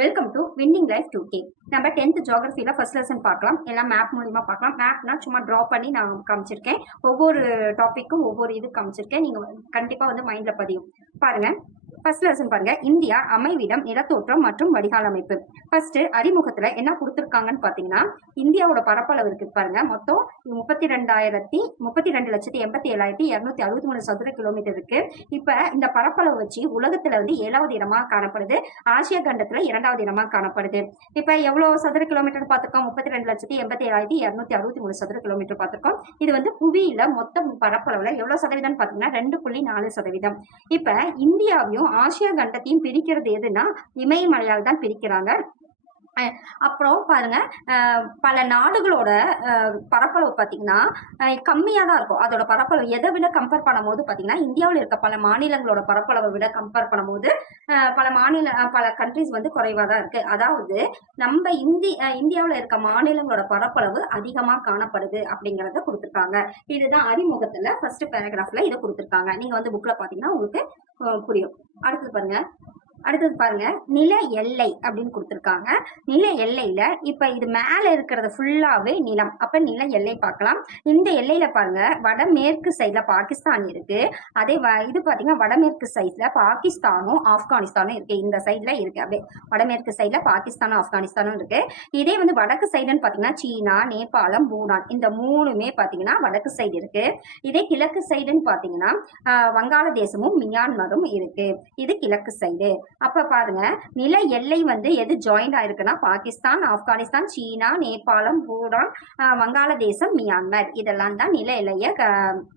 Welcome to winning life 2K. நம்ம 10th ஜியோகிரஃபியில் first lesson பார்க்கலாம். எல்லாம் மேப் மூலிமா பார்க்கலாம். மேப்னா சும்மா ட்ரா பண்ணி நான் காமிச்சிருக்கேன். ஒவ்வொரு டாப்பிக்கும் ஒவ்வொரு இது காமிச்சிருக்கேன். நீங்கள் கண்டிப்பாக வந்து மைண்டில் பதியும். பாருங்கள், ஃபர்ஸ்ட் லெசன் பாருங்க. இந்தியா அமைவிடம், நிலத்தோற்றம் மற்றும் வடிகால் அமைப்பு. ஃபர்ஸ்ட் அறிமுகத்துல என்ன கொடுத்துருக்காங்கன்னு பாத்தீங்கன்னா, இந்தியாவோட பரப்பளவு இருக்கு பாருங்க. மொத்தம் 32,87,263 சதுர கிலோமீட்டர் இருக்கு. இப்ப இந்த பரப்பளவு வச்சு உலகத்துல வந்து 7வது இடமா காணப்படுது. ஆசிய கண்டத்துல 2வது இடமா காணப்படுது. இப்ப எவ்வளவு சதுர கிலோமீட்டர் பார்த்திருக்கோம்? 32,87,263 சதுர கிலோமீட்டர் பார்த்திருக்கோம். இது வந்து புவியில மொத்த பரப்பளவுல எவ்வளவு சதவீதம் பாத்தீங்கன்னா 2.4%. இப்ப இந்தியாவையும் ஆசியா கண்டத்தையும் பிரிக்கிறது எதுனா இமயமலையால் தான் பிரிக்கிறாங்க. அப்புறம் பாருங்க, பல நாடுகளோட பரப்பளவு பார்த்தீங்கன்னா கம்மியாக தான் இருக்கும். அதோட பரப்பளவு எதை விட கம்பேர் பண்ணும்போது பார்த்தீங்கன்னா, இந்தியாவில் இருக்க பல மாநிலங்களோட பரப்பளவை விட கம்பேர் பண்ணும்போது பல கண்ட்ரிஸ் வந்து குறைவாக தான் இருக்கு. அதாவது நம்ம இந்தியாவில் இருக்க மாநிலங்களோட பரப்பளவு அதிகமாக காணப்படுது அப்படிங்கிறத கொடுத்துருக்காங்க. இதுதான் அறிமுகத்தில் ஃபர்ஸ்ட் பேராகிராஃப்ல இதை கொடுத்துருக்காங்க. நீங்க வந்து புக்ல பார்த்தீங்கன்னா உங்களுக்கு புரியும். அடுத்தது பாருங்க, நில எல்லை அப்படின்னு கொடுத்துருக்காங்க. நில எல்லையில இப்ப இது மேல இருக்கிறது ஃபுல்லாவே நிலம். அப்ப நில எல்லை பார்க்கலாம். இந்த எல்லையில பாருங்க, வடமேற்கு சைட்ல பாகிஸ்தான் இருக்கு. அதே இது பாத்தீங்கன்னா வடமேற்கு சைட்ல பாகிஸ்தானும் ஆப்கானிஸ்தானும் இருக்கு. இந்த சைட்ல இருக்கு. அப்படியே வடமேற்கு சைட்ல பாகிஸ்தானும் ஆப்கானிஸ்தானும் இருக்கு. இதே வந்து வடக்கு சைடுன்னு பாத்தீங்கன்னா சீனா, நேபாளம், பூடான், இந்த மூணுமே பாத்தீங்கன்னா வடக்கு சைடு இருக்கு. இதே கிழக்கு சைடுன்னு பாத்தீங்கன்னா வங்காளதேசமும் மியான்மரும் இருக்கு. இது கிழக்கு சைடு. அப்ப பாருங்க, நில எல்லை வந்து எது ஜாயிண்ட் ஆயிருக்குன்னா பாகிஸ்தான், ஆப்கானிஸ்தான், சீனா, நேபாளம், பூடான், வங்காளதேசம், மியான்மர், இதெல்லாம் தான் நில எல்லைய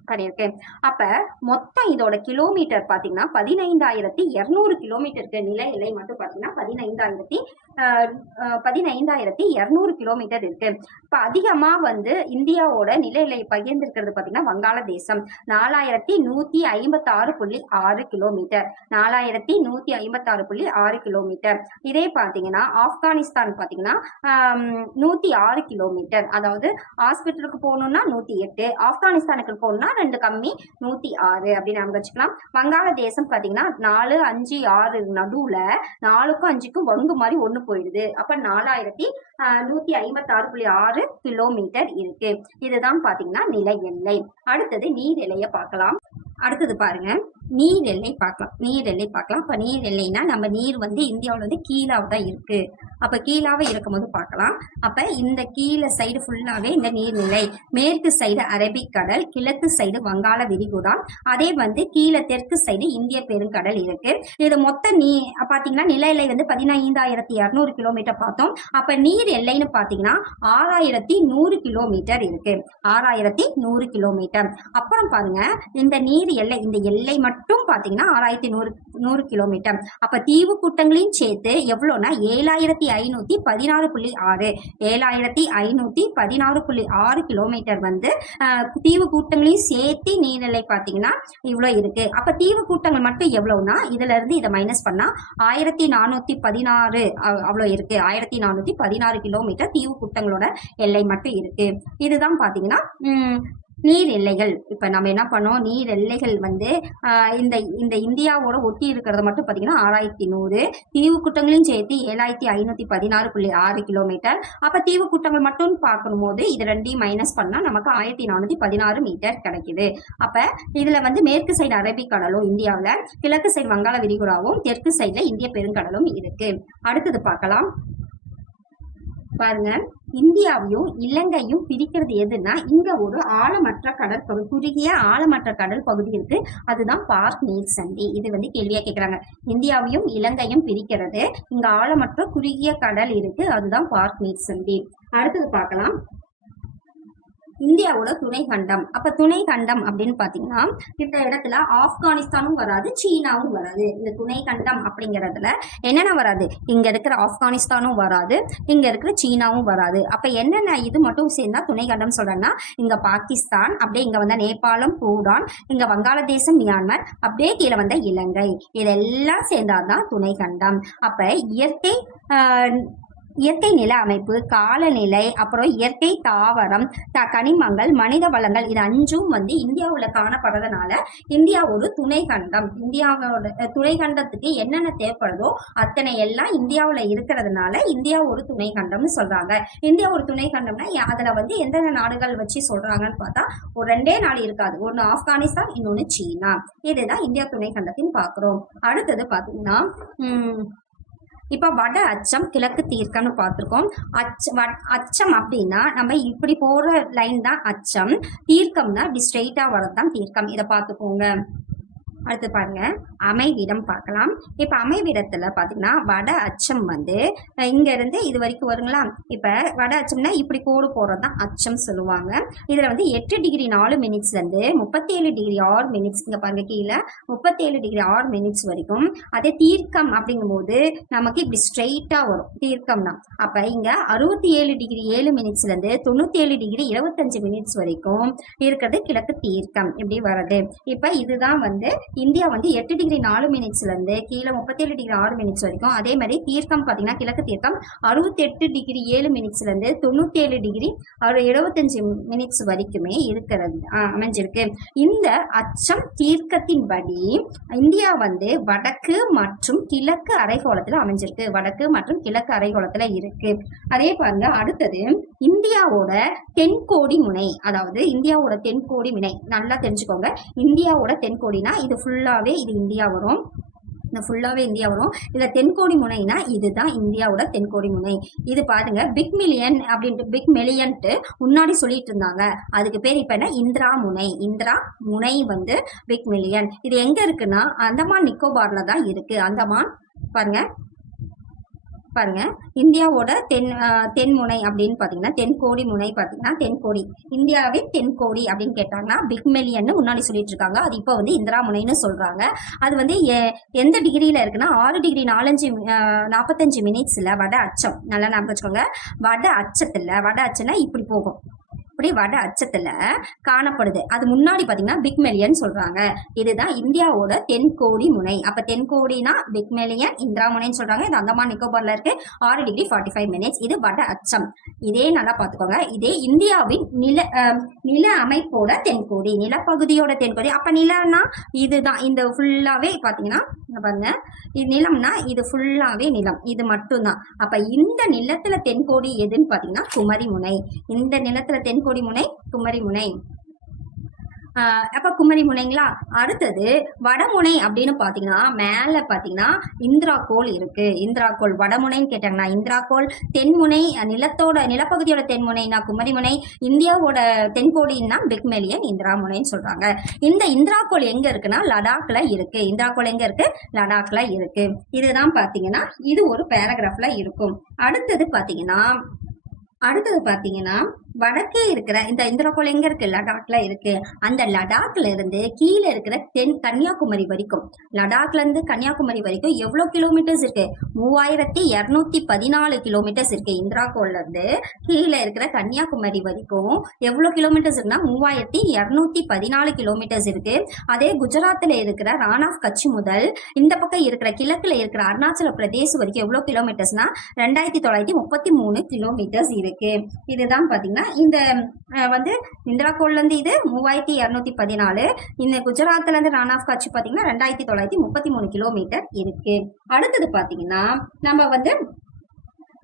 பண்ணியிருக்கு. அப்ப மொத்தம் இதோட கிலோமீட்டர் பாத்தீங்கன்னா 15,200 கிலோமீட்டருக்கு. நில எல்லை மட்டும் பாத்தீங்கன்னா 15,200 கிலோமீட்டர் இருக்கு. இப்ப அதிகமா வந்து இந்தியாவோட நில எல்லை பகிர்ந்திருக்கிறது பாத்தீங்கன்னா வங்காளதேசம் 4,156.6 கிலோமீட்டர். 4,156.6 கிலோமீட்டர். இதே பாத்தீங்கன்னா ஆப்கானிஸ்தான் பாத்தீங்கன்னா 106 கிலோமீட்டர். அதாவது ஹாஸ்பிட்டலுக்கு போகணும்னா 108, ஆப்கானிஸ்தானுக்கு போகணும்னா 2 கம்மி 106 அப்படின்னு நம்ம வச்சுக்கலாம். வங்காளதேசம் பாத்தீங்கன்னா 4, 5, 6 நடுவுல 4க்கும் 5க்கும் வங்கு மாதிரி ஒண்ணு போயிடுது. அப்ப 4,156.6 கிலோமீட்டர் இருக்கு. இதுதான் பாத்தீங்கன்னா நில எல்லை. அடுத்தது நீர் எல்லையை பார்க்கலாம். அடுத்தது பாருங்க, நீர் எல்லை பார்க்கலாம். இப்ப நீர் எல்லைனா நம்ம நீர் வந்து இந்தியாவில் வந்து கீழாக தான் இருக்கு. அப்ப கீழாக இருக்கும்போது பார்க்கலாம். அப்ப இந்த கீழே சைடு ஃபுல்லாவே இந்த நீர்நிலை. மேற்கு சைடு அரபிக்கடல், கிழக்கு சைடு வங்காள விரிகுடா, அதே வந்து கீழே தெற்கு சைடு இந்திய பெருங்கடல் இருக்கு. இது மொத்த பாத்தீங்கன்னா நில எல்லை வந்து 15,200 கிலோமீட்டர் பார்த்தோம். அப்ப நீர் எல்லைன்னு பாத்தீங்கன்னா 6,100 கிலோமீட்டர் இருக்கு. 6,100 கிலோமீட்டர். அப்புறம் பாருங்க, இந்த நீர் எல்லை, இந்த எல்லை மட்டும் பாத்தீங்கன்னா 6,100 கிலோமீட்டர். அப்ப தீவு கூட்டங்களையும் சேர்த்து எவ்வளவுனா 7,516.6 7,516.6 கிலோமீட்டர் வந்து தீவு கூட்டங்களையும் சேர்த்து நீர்நிலை பாத்தீங்கன்னா இவ்வளவு இருக்கு. அப்ப தீவு கூட்டங்கள் மட்டும் எவ்வளவுனா இதுல இருந்து இதை மைனஸ் பண்ணா 1,416 அவ்வளவு இருக்கு. 1,416 கிலோமீட்டர் தீவு கூட்டங்களோட எல்லை மட்டும் இருக்கு. இதுதான் பாத்தீங்கன்னா நீர் எல்லைகள். இப்ப நம்ம என்ன பண்ணோம், நீர் எல்லைகள் வந்து இந்த இந்தியாவோட ஒட்டி இருக்கிறத மட்டும் பாத்தீங்கன்னா 6,100, தீவு கூட்டங்களையும் சேர்த்து 7,516.6 கிலோமீட்டர். அப்ப தீவு கூட்டங்கள் மட்டும் பார்க்கணும் போது இது ரெண்டையும் மைனஸ் பண்ணா நமக்கு 1,416 மீட்டர் கிடைக்குது. அப்ப இதுல வந்து மேற்கு சைடு அரபிக்கடலும் இந்தியாவில, கிழக்கு சைடு வங்காள விரிகுடாவும், தெற்கு சைடுல இந்திய பெருங்கடலும் இருக்கு. அடுத்தது பார்க்கலாம். பாருங்க, இந்தியாவையும் இலங்கையும் பிரிக்கிறது எதுனா இங்க ஒரு ஆழமற்ற கடற்பகுதி, குறுகிய ஆழமற்ற கடல் பகுதி இருக்கு. அதுதான் பார்க் நீர் சந்தி. இது வந்து கேள்வியா கேட்கிறாங்க. இந்தியாவையும் இலங்கையும் பிரிக்கிறது இங்க ஆழமற்ற குறுகிய கடல் இருக்கு. அதுதான் பார்க் நீர் சந்தி. அடுத்தது பார்க்கலாம், இந்தியாவோட துணை கண்டம். அப்ப துணை கண்டம் அப்படின்னு பாத்தீங்கன்னா இந்த இடத்துல ஆப்கானிஸ்தானும் வராது, சீனாவும் வராது. இந்த துணை கண்டம் அப்படிங்கறதுல என்னென்ன வராது, இங்க இருக்கிற ஆப்கானிஸ்தானும் வராது, இங்க இருக்கிற சீனாவும் வராது. அப்ப என்னென்ன இது மட்டும் சேர்ந்தா துணை கண்டம் சொல்றேன்னா, இங்க பாகிஸ்தான், அப்படியே இங்க வந்த நேபாளம், பூடான், இங்க வங்காளதேசம், மியான்மர், அப்படியே கீழே வந்த இலங்கை, இதெல்லாம் சேர்ந்தாதான் துணை கண்டம். அப்ப இயற்கை நில அமைப்பு, காலநிலை, அப்புறம் இயற்கை தாவரம், கனிமங்கள், மனித வளங்கள், இது 5ம் வந்து இந்தியாவுல காணப்படுறதுனால இந்தியா ஒரு துணை கண்டம். இந்தியாவோட துணை கண்டத்துக்கு என்னென்ன தேவைப்படுதோ அத்தனை எல்லாம் இந்தியாவுல இருக்கிறதுனால இந்தியா ஒரு துணை கண்டம்னு சொல்றாங்க. இந்தியா ஒரு துணை கண்டம்னா அதுல வந்து எந்தெந்த நாடுகள் வச்சு சொல்றாங்கன்னு பார்த்தா ஒரு 2 நாடு இருக்காது. ஒன்னு ஆப்கானிஸ்தான், இன்னொன்னு சீனா. இதுதான் இந்தியா துணை கண்டத்தின் பாக்குறோம். அடுத்தது பாத்தீங்கன்னா இப்ப வட அச்சம், கிழக்கு தீர்க்கம்னு பார்த்திருக்கோம். அச்சம் அப்படின்னா நம்ம இப்படி போற லைன் தான் அச்சம். தீர்க்கம்னா இப்படி ஸ்ட்ரெயிட்டா வரதான் தீர்க்கம். இதை பார்த்துக்கோங்க. அடுத்து பாருங்க, அமைவிடம் பார்க்கலாம். இப்ப அமைவிடத்துல பாத்தீங்கன்னா வட அச்சம் வந்து இங்க இருந்து இது வரைக்கும் வருங்களா. இப்ப வட அச்சம்னா இப்படி கோடு போறதுதான் அச்சம் சொல்லுவாங்க. இதுல வந்து 8 டிகிரி 4 மினிட்ஸ்ல இருந்து 37 டிகிரி 6 மினிட்ஸ், இங்க பாருங்க கீழே 37 டிகிரி 6 மினிட்ஸ் வரைக்கும். அதே தீர்க்கம் அப்படிங்கும் போது நமக்கு இப்படி ஸ்ட்ரெயிட்டா வரும் தீர்க்கம்னா. அப்ப இங்க 67 டிகிரி 7 மினிட்ஸ்ல இருந்து 97 டிகிரி 25 மினிட்ஸ் வரைக்கும் இருக்கிறது கிழக்கு தீர்க்கம். இப்படி வருது. இப்ப இதுதான் வந்து இந்தியா வந்து 8 டிகிரி 4 மினிட்ஸ்ல இருந்து கீழே 37 டிகிரி 6 மினிட்ஸ் வரைக்கும். அதே மாதிரி தீர்க்கம் பாத்தீங்கன்னா கிழக்கு தீர்க்கம் 68 டிகிரி 7 மினிட்ஸ்ல இருந்து 97 டிகிரி 75 மினிட்ஸ் வரைக்குமே இருக்கிறது அமைஞ்சிருக்கு. இந்த அச்சம் தீர்க்கத்தின்படி இந்தியா வந்து வடக்கு மற்றும் கிழக்கு அரைக்கோளத்துல அமைஞ்சிருக்கு. வடக்கு மற்றும் கிழக்கு அரைக்கோளத்துல இருக்கு. அதே பாருங்க, அடுத்தது இந்தியாவோட தென்கோடி முனை, அதாவது இந்தியாவோட தென்கோடி முனை நல்லா தெரிஞ்சுக்கோங்க. இந்தியாவோட தென்கோடினா இது ஃபுல்லாவே இது இந்தியா வரும். இந்த ஃபுல்லாவே இந்தியா வரும். இதுல தென்கோடி முனைனா இதுதான் இந்தியாவோட தென்கோடி முனை. இது பாருங்க பிக் மில்லியன் அப்படின்ட்டு பிக் மில்லியன்ட்டு முன்னாடி சொல்லிட்டு இருந்தாங்க. அதுக்கு பேர் இப்ப என்ன, இந்திரா முனை. இந்திரா முனை வந்து பிக் மில்லியன். இது எங்க இருக்குன்னா அந்தமான் நிக்கோபார்ல தான் இருக்கு. அந்தமான் பாருங்க பாருங்க இந்தியாவோட தென்முனை அப்படின்னு பாத்தீங்கன்னா தென்கோடி முனை பாத்தீங்கன்னா தென்கோடி, இந்தியாவின் தென்கோடி அப்படின்னு கேட்டாங்கன்னா பிக் மில்லியன் முன்னாடி சொல்லிட்டு இருக்காங்க. அது இப்போ வந்து இந்திரா முனைன்னு சொல்றாங்க. அது வந்து எந்த டிகிரியில இருக்குன்னா 6 டிகிரி 45 மினிட்ஸ்ல வட அச்சம். நல்லா ஞாபகம் வச்சுக்கோங்க. வட அச்சத்துல வட அச்சம்னா இப்படி போகும், இப்படி வட அச்சத்துல காணப்படுது. அது முன்னாடி பாத்தீங்கன்னா பிக் மில்லியன் சொல்றாங்க. இதுதான் இந்தியாவோட தென்கோடி முனை. அப்ப தென்கோடினா பிக் மில்லியன், இந்திரா முனைன்னு சொல்றாங்க. இது அந்தமான் நிக்கோபார்ல இருக்கு. 6 டிகிரி 45 மினிட்ஸ். இது வட அச்சம். இதே நல்லா பாத்துக்கோங்க. இதே இந்தியாவின் நில அமைப்போட தென்கோடி, நிலப்பகுதியோட தென்கோடி. அப்ப நிலம்னா இதுதான். இந்த ஃபுல்லாவே பாத்தீங்கன்னா பாருங்க, இது நிலம்னா இது ஃபுல்லாவே நிலம், இது மட்டும்தான். அப்ப இந்த நிலத்துல தென்கோடி எதுன்னு பாத்தீங்கன்னா குமரி முனை. இந்த நிலத்துல தென்கோடி முனை குமரி முனை. அப்ப குமரி முனைங்களா. அடுத்தது வடமுனை அப்படின்னு பாத்தீங்கன்னா மேல பாத்தீங்கன்னா இந்திரா கோள் இருக்கு. இந்திரா கோள் வடமுனைன்னு கேட்டாங்கன்னா இந்திரா கோள். தென்முனை நிலப்பகுதியோட தென்முனைனா குமரி முனை. இந்தியாவோட தென்கோடின்னா பிக் மில்லியன், இந்திரா முனைன்னு சொல்றாங்க. இந்த இந்திரா கோள் எங்க இருக்குன்னா லடாக்ல இருக்கு. இந்திரா கோள் எங்க இருக்கு, லடாக்ல இருக்கு. இதுதான் பாத்தீங்கன்னா இது ஒரு பேராகிராஃப்ல இருக்கும். அடுத்தது பாத்தீங்கன்னா வடக்கே இருக்கிற இந்த இந்திரகோள் எங்க இருக்கு, லடாக்ல இருக்கு. அந்த லடாக்ல இருந்து கீழே இருக்கிற கன்னியாகுமரி வரைக்கும், லடாக்ல இருந்து கன்னியாகுமரி வரைக்கும் எவ்வளவு கிலோமீட்டர்ஸ் இருக்கு, 3214 கிலோமீட்டர்ஸ் இருக்கு. இந்திராகோள்ல இருந்து கீழே இருக்கிற கன்னியாகுமரி வரைக்கும் எவ்வளவு கிலோமீட்டர்ஸ் இருக்குன்னா 3214 கிலோமீட்டர்ஸ் இருக்கு. அதே குஜராத்ல இருக்கிற ரான் ஆஃப் கட்ச் முதல் இந்த பக்கம் இருக்கிற கிழக்குல இருக்கிற அருணாச்சல பிரதேசம் வரைக்கும் எவ்வளவு கிலோமீட்டர்ஸ்னா 2933 கிலோமீட்டர்ஸ் இருக்கு. இதுதான் பாத்தீங்கன்னா இந்த வந்து இந்திராகோள்ல இருந்து இது 3214, இந்த குஜராத்ல இருந்து ரான் ஆஃப் கட்ச் பாத்தீங்கன்னா 2933 கிலோமீட்டர் இருக்கு. அடுத்தது பாத்தீங்கன்னா நம்ம வந்து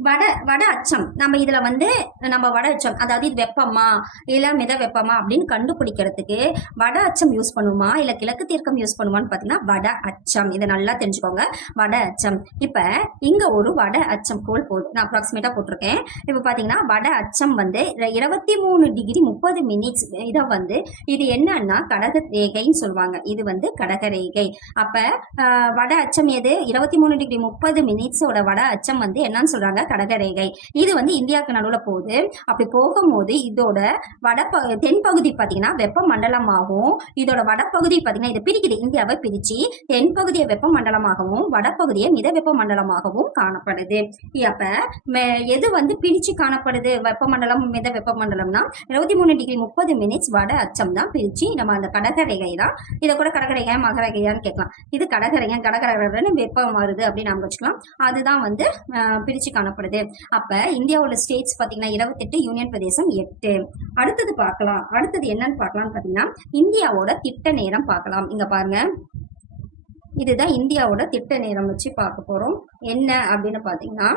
வட அச்சம். நம்ம இதுல வந்து நம்ம வட அச்சம், அதாவது இது வெப்பமா இல்ல மித வெப்பமா அப்படின்னு கண்டுபிடிக்கிறதுக்கு வட அச்சம் யூஸ் பண்ணுமா இல்ல கிழக்கு தீர்க்கம் யூஸ் பண்ணுவான்னு பாத்தீங்கன்னா வட அச்சம். இதை நல்லா தெரிஞ்சுக்கோங்க, வட அச்சம். இப்ப இங்க ஒரு வட அச்சம் கோள் போகுது, நான் அப்ராக்சிமேட்டா போட்டிருக்கேன். இப்ப பாத்தீங்கன்னா வட அச்சம் வந்து 23 டிகிரி 30 மினிட்ஸ். இதை வந்து இது என்னன்னா கடக ரேகைன்னு சொல்லுவாங்க. இது வந்து கடக ரேகை. அப்ப வட அச்சம் எது, 23 டிகிரி 30 மினிட்ஸோட வட அச்சம் வந்து என்னன்னு சொல்றாங்க, கடகரேகை. இது வந்து இந்தியாவுக்கு நடுவுல போகுது. அப்படி போகும்போது இதோட தென்பகுதி பாத்தீங்கன்னா வெப்ப மண்டலமாகவும், இதோட வடப்பகுதி பாத்தீங்கன்னா இதை பிரிக்குது, இந்தியாவை பிரிச்சு தென்பகுதியை வெப்ப மண்டலமாகவும் வடப்பகுதியை மித வெப்ப மண்டலமாகவும் காணப்படுது. அப்ப எது வந்து பிரிச்சு காணப்படுது, வெப்பமண்டலம் மித வெப்ப மண்டலம்னா 23 டிகிரி 30 மினிட்ஸ் வட அச்சம் தான் பிரிச்சு நம்ம அந்த கடகரேகை தான். இதை கூட கடகரேகை மகரேகையான்னு கேட்கலாம். இது கடகரேகை, கடகரேகை வெப்பம் வருது அப்படின்னு நம்ம வச்சுக்கலாம். அதுதான் வந்து பிரிச்சு காணப்படுது. காணப்படுது. அப்ப இந்தியாவோட ஸ்டேட்ஸ் பாத்தீங்கன்னா 28, யூனியன் பிரதேசம் 8. அடுத்தது பார்க்கலாம். அடுத்தது என்னன்னு பார்க்கலாம்னு பாத்தீங்கன்னா இந்தியாவோட திட்ட நேரம் பார்க்கலாம். இங்க பாருங்க, இதுதான் இந்தியாவோட திட்ட நேரம் வச்சு பார்க்க போறோம். என்ன அப்படின்னு பாத்தீங்கன்னா,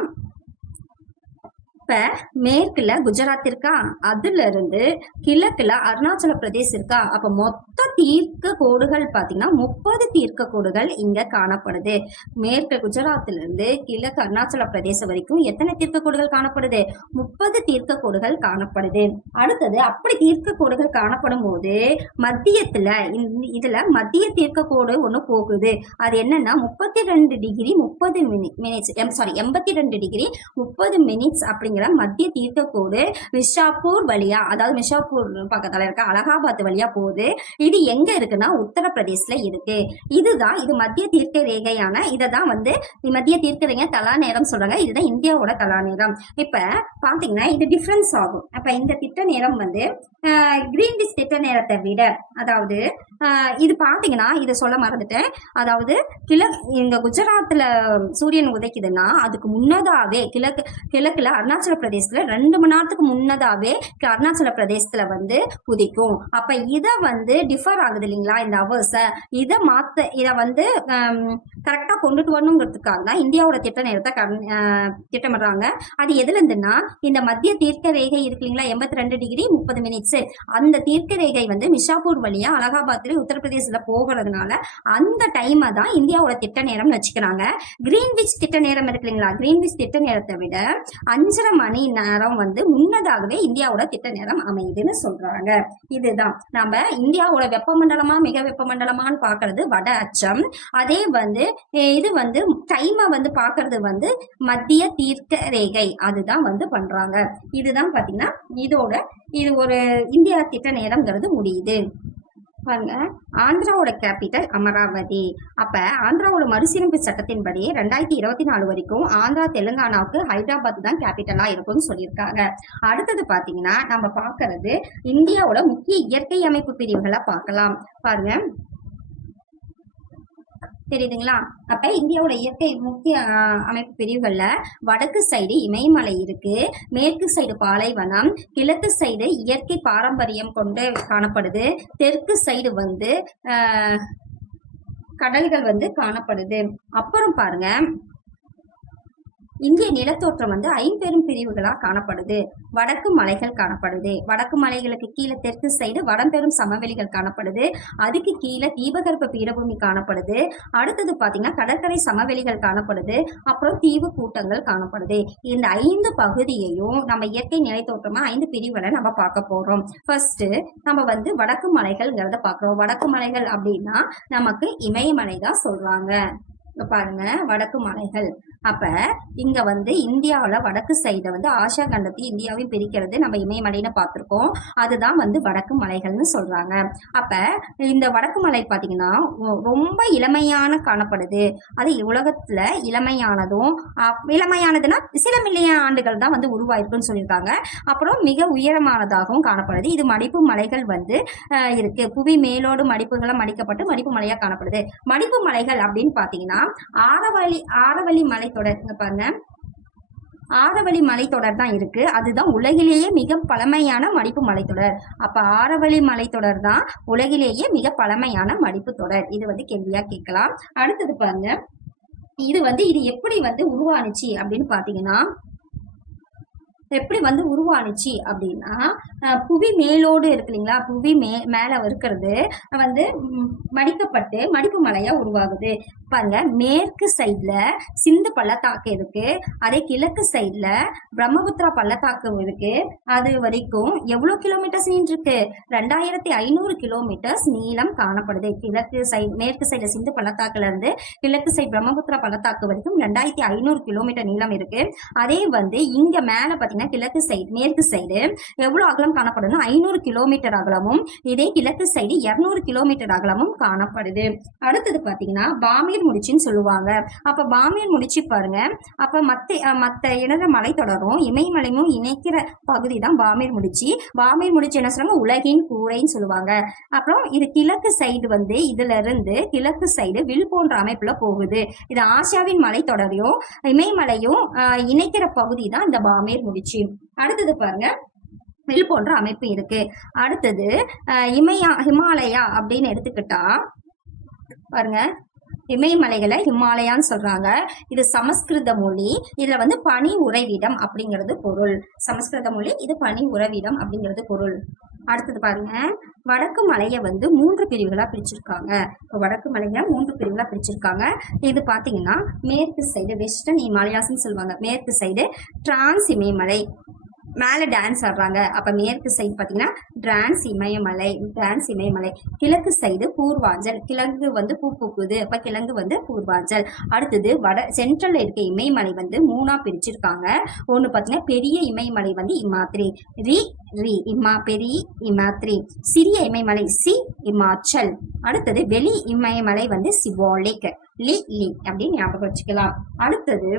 இப்ப மேற்குல குஜராத் இருக்கா, அதுல இருந்து கிழக்குல அருணாச்சல பிரதேஷ் இருக்கா. அப்ப மொத்த தீர்க்க கோடுகள் பாத்தீங்கன்னா 30 தீர்க்க கோடுகள் இங்க காணப்படுது. மேற்கு குஜராத்ல இருந்து கிழக்கு அருணாச்சல பிரதேசம் வரைக்கும் எத்தனை தீர்க்க கோடுகள் காணப்படுது? 30 தீர்க்க கோடுகள் காணப்படுது. அடுத்தது அப்படி தீர்க்க கோடுகள் காணப்படும் போது மத்தியத்துல இதுல மத்திய தீர்க்க கோடு ஒண்ணு போகுது. அது என்னன்னா 32 டிகிரி 30 மினிட்ஸ் 82 டிகிரி 30 மினிட்ஸ் அப்படிங்கிற மத்திய தீர்க்க கோடு மிஷாப்பூர் வழியா, அதாவது மிஷாப்பூர் பக்கத்துல இருக்க அலகாபாத் வழியா போகுது. இது எங்க இருக்குன்னா உத்தரப்பிரதேசல இருக்கு. இது மத்திய தீர்க்க ரேகையான இததான் வந்து மத்திய தீர்க்க ரேகை தலா நேரம் சொல்றாங்க. இதுதான் இந்தியாவோட தலா நேரம். இப்ப பாத்தீங்கன்னா இது டிஃபரன்ஸ் ஆகும். அப்ப இந்த திட்ட நேரம் வந்து கிரீன்விச் திட்ட நேரத்தை விட, அதாவது இது பாத்தீங்கன்னா இதை சொல்ல மறந்துட்டேன். அதாவது இந்த குஜராத்ல சூரியன் உதைக்குதுன்னா அதுக்கு முன்னதாவே கிழக்குல அருணாச்சல பிரதேசத்துல 2 மணி நேரத்துக்கு முன்னதாவே அருணாச்சல பிரதேசத்துல வந்து உதிக்கும். அப்ப இத வந்து டிஃபர் ஆகுது இல்லைங்களா இந்த அவர்ஸ, இத வந்து கரெக்டா கொண்டுட்டு வரணுங்கிறதுக்காக தான் இந்தியாவோட திட்ட நேரத்தை திட்டமிடுறாங்க. அது எதுல இருந்துன்னா இந்த மத்திய தீர்க்க ரேகை இருக்கு இல்லைங்களா 82 டிகிரி 30 மினிட்ஸ், அந்த தீர்க்க ரேகை வந்து மிஷாப்பூர் வழியா அலகாபாத்ல உத்தரப்பிரதேசத்துல போகிறதுனால அந்த டைம் தான் இந்தியாவோட திட்ட நேரம் வச்சுக்கிறாங்க. கிரீன்விச் திட்ட நேரம் இருக்கு இல்லைங்களா, கிரீன்விச் திட்ட நேரத்தை விட 5.5 மணி நேரம் வந்து முன்னதாகவே இந்தியாவோட திட்ட நேரம் அமையுதுன்னு சொல்றாங்க. இதுதான் நம்ம இந்தியாவோட வெப்பமண்டலமா மிக வெப்பமண்டலமான்னு பாக்குறது வட அச்சம். அதே வந்து இது வந்து டைமை வந்து பாக்குறது வந்து மத்திய தீர்க்க ரேகை, அதுதான் வந்து பண்றாங்க. இதுதான் பாத்தீங்கன்னா இது ஒரு இந்தியா திட்ட நேரம்ங்கிறது முடியுது. பாருங்க, ஆந்திராவோட கேபிட்டல் அமராவதி. அப்ப ஆந்திராவோட மறுசீரமைப்பு சட்டத்தின்படி 2024 வரைக்கும் ஆந்திரா தெலுங்கானாவுக்கு ஹைதராபாத் தான் கேபிட்டலா இருக்கும்னு சொல்லியிருக்காங்க. அடுத்தது பாத்தீங்கன்னா நம்ம பாக்குறது இந்தியாவோட முக்கிய இயற்கை அமைப்பு பிரிவுகளை பார்க்கலாம். பாருங்க, தெரியுதுங்களா? அப்ப இந்தியாவோட இயற்கை முக்கிய அமைப்பு பிரிவுகள்ல வடக்கு சைடு இமயமலை இருக்கு, மேற்கு சைடு பாலைவனம், கிழக்கு சைடு இயற்கை பாரம்பரியம் கொண்டு காணப்படுது, தெற்கு சைடு வந்து கடல்கள் வந்து காணப்படுது. அப்புறம் பாருங்க, இந்திய நிலத்தோற்றம் வந்து 5 பிரிவுகளா காணப்படுது. வடக்கு மலைகள் காணப்படுது, வடக்கு மலைகளுக்கு கீழே தெற்கு சைடு வடம்பெரும் சமவெளிகள் காணப்படுது, அதுக்கு கீழே தீபகற்ப பீடபூமி காணப்படுது, அடுத்தது பாத்தீங்கன்னா கடற்கரை சமவெளிகள் காணப்படுது, அப்புறம் தீவு கூட்டங்கள் காணப்படுது. இந்த 5 பகுதியையும் நம்ம இயற்கை நிலத்தோற்றமா 5 பிரிவுகளை நம்ம பார்க்க போறோம். ஃபர்ஸ்ட் நம்ம வந்து வடக்கு மலைகள்ங்கிறத பாக்குறோம். வடக்கு மலைகள் அப்படின்னா நமக்கு இமயமலை தான் சொல்றாங்க. பாருங்க, வடக்கு மலைகள். அப்ப இங்க வந்து இந்தியாவில வடக்கு சைட வந்து ஆசியா கண்டத்தை இந்தியாவையும் பிரிக்கிறது நம்ம இமயமலைன்னு பார்த்திருக்கோம். அதுதான் வந்து வடக்கு மலைகள்னு சொல்றாங்க. அப்ப இந்த வடக்கு மலை பாத்தீங்கன்னா ரொம்ப இளமையான காணப்படுது. அது உலகத்துல இளமையானதுன்னா சில மில்லியன் ஆண்டுகள் தான் வந்து உருவாயிருக்குன்னு சொல்லியிருக்காங்க. அப்புறம் மிக உயரமானதாகவும் காணப்படுது. இது மடிப்பு மலைகள் வந்து இருக்கு. புவி மேலோடு மடிப்புகளை மடிக்கப்பட்டு மடிப்பு மலையா காணப்படுது. மடிப்பு மலைகள் அப்படின்னு பாத்தீங்கன்னா ஆரவழி மலைத்தொடர். பாருங்க, ஆரவழி மலைத்தொடர் தான் இருக்கு. அதுதான் உலகிலேயே மிக பழமையான மடிப்பு மலைத்தொடர். அப்ப ஆரவழி மலைத்தொடர் தான் உலகிலேயே மிக பழமையான மடிப்பு தொடர். இது வந்து கேள்வியா கேட்கலாம். அடுத்தது பாருங்க, இது எப்படி வந்து உருவானுச்சு அப்படின்னு பாத்தீங்கன்னா, எப்படி வந்து உருவானுச்சு அப்படின்னா, புவி மேலோடு இருக்கு இல்லைங்களா, புவி மேல இருக்கிறது வந்து மடிக்கப்பட்டு மடிப்பு மலையா உருவாகுது. பாருங்க, மேற்கு சைட்ல சிந்து பள்ளத்தாக்கு இருக்கு, அதே கிழக்கு சைட்ல பிரம்மபுத்திரா பள்ளத்தாக்கு இருக்கு. அது வரைக்கும் எவ்வளவு கிலோமீட்டர்ஸ் நீண்டு இருக்கு? 2500 கிலோமீட்டர்ஸ் நீளம் காணப்படுது. மேற்கு சைட்ல சிந்து பள்ளத்தாக்குல இருந்து கிழக்கு சைடு பிரம்மபுத்திரா பள்ளத்தாக்கு வரைக்கும் 2500 கிலோமீட்டர் நீளம் இருக்கு. அதே வந்து இங்க மேல பாத்தீங்கன்னா பாருங்க கிழக்கு சைடு மேற்கு சைடு எவ்வளவு அகலம் காணப்படுதுன்னா 500 கிலோமீட்டர் அகலமும், இதே கிழக்கு சைடு 200 கிலோமீட்டர் அகலமும் காணப்படுது. அடுத்தது பாத்தீங்கன்னா பாமீர் முடிச்சுன்னு சொல்லுவாங்க. அப்ப பாமீர் முடிச்சு பாருங்க, அப்ப மத்த இணைந்த மலைத்தொடரும் இமயமலையும் இணைக்கிற பகுதி தான் பாமீர் முடிச்சு. பாமீர் முடிச்சு என்ன சொல்றாங்க, உலகின் கூரைன்னு சொல்லுவாங்க. அப்புறம் இது கிழக்கு சைடு வந்து இதுல இருந்து கிழக்கு சைடு வில் போன்ற அமைப்புல போகுது. இது ஆசியாவின் மலைத்தொடரையும் இமயமலையும் இணைக்கிற பகுதி தான் இந்த பாமீர் முடிச்சு. அடுத்தது பாருங்க வில் போன்ற அமைப்பு இருக்கு. அடுத்தது ஹிமாலயா அப்படின்னு எடுத்துக்கிட்டா பாருங்க, இமயமலைகளை ஹிமாலயான்னு சொல்றாங்க. இது சமஸ்கிருத மொழி. இதுல வந்து பனி உறைவிடம் அப்படிங்கிறது பொருள். சமஸ்கிருத மொழி, இது பனி உறைவிடம் அப்படிங்கிறது பொருள். அடுத்தது பாருங்க, வடக்கு மலையை வந்து 3 பிரிவுகளா பிரிச்சிருக்காங்க. இப்போ வடக்கு மலையை 3 பிரிவுகளா பிரிச்சிருக்காங்க. இது பாத்தீங்கன்னா மேற்கு சைடு வெஸ்டர்ன் இமாலயாஸ்ன்னு சொல்லுவாங்க. மேற்கு சைடு டிரான்ஸ் இமயமலை, மேல டான்ஸ் ஆடுறாங்க. அப்ப மேற்கு சைடு பாத்தீங்கன்னா டிரான்ஸ் இமயமலை. கிழக்கு சைடு பூர்வாஞ்சல், கிழங்கு வந்து பூ பூக்குது, அப்ப கிழங்கு வந்து பூர்வாஞ்சல். அடுத்தது சென்ட்ரல்ல இருக்க இமயமலை வந்து 3ஆ பிரிச்சிருக்காங்க. ஒண்ணு பாத்தீங்கன்னா பெரிய இமயமலை வந்து இமாத்ரி, பெரிய இமாத்ரி. சிறிய இமயமலை இமாச்சல். அடுத்தது வெளி இமயமலை வந்து சிவாலிக், லி அப்படின்னு ஞாபகம் வச்சுக்கலாம். அடுத்தது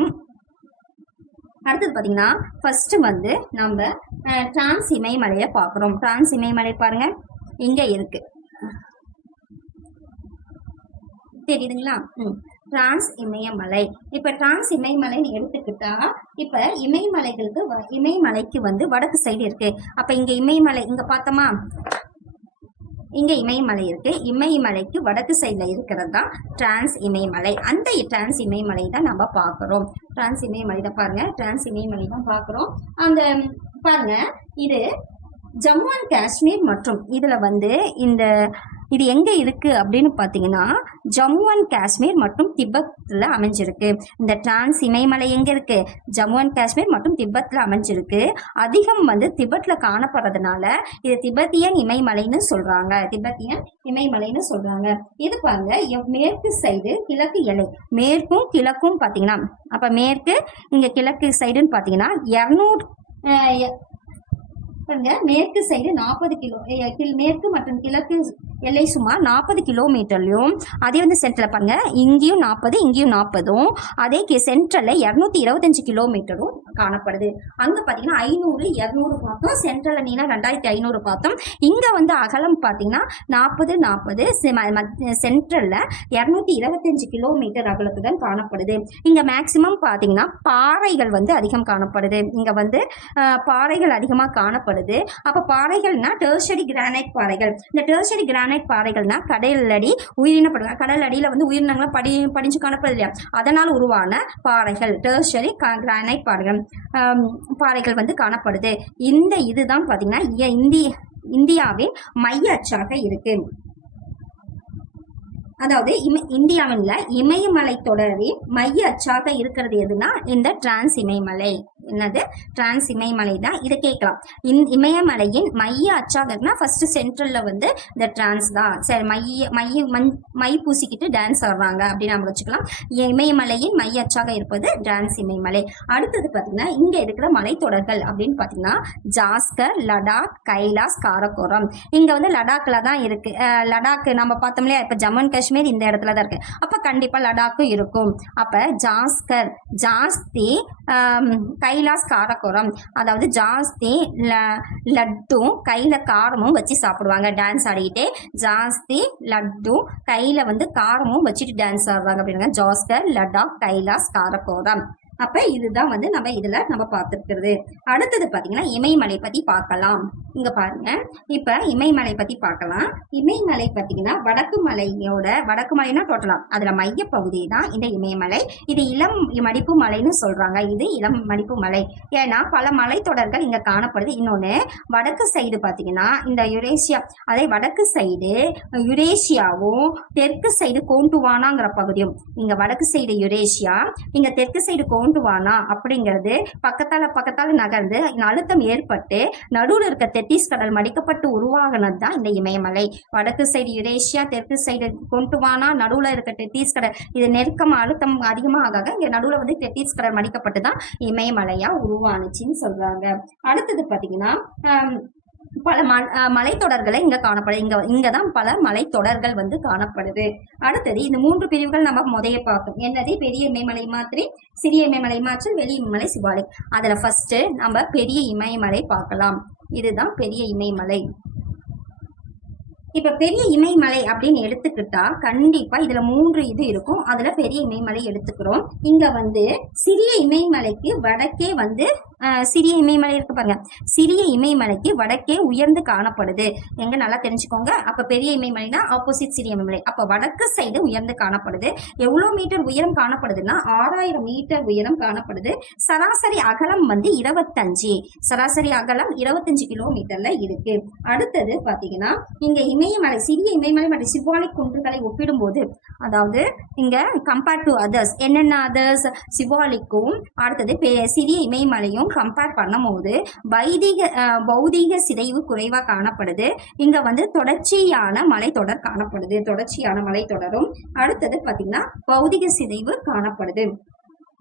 பாத்தீங்கன்னா ஃபர்ஸ்ட் வந்து நம்ம டிரான்ஸ் இமயமலையை பாக்குறோம். டிரான்ஸ் இமயமலை பாருங்க இங்க இருக்கு, தெரியுதுங்களா? டிரான்ஸ் இமயமலை. இப்ப டிரான்ஸ் இமயமலைன்னு எடுத்துக்கிட்டா, இப்ப இமயமலைக்கு வந்து வடக்கு சைடு இருக்கு. அப்ப இங்க இமயமலை இங்க பார்த்தோமா, இங்க இமயமலை இருக்கு. இமயமலைக்கு வடக்கு சைட்ல இருக்கிறது தான் டிரான்ஸ் இமயமலை. அந்த டிரான்ஸ் இமயமலை தான் நம்ம பாக்குறோம். டிரான்ஸ் இமயமலை தான் பாருங்க, டிரான்ஸ் இமயமலை தான் பாக்குறோம். அந்த பாருங்க, இது ஜம்மு அண்ட் காஷ்மீர் மற்றும் இதுல வந்து இது எங்க இருக்கு அப்படின்னு பாத்தீங்கன்னா ஜம்மு அண்ட் காஷ்மீர் மற்றும் திபெத்ல அமைஞ்சிருக்கு. இந்த டிரான்ஸ் இமயமலை எங்க இருக்கு, ஜம்மு அண்ட் காஷ்மீர் மற்றும் திபெத்ல அமைஞ்சிருக்கு. அதிகம் வந்து திபெத்ல காணப்படுறதுனால இது திபெத்தியன் இமயமலைன்னு சொல்றாங்க. இது பாருங்க மேற்கு சைடு கிழக்கு எல்லை, மேற்கும் கிழக்கும் பாத்தீங்கன்னா, அப்ப மேற்கு இங்க கிழக்கு சைடுன்னு பாத்தீங்கன்னா 200 மேற்கு சைடு 40 கிலோ, மேற்கு மற்றும் கிழக்கு எல்லை சுமார் 40 கிலோமீட்டர்லயும், அதே வந்து சென்ட்ரல்ல பாருங்க இங்கேயும் 40 இங்கேயும் 40, அதே சென்ட்ரல்ல 225 கிலோமீட்டரும் காணப்படுது. அங்க பாத்தீங்கன்னா 500 200 பார்த்தோம், சென்ட்ரல்ல நீளம் 2500 பார்த்தோம். இங்க வந்து அகலம் பாத்தீங்கன்னா 40 சென்ட்ரல்ல 225 கிலோமீட்டர் அகலத்துடன் காணப்படுது. இங்க மேக்சிமம் பாத்தீங்கன்னா பாறைகள் வந்து அதிகம் காணப்படுது. இங்க வந்து பாறைகள் அதிகமா காணப்படுது. அப்ப பாறைகள்னா டெர்ஷரி கிரானைட் பாறைகள். இந்த டெர்ஷரி கிரானைட் பாறைகள்னா கடல் அடியில வந்து உயிரினங்களை படிஞ்சு காணப்படுது இல்லையா, அதனால் உருவான பாறைகள் டெர்ஷரி கிரானைட் பாறைகள் வந்து காணப்படுது. இதுதான் பாத்தீங்கன்னா இந்தியாவின் மைய அச்சாக இருக்கு. அதாவது இந்தியாவில் இமயமலை தொடரில் மைய அச்சாக இருக்கிறது எதுனா இந்த டிரான்ஸ் இமயமலை. என்னது, டிரான்ஸ் இமயமலை தான். இதை கேட்கலாம், இமயமலையின் மைய அச்சாக ஃபர்ஸ்ட் சென்ட்ரல்ல வந்து இந்த டிரான்ஸ் தான். சரி, மை பூசிக்கிட்டு டான்ஸ் ஆடுறாங்க அப்படின்னு நம்ம வச்சுக்கலாம். இமயமலையின் மைய அச்சாக இருப்பது டிரான்ஸ் இமயமலை. அடுத்தது பாத்தீங்கன்னா இங்க இருக்கிற மலைத்தொடர்கள் அப்படின்னு பாத்தீங்கன்னா ஜாஸ்கர், லடாக், கைலாஸ், காரகோரம். இங்க வந்து லடாக்ல தான் இருக்கு. லடாக் நம்ம பார்த்தோம் இல்லையா, இப்ப ஜம்மு அண்ட் காஷ்மீர் இந்த இடத்துல தான் இருக்கு. அப்ப கண்டிப்பா லடாக்கும் இருக்கும். அப்ப ஜாஸ்கர் ஜாஸ்தி, கைலாஸ் காரகோரம், அதாவது ஜாஸ்தி லட்டும் கையில காரமும் வச்சு சாப்பிடுவாங்க டான்ஸ் ஆடிக்கிட்டே. ஜாஸ்தி லட்டு கையில வந்து காரமும் வச்சுட்டு டான்ஸ் ஆடுவாங்க அப்படின்னா ஜாஸ்கர், லடாக், கைலாஸ், காரகோரம். அப்ப இதுதான் வந்து நம்ம பார்த்துருக்கிறது. அடுத்தது பாத்தீங்கன்னா இமயமலை பத்தி பார்க்கலாம். இங்க பாருங்க, இப்ப இமயமலை பத்தி பார்க்கலாம். இமயமலை பாத்தீங்கன்னா வடக்கு மலைனா டோட்டலா அதுல மைய பகுதி தான் இந்த இமயமலை. இது இளம் மடிப்பு மலைன்னு சொல்றாங்க. இது இளம் மடிப்பு மலை, ஏன்னா பல மலைத்தொடர்கள் இங்க காணப்படுது. இன்னொன்னு வடக்கு சைடு பாத்தீங்கன்னா இந்த யுரேசியா, அதே வடக்கு சைடு யுரேசியாவும் தெற்கு சைடு கோண்டுவானாங்கிற பகுதியும். இங்க வடக்கு சைடு யுரேசியா, இங்க தெற்கு சைடு கோண்டுவானா அப்படிங்கிறது பக்கத்தால நகர்ந்து அழுத்தம் ஏற்பட்டு நடுவில் இருக்க தெத்திஸ் கடல் மடிக்கப்பட்டு உருவாகினது தான் இந்த இமயமலை. வடக்கு சைடு யுரேஷியா, தெற்கு சைடு கோண்டுவானா, நடுவுல இருக்க தெத்திஸ் கடல், இது நெருக்கம் அழுத்தம் அதிகமாக இங்க நடுவுல வந்து தெத்திஸ் கடல் மடிக்கப்பட்டு தான் இமயமலையா உருவானுச்சுன்னு சொல்றாங்க. அடுத்தது பாத்தீங்கன்னா பல மலைத்தொடர்களை இங்க காணப்படுது. இங்கதான் பல மலைத்தொடர்கள் வந்து காணப்படுது. அடுத்தது இந்த 3 பிரிவுகள் நம்ம முதைய பார்த்தோம். என்னது? பெரிய இமயமலை மாத்திரை, சிறிய இமயமலை மாற்றல், வெளி இமயமலை, சிவாலிக். அதுல ஃபர்ஸ்ட் நம்ம பெரிய இமயமலை பார்க்கலாம். இதுதான் பெரிய இமயமலை. இப்ப பெரிய இமயமலை அப்படின்னு எடுத்துக்கிட்டா கண்டிப்பா இதுல 3 இது இருக்கும். அதுல பெரிய இமயமலை எடுத்துக்கிறோம். இங்க வந்து சிறிய இமயமலைக்கு வடக்கே வந்து சிறிய இமயமலை இருக்கு பாருங்க. சிறிய இமயமலைக்கு வடக்கே உயர்ந்து காணப்படுது. எங்க நல்லா தெரிஞ்சுக்கோங்க. அப்ப பெரிய இமயமலைனா ஆப்போசிட் சிறிய இமயமலை. அப்ப வடக்கு சைடு உயர்ந்து காணப்படுது. எவ்வளவு மீட்டர் உயரம் காணப்படுதுன்னா 6000 மீட்டர் உயரம் காணப்படுது. சராசரி அகலம் வந்து 25. சராசரி அகலம் 25 கிலோமீட்டர்ல இருக்கு. அடுத்தது பாத்தீங்கன்னா இங்க இமயமலை, சிறிய இமயமலை மற்றும் சிவாலிக் குன்றுகளை ஒப்பிடும்போது, அதாவது இங்க கம்பேர் டு அதர்ஸ், என்னென்ன அதர்ஸ்? சிவாலிக்கும் அடுத்தது சிறிய இமயமலையும் கம்பேர் பண்ணும் போது பௌதீக சிதைவு குறைவா காணப்படுது. இங்க வந்து தொடர்ச்சியான மலைத்தொடர் காணப்படுது. தொடர்ச்சியான மலைத்தொடரும் அடுத்தது பாத்தீங்கன்னா பௌதிக சிதைவு காணப்படுது.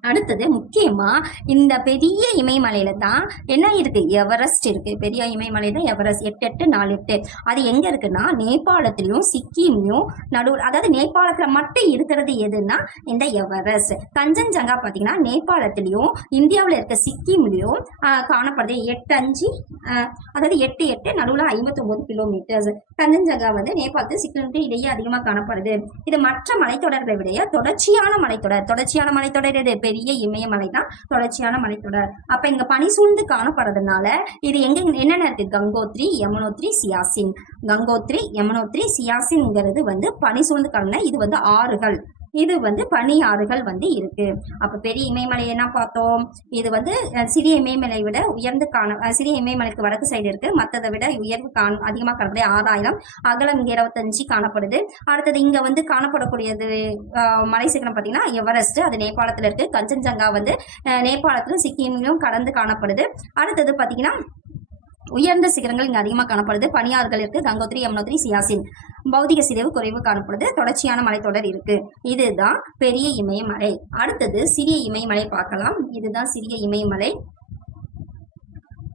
அடுத்தது முக்கியமா இந்த பெரிய இமயமலையில தான் என்ன இருக்கு? எவரெஸ்ட் இருக்கு. பெரிய இமயமலை தான் எவரெஸ்ட். 8848. அது எங்க இருக்குன்னா நேபாளத்திலயும் சிக்கிம்லயும் நடுவில், அதாவது நேபாளத்துல மட்டும் இருக்கிறது எதுன்னா இந்த எவரெஸ்ட். கஞ்சன்ஜங்கா பாத்தீங்கன்னா நேபாளத்திலயும் இந்தியாவில இருக்க சிக்கிம்லயும் காணப்படுது. 85 அதாவது 88 நடுவுல 59 கிலோமீட்டர்ஸ். கஞ்சன்ஜங்கா வந்து நேபாளத்து சிக்கிமுக்கு இடையே அதிகமா காணப்படுது. இது மற்ற மலைத்தொடர்களை விட தொடர்ச்சியான மலைத்தொடர் எது? பெரிய இமயமலை தான் தொடர்ச்சியான மலைத்தொடர். அப்ப இங்க பனி சூழ்ந்து காணப்படுறதுனால இது எங்க என்னென்ன இருக்கு? கங்கோத்ரி, யமுனோத்ரி, சியாசின். கங்கோத்ரி, யமுனோத்ரி, சியாசின்ங்கிறது வந்து பனி சூழ்ந்து காணல. இது வந்து ஆறுகள். இது வந்து பனி ஆறுகள் வந்து இருக்கு. அப்ப பெரிய இமயமலை என்ன பார்த்தோம்? இது வந்து சிறிய இமயமலை விட உயர்ந்து சிறிய இமயமலைக்கு வடக்கு சைடு இருக்கு. மற்றதை விட உயர்வு அதிகமா காணப்படுது. 6000. அகலம் இங்க 25 காணப்படுது. அடுத்தது இங்க வந்து காணப்படக்கூடியது மலை சிகரம் பாத்தீங்கன்னா எவரெஸ்ட், அது நேபாளத்துல இருக்கு. கஞ்சன்ஜங்கா வந்து நேபாளத்திலும் சிக்கிமிலும் கடந்து காணப்படுது. அடுத்தது பாத்தீங்கன்னா உயர்ந்த சிகரங்கள் இங்க அதிகமா காணப்படுது. பனியாறுகள் இருக்கு. கங்கோத்ரி, யமுனோத்ரி, சியாசின். பௌதிக சிதைவு குறைவு காணப்படுது. தொடர்ச்சியான மலைத்தொடர் இருக்கு. இதுதான் பெரிய இமயமலை. அடுத்தது சிறிய இமயமலை பார்க்கலாம். இதுதான் சிறிய இமயமலை.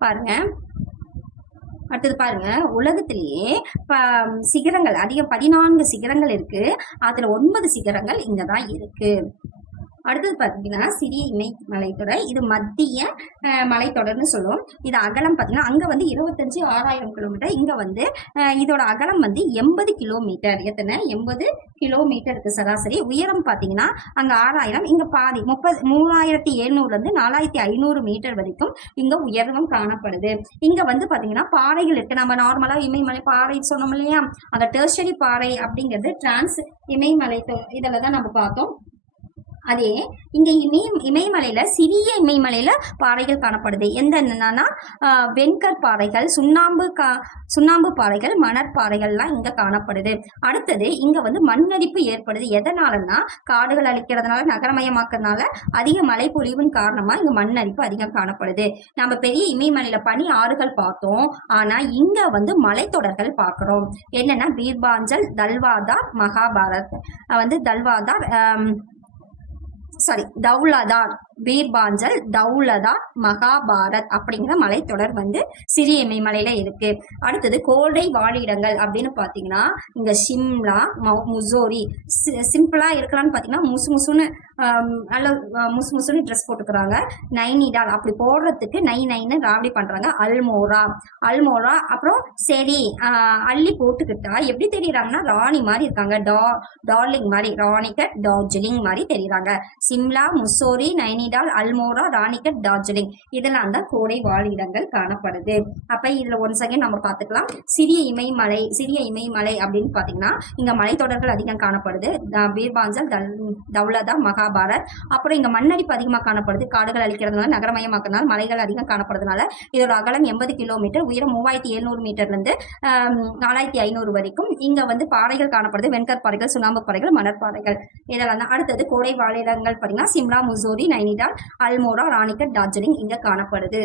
பாருங்க. அடுத்தது பாருங்க, உலகத்திலேயே சிகரங்கள் அதிகம் 14 சிகரங்கள் இருக்கு. அதுல 9 சிகரங்கள் இங்கதான் இருக்கு. அடுத்தது பாத்தீங்கன்னா சிறிய இமயமலைத்தொடர். இது மத்திய மலைத்தொடர்னு சொல்லுவோம். இது அகலம் பாத்தீங்கன்னா அங்க வந்து 25 6000 கிலோமீட்டர். இங்க வந்து இதோட அகலம் வந்து 80 கிலோமீட்டர். எத்தனை? 80 கிலோமீட்டர் இருக்கு சராசரி. உயரம் பாத்தீங்கன்னா அங்க 6000, இங்க பாதி 3700 இருந்து 4500 மீட்டர் வரைக்கும் இங்க உயர்வும் காணப்படுது. இங்க வந்து பாத்தீங்கன்னா பாறைகள் இருக்கு. நம்ம நார்மலா இமயமலை பாறை சொன்னோம் இல்லையா, அந்த டெர்ஷரி பாறை அப்படிங்கிறது டிரான்ஸ் இமயமலை இதுலதான் நம்ம பார்த்தோம். அதே இங்க இமயமலையில சிறிய இமயமலையில பாறைகள் காணப்படுது. என்னன்னா வெண்கற் பாறைகள், சுண்ணாம்பு பாறைகள், மணற்பாறைகள்லாம் இங்க காணப்படுது. அடுத்தது இங்க வந்து மண்ணரிப்பு ஏற்படுது. எதனாலன்னா காடுகள் அழிக்கிறதுனால, நகரமயமாக்குறதுனால அதிக மழை பொழிவின் காரணமா இங்க மண்ணரிப்பு அதிகம் காணப்படுது. நம்ம பெரிய இமயமலையில பனி ஆறுகள் பார்த்தோம். ஆனா இங்க வந்து மலைத்தொடர்கள் பார்க்கிறோம். என்னன்னா பீர்பாஞ்சல், தல்வாதார், மகாபாரத் வந்து தௌலதார், பீர்பாஞ்சல், தௌலதார், மகாபாரத் அப்படிங்கிற மலைத்தொடர் வந்து சிறிய இமயமலையில இருக்கு. அடுத்தது கோடை வாழிடங்கள் அப்படின்னு பாத்தீங்கன்னா இங்க சிம்லா, முசோரி. சிம்பிளா இருக்கலாம்னு பாத்தீங்கன்னா முசுன்னு நல்ல முசுன்னு ட்ரெஸ் போட்டுக்கிறாங்க. நைனிடால் அப்படி போடுறதுக்கு நைன்னு ராவடி பண்றாங்க. அல்மோரா அப்புறம் சரி அள்ளி போட்டுக்கிட்டா எப்படி தெரியுறாங்கன்னா ராணி மாதிரி இருக்காங்க. டார்லிங் மாதிரி, ராணிகட், டார்ஜிலிங் மாதிரி தெரியுறாங்க. சிம்லா, முசோரி, நைனிடால், அல்மோரா, ராணிகட், டார்ஜிலிங் இதெல்லாம் தான் கோடை வாழிடங்கள் காணப்படுது. அப்ப இதுல ஒன்ஸ் அகைன் நம்ம பாத்துக்கலாம். சிறிய இமயமலை அப்படின்னு பாத்தீங்கன்னா இங்க மலைத்தொடர்கள் அதிகம் காணப்படுது. பீர்பாஞ்சல், தௌலதா, மகாபாரத். அப்புறம் இங்க மண்ணரிப்பு அதிகமா காணப்படுது. காடுகள் அழிக்கிறதுனால, நகரமயமாக்குறதுனால மலைகள் அதிகம் காணப்படுறதுனால இதோட அகலம் 80 கிலோமீட்டர், உயரம் 3700 மீட்டர்ல இருந்து 4500 வரைக்கும். இங்க வந்து பாறைகள் காணப்படுது. வெண்கற் பாறைகள், சுண்ணாம்பு பாறைகள், மணற்பாறைகள் இதெல்லாம் தான். அடுத்தது கோடை வாழிடங்கள் பாத்தீங்கன்னா சிம்லா, முசோரி, நைனிடால், நைனிடால், அல்மோரா, ராணிகட், டார்ஜிலிங் இங்க காணப்படுது.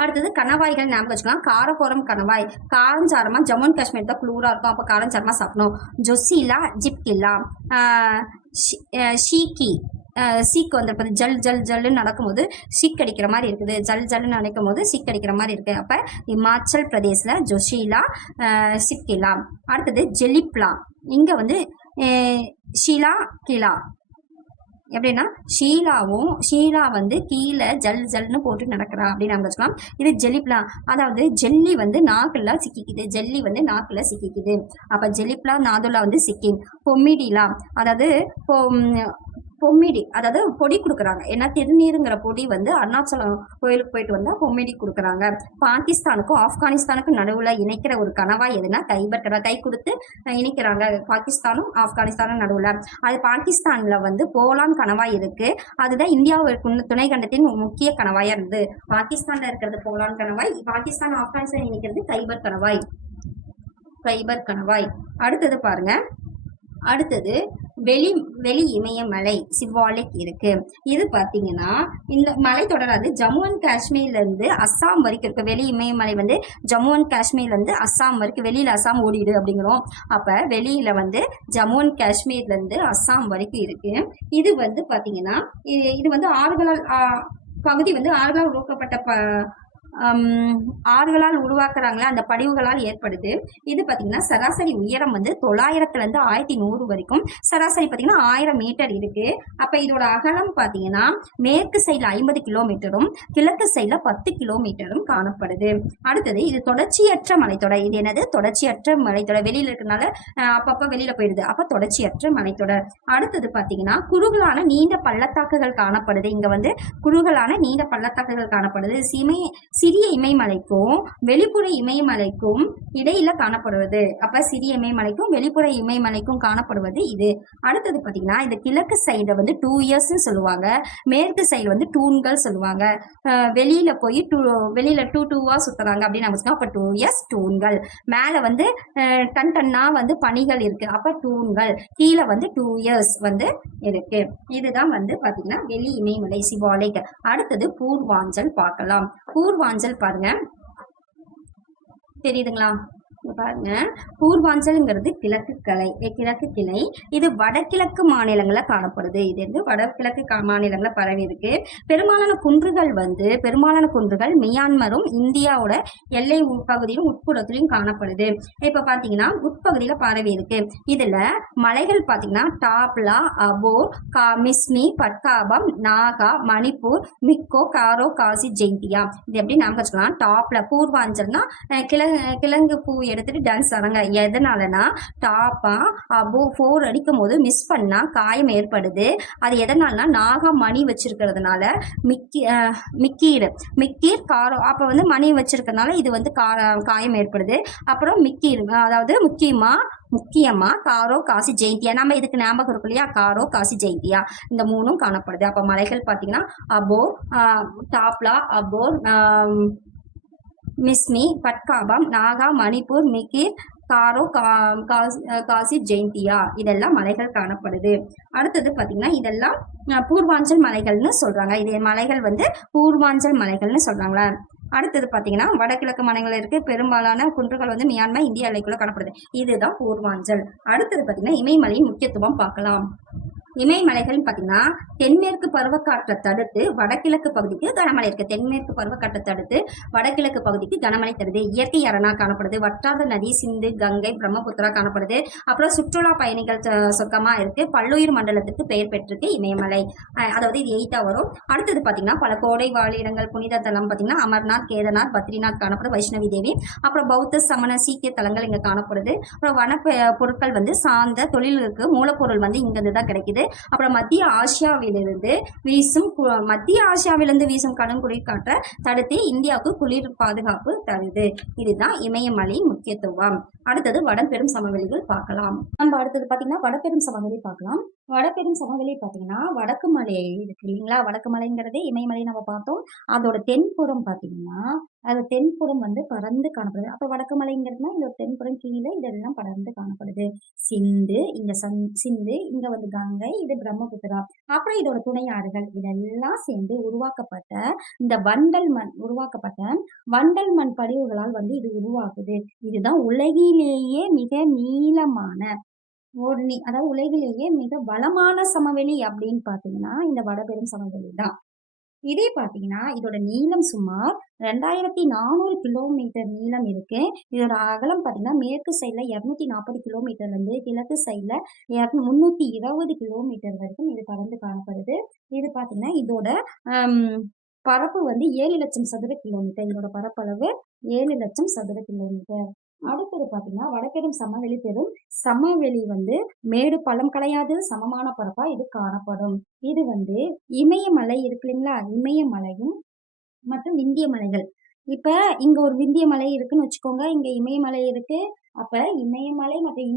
அடுத்தது கணவாய்கள் ஞாபகம் வச்சுக்கலாம். காரக்கோரம் கணவாய் காரஞ்சாரமா, ஜம்மு அண்ட் காஷ்மீர் தான் குளூரா இருக்கும், அப்போ காரஞ்சாரமா சாப்பிடணும். ஜொசிலா, ஜிப்கில்லா, ஷீக்கி, சீக்கு வந்துருப்பது ஜல் ஜல் ஜல்லுன்னு நடக்கும்போது சீக் அடிக்கிற மாதிரி இருக்குது, ஜல் ஜல்லுன்னு நினைக்கும் போது சீக் அடிக்கிற மாதிரி இருக்கு. அப்போ இமாச்சல் பிரதேசில் ஜொஷீலா, சிப்கிலா. அடுத்தது ஜெலிப்லா, இங்கே வந்து ஷீலா கிலா. எப்படின்னா ஷீலா வந்து கீழே ஜல் ஜல்னு போட்டு நடக்கிறா அப்படின்னு நம்ம வச்சுக்கலாம். இது ஜெலிப்லா, அதாவது ஜெல்லி வந்து நாக்குல சிக்கிக்குது, ஜெல்லி வந்து நாக்குல சிக்கிக்குது. அப்ப ஜெலிப்லா, நாதுலா வந்து சிக்கிம். பொம்மிடிலா, அதாவது பொம்மிடி, அதாவது பொடி கொடுக்குறாங்க. ஏன்னா திருநீருங்கிற பொடி வந்து அருணாச்சலம் கோயிலுக்கு போயிட்டு வந்தா பொம்மிடி கொடுக்குறாங்க. பாகிஸ்தானுக்கும் ஆப்கானிஸ்தானுக்கும் நடுவுல இணைக்கிற ஒரு கணவாய் எதுனா கைபர் கணவாய். கை கொடுத்து இணைக்கிறாங்க பாகிஸ்தானும் ஆப்கானிஸ்தானும் நடுவுல. அது பாகிஸ்தான்ல வந்து போலான் கணவாய் இருக்கு. அதுதான் இந்தியாவுக்கு துணை கண்டத்தின் முக்கிய கணவாயா இருந்தது. பாகிஸ்தான்ல இருக்கிறது போலான் கணவாய், பாகிஸ்தான் ஆப்கானிஸ்தான் இணைக்கிறது கைபர் கணவாய். அடுத்தது பாருங்க, அடுத்தது வெளி இமயமலை சிவாலிக் இருக்கு. இது பாத்தீங்கன்னா இந்த மலை தொடராது ஜம்மு அண்ட் காஷ்மீர்ல இருந்து அஸ்ஸாம் வரைக்கும் இருக்கு. வெளி இமயமலை வந்து ஜம்மு அண்ட் காஷ்மீர்ல இருந்து அஸ்ஸாம் வரைக்கும், வெளியில அஸ்ஸாம் ஓடிடு அப்படிங்கிறோம். அப்ப வெளியில வந்து ஜம்மு அண்ட் காஷ்மீர்ல இருந்து அஸ்ஸாம் வரைக்கும் இருக்கு. இது வந்து பாத்தீங்கன்னா இது வந்து ஆறுகளால் பகுதி வந்து ஆறுகளால் உருவாக்கப்பட்ட ஆறுகளால் உருவாக்குறாங்களா அந்த படிவுகளால் ஏற்படுது. இது பாத்தீங்கன்னா சராசரி உயரம் வந்து 900 இருந்து 1100 வரைக்கும், சராசரி பாத்தீங்கன்னா 1000 மீட்டர் இருக்கு. அப்ப இதோட அகலம் பாத்தீங்கன்னா மேற்கு சைட்ல 50 கிலோமீட்டரும் கிழக்கு சைட்ல 10 கிலோமீட்டரும் காணப்படுது. அடுத்தது இது தொடர்ச்சியற்ற மலைத்தொடர். இது என்னது? தொடர்ச்சியற்ற மலைத்தொடர். வெளியில இருக்கனால அப்பப்ப வெளியில போயிடுது, அப்ப தொடர்ச்சியற்ற மலைத்தொடர். அடுத்தது பாத்தீங்கன்னா குறுகலான நீண்ட பள்ளத்தாக்குகள் காணப்படுது. இங்க வந்து குறுகலான நீண்ட பள்ளத்தாக்குகள் காணப்படுது. சிறிய இமயமலைக்கும் வெளிப்புற இமயமலைக்கும் இடையில காணப்படுவது. அப்ப சிறிய இமயமலைக்கும் வெளிப்புற இமயமலைக்கும் காணப்படுவது இது. அடுத்தது பாத்தீங்கன்னா இந்த கிழக்கு சைட வந்து 2 இயர்ஸ் சொல்லுவாங்க, மேற்கு சைடு வந்து டூன்கள் சொல்லுவாங்க. வெளியில போய் வெளியில டூவா சுத்துறாங்க அப்படின்னு நம்ம அப்ப 2 இயர்ஸ் டூன்கள். மேல வந்து டன்னா வந்து பனிகள் இருக்கு, அப்ப டூன்கள். கீழே வந்து 2 இயர்ஸ் வந்து இருக்கு. இதுதான் வந்து பாத்தீங்கன்னா வெளி இமயமலை சிவாலிக். அடுத்தது பூர்வாஞ்சல் பார்க்கலாம். பூர்வாஞ்சல் பாருங்க, தெரியுதுங்களா? பாருங்க, பூர்வாஞ்சல்ங்கிறது கிழக்கு கிளை. இது வடகிழக்கு மாநிலங்கள காணப்படுது. இது வந்து வடகிழக்கு மாநிலங்கள பரவி இருக்கு. பெரும்பாலான குன்றுகள் மியான்மரும் இந்தியாவோட எல்லை பகுதியிலும் உட்புறத்திலும் காணப்படுது. இப்ப பாத்தீங்கன்னா உட்பகுதியில பரவி இருக்கு. இதுல மலைகள் பாத்தீங்கன்னா டாப்லா, அபோர், மிஸ்மி, பட்காபம், நாகா, மணிப்பூர், மிக்கோ, காரோ, காசி, ஜெயிந்தியா. இது எப்படி நாம வச்சுக்கலாம்? டாப்ல பூர்வாஞ்சல்னா கிழங்கு பூ எடுத்துட்டு டான்ஸ் ஆடுறாங்க. எதனாலனா டாப்பா அபோ 4 அடிக்கும் போது மிஸ் பண்ணா காயம் ஏற்படுது. அது எதனாலனா நாகா மணி வச்சிருக்கிறதுனால, மிக்கீர் காரம் அப்ப வந்து மணி வச்சிருக்கிறதுனால இது வந்து காயம் ஏற்படுது. அப்புறம் மிக்கீர், அதாவது முக்கியமா காரோ, காசி, ஜெயந்தியா. நம்ம இதுக்கு ஞாபகம் இருக்கும் இல்லையா? காரோ, காசி, ஜெயந்தியா, இந்த 3ம் காணப்படுது. அப்ப மலைகள் பாத்தீங்கன்னா அபோர், டாப்லா, அபோர், மிஸ்மி, பட்காபம், நாகா, மணிப்பூர், மிக்கீர், காரோ, காசி, ஜெயந்தியா, இதெல்லாம் மலைகள் காணப்படுது. அடுத்தது பாத்தீங்கன்னா இதெல்லாம் பூர்வாஞ்சல் மலைகள்னு சொல்றாங்க. இது மலைகள் வந்து பூர்வாஞ்சல் மலைகள்னு சொல்றாங்களா. அடுத்தது பாத்தீங்கன்னா வடகிழக்கு மாநிலங்கள் இருக்கு. பெரும்பாலான குன்றுகள் வந்து மியான்மர் இந்திய எல்லைக்குள்ள காணப்படுது. இதுதான் பூர்வாஞ்சல். அடுத்தது பாத்தீங்கன்னா இமயமலையின் முக்கியத்துவம் பார்க்கலாம். இமயமலைகள் பாத்தீங்கன்னா தென்மேற்கு பருவக்காற்றை தடுத்து வடகிழக்கு பகுதிக்கு கனமழை இருக்கு. தென்மேற்கு பருவக்காற்றை தடுத்து வடகிழக்கு பகுதிக்கு கனமழை தருது. இயற்கை அரணா காணப்படுது. வற்றாத நதி சிந்து, கங்கை, பிரம்மபுத்திரா காணப்படுது. அப்புறம் சுற்றுலா பயணிகள் சொக்கமா இருக்கு. பல்லுயிர் மண்டலத்துக்கு பெயர் பெற்றிருக்கு இமயமலை. அதாவது இது 8ஆ வரும். அடுத்தது பாத்தீங்கன்னா பல கோடை வாழிடங்கள், புனித தலம் பாத்தீங்கன்னா அமர்நாத், கேதார்நாத், பத்ரிநாத் காணப்படுது. வைஷ்ணவி தேவி, அப்புறம் பௌத்த, சமண, சீக்கிய தலங்கள் இங்க காணப்படுது. அப்புறம் வன பொருட்கள் வந்து சார்ந்த தொழிலுக்கு மூலப்பொருள் வந்து இங்கிருந்து தான் கிடைக்குது. அப்புறம் மத்திய ஆசியாவிலிருந்து வீசும் கடும் குளிர் காற்றை தடுத்து இந்தியாவுக்கு குளிர் பாதுகாப்பு தருது. இதுதான் இமயமலை முக்கியத்துவம். அடுத்தது வடபெரும் சமவெளிகள் பார்க்கலாம். நம்ம அடுத்தது பாத்தீங்கன்னா வடபெரும் சமவெளி பார்க்கலாம். வடபெரும் சமவெளி பாத்தீங்கன்னா வடக்கு மலை இருக்கு இல்லைங்களா? வடக்கு மலைங்கிறதே இமயமலை நம்ம பார்த்தோம். அதோட தென்புறம் பாத்தீங்கன்னா அது தென்புறம் வந்து பறந்து காணப்படுது. அப்ப வடக்கு மலைங்கிறதுனா இந்த தென்புறம் கீழே இதெல்லாம் படர்ந்து காணப்படுது. சிந்து இங்க சிந்து, இங்க வந்து கங்கை, இது பிரம்மபுத்திரா, அப்புறம் இதோட துணை ஆறுகள் இதெல்லாம் சேர்ந்து உருவாக்கப்பட்ட இந்த வண்டல் மண் படிவுகளால் வந்து இது உருவாகுது. இதுதான் உலகிலேயே மிக நீளமான அதாவது உலகிலேயே மிக வளமான சமவெளி அப்படின்னு பாத்தீங்கன்னா இந்த வடபெரும் சமவெளி தான். இதே பாத்தீங்கன்னா இதோட நீளம் சுமார் 2400 கிலோமீட்டர் நீளம் இருக்கு. இதோட அகலம் பாத்தீங்கன்னா மேற்கு சைட்ல 240 கிலோமீட்டர்ல இருந்து கிழக்கு சைட்ல 320 கிலோமீட்டர் வரைக்கும் இது பறந்து காணப்படுது. இது பாத்தீங்கன்னா இதோட பரப்பு வந்து 7 லட்சம் சதுர கிலோமீட்டர். இதோட பரப்பளவு 7 லட்சம் சதுர கிலோமீட்டர். அடுத்தது பாத்தீங்கன்னா வடபெரும் சமவெளி வந்து மேடு பள்ளம் கிடையாது, சமமான பரப்பா இது காணப்படும். இது வந்து இமயமலை இருக்கு இல்லைங்களா? இமயமலையும் மற்றும் விந்திய மலைகள். இப்ப இங்க ஒரு விந்திய மலை இருக்குன்னு வச்சுக்கோங்க, இங்க இமயமலை இருக்கு. அப்ப இமயமலை மற்றும்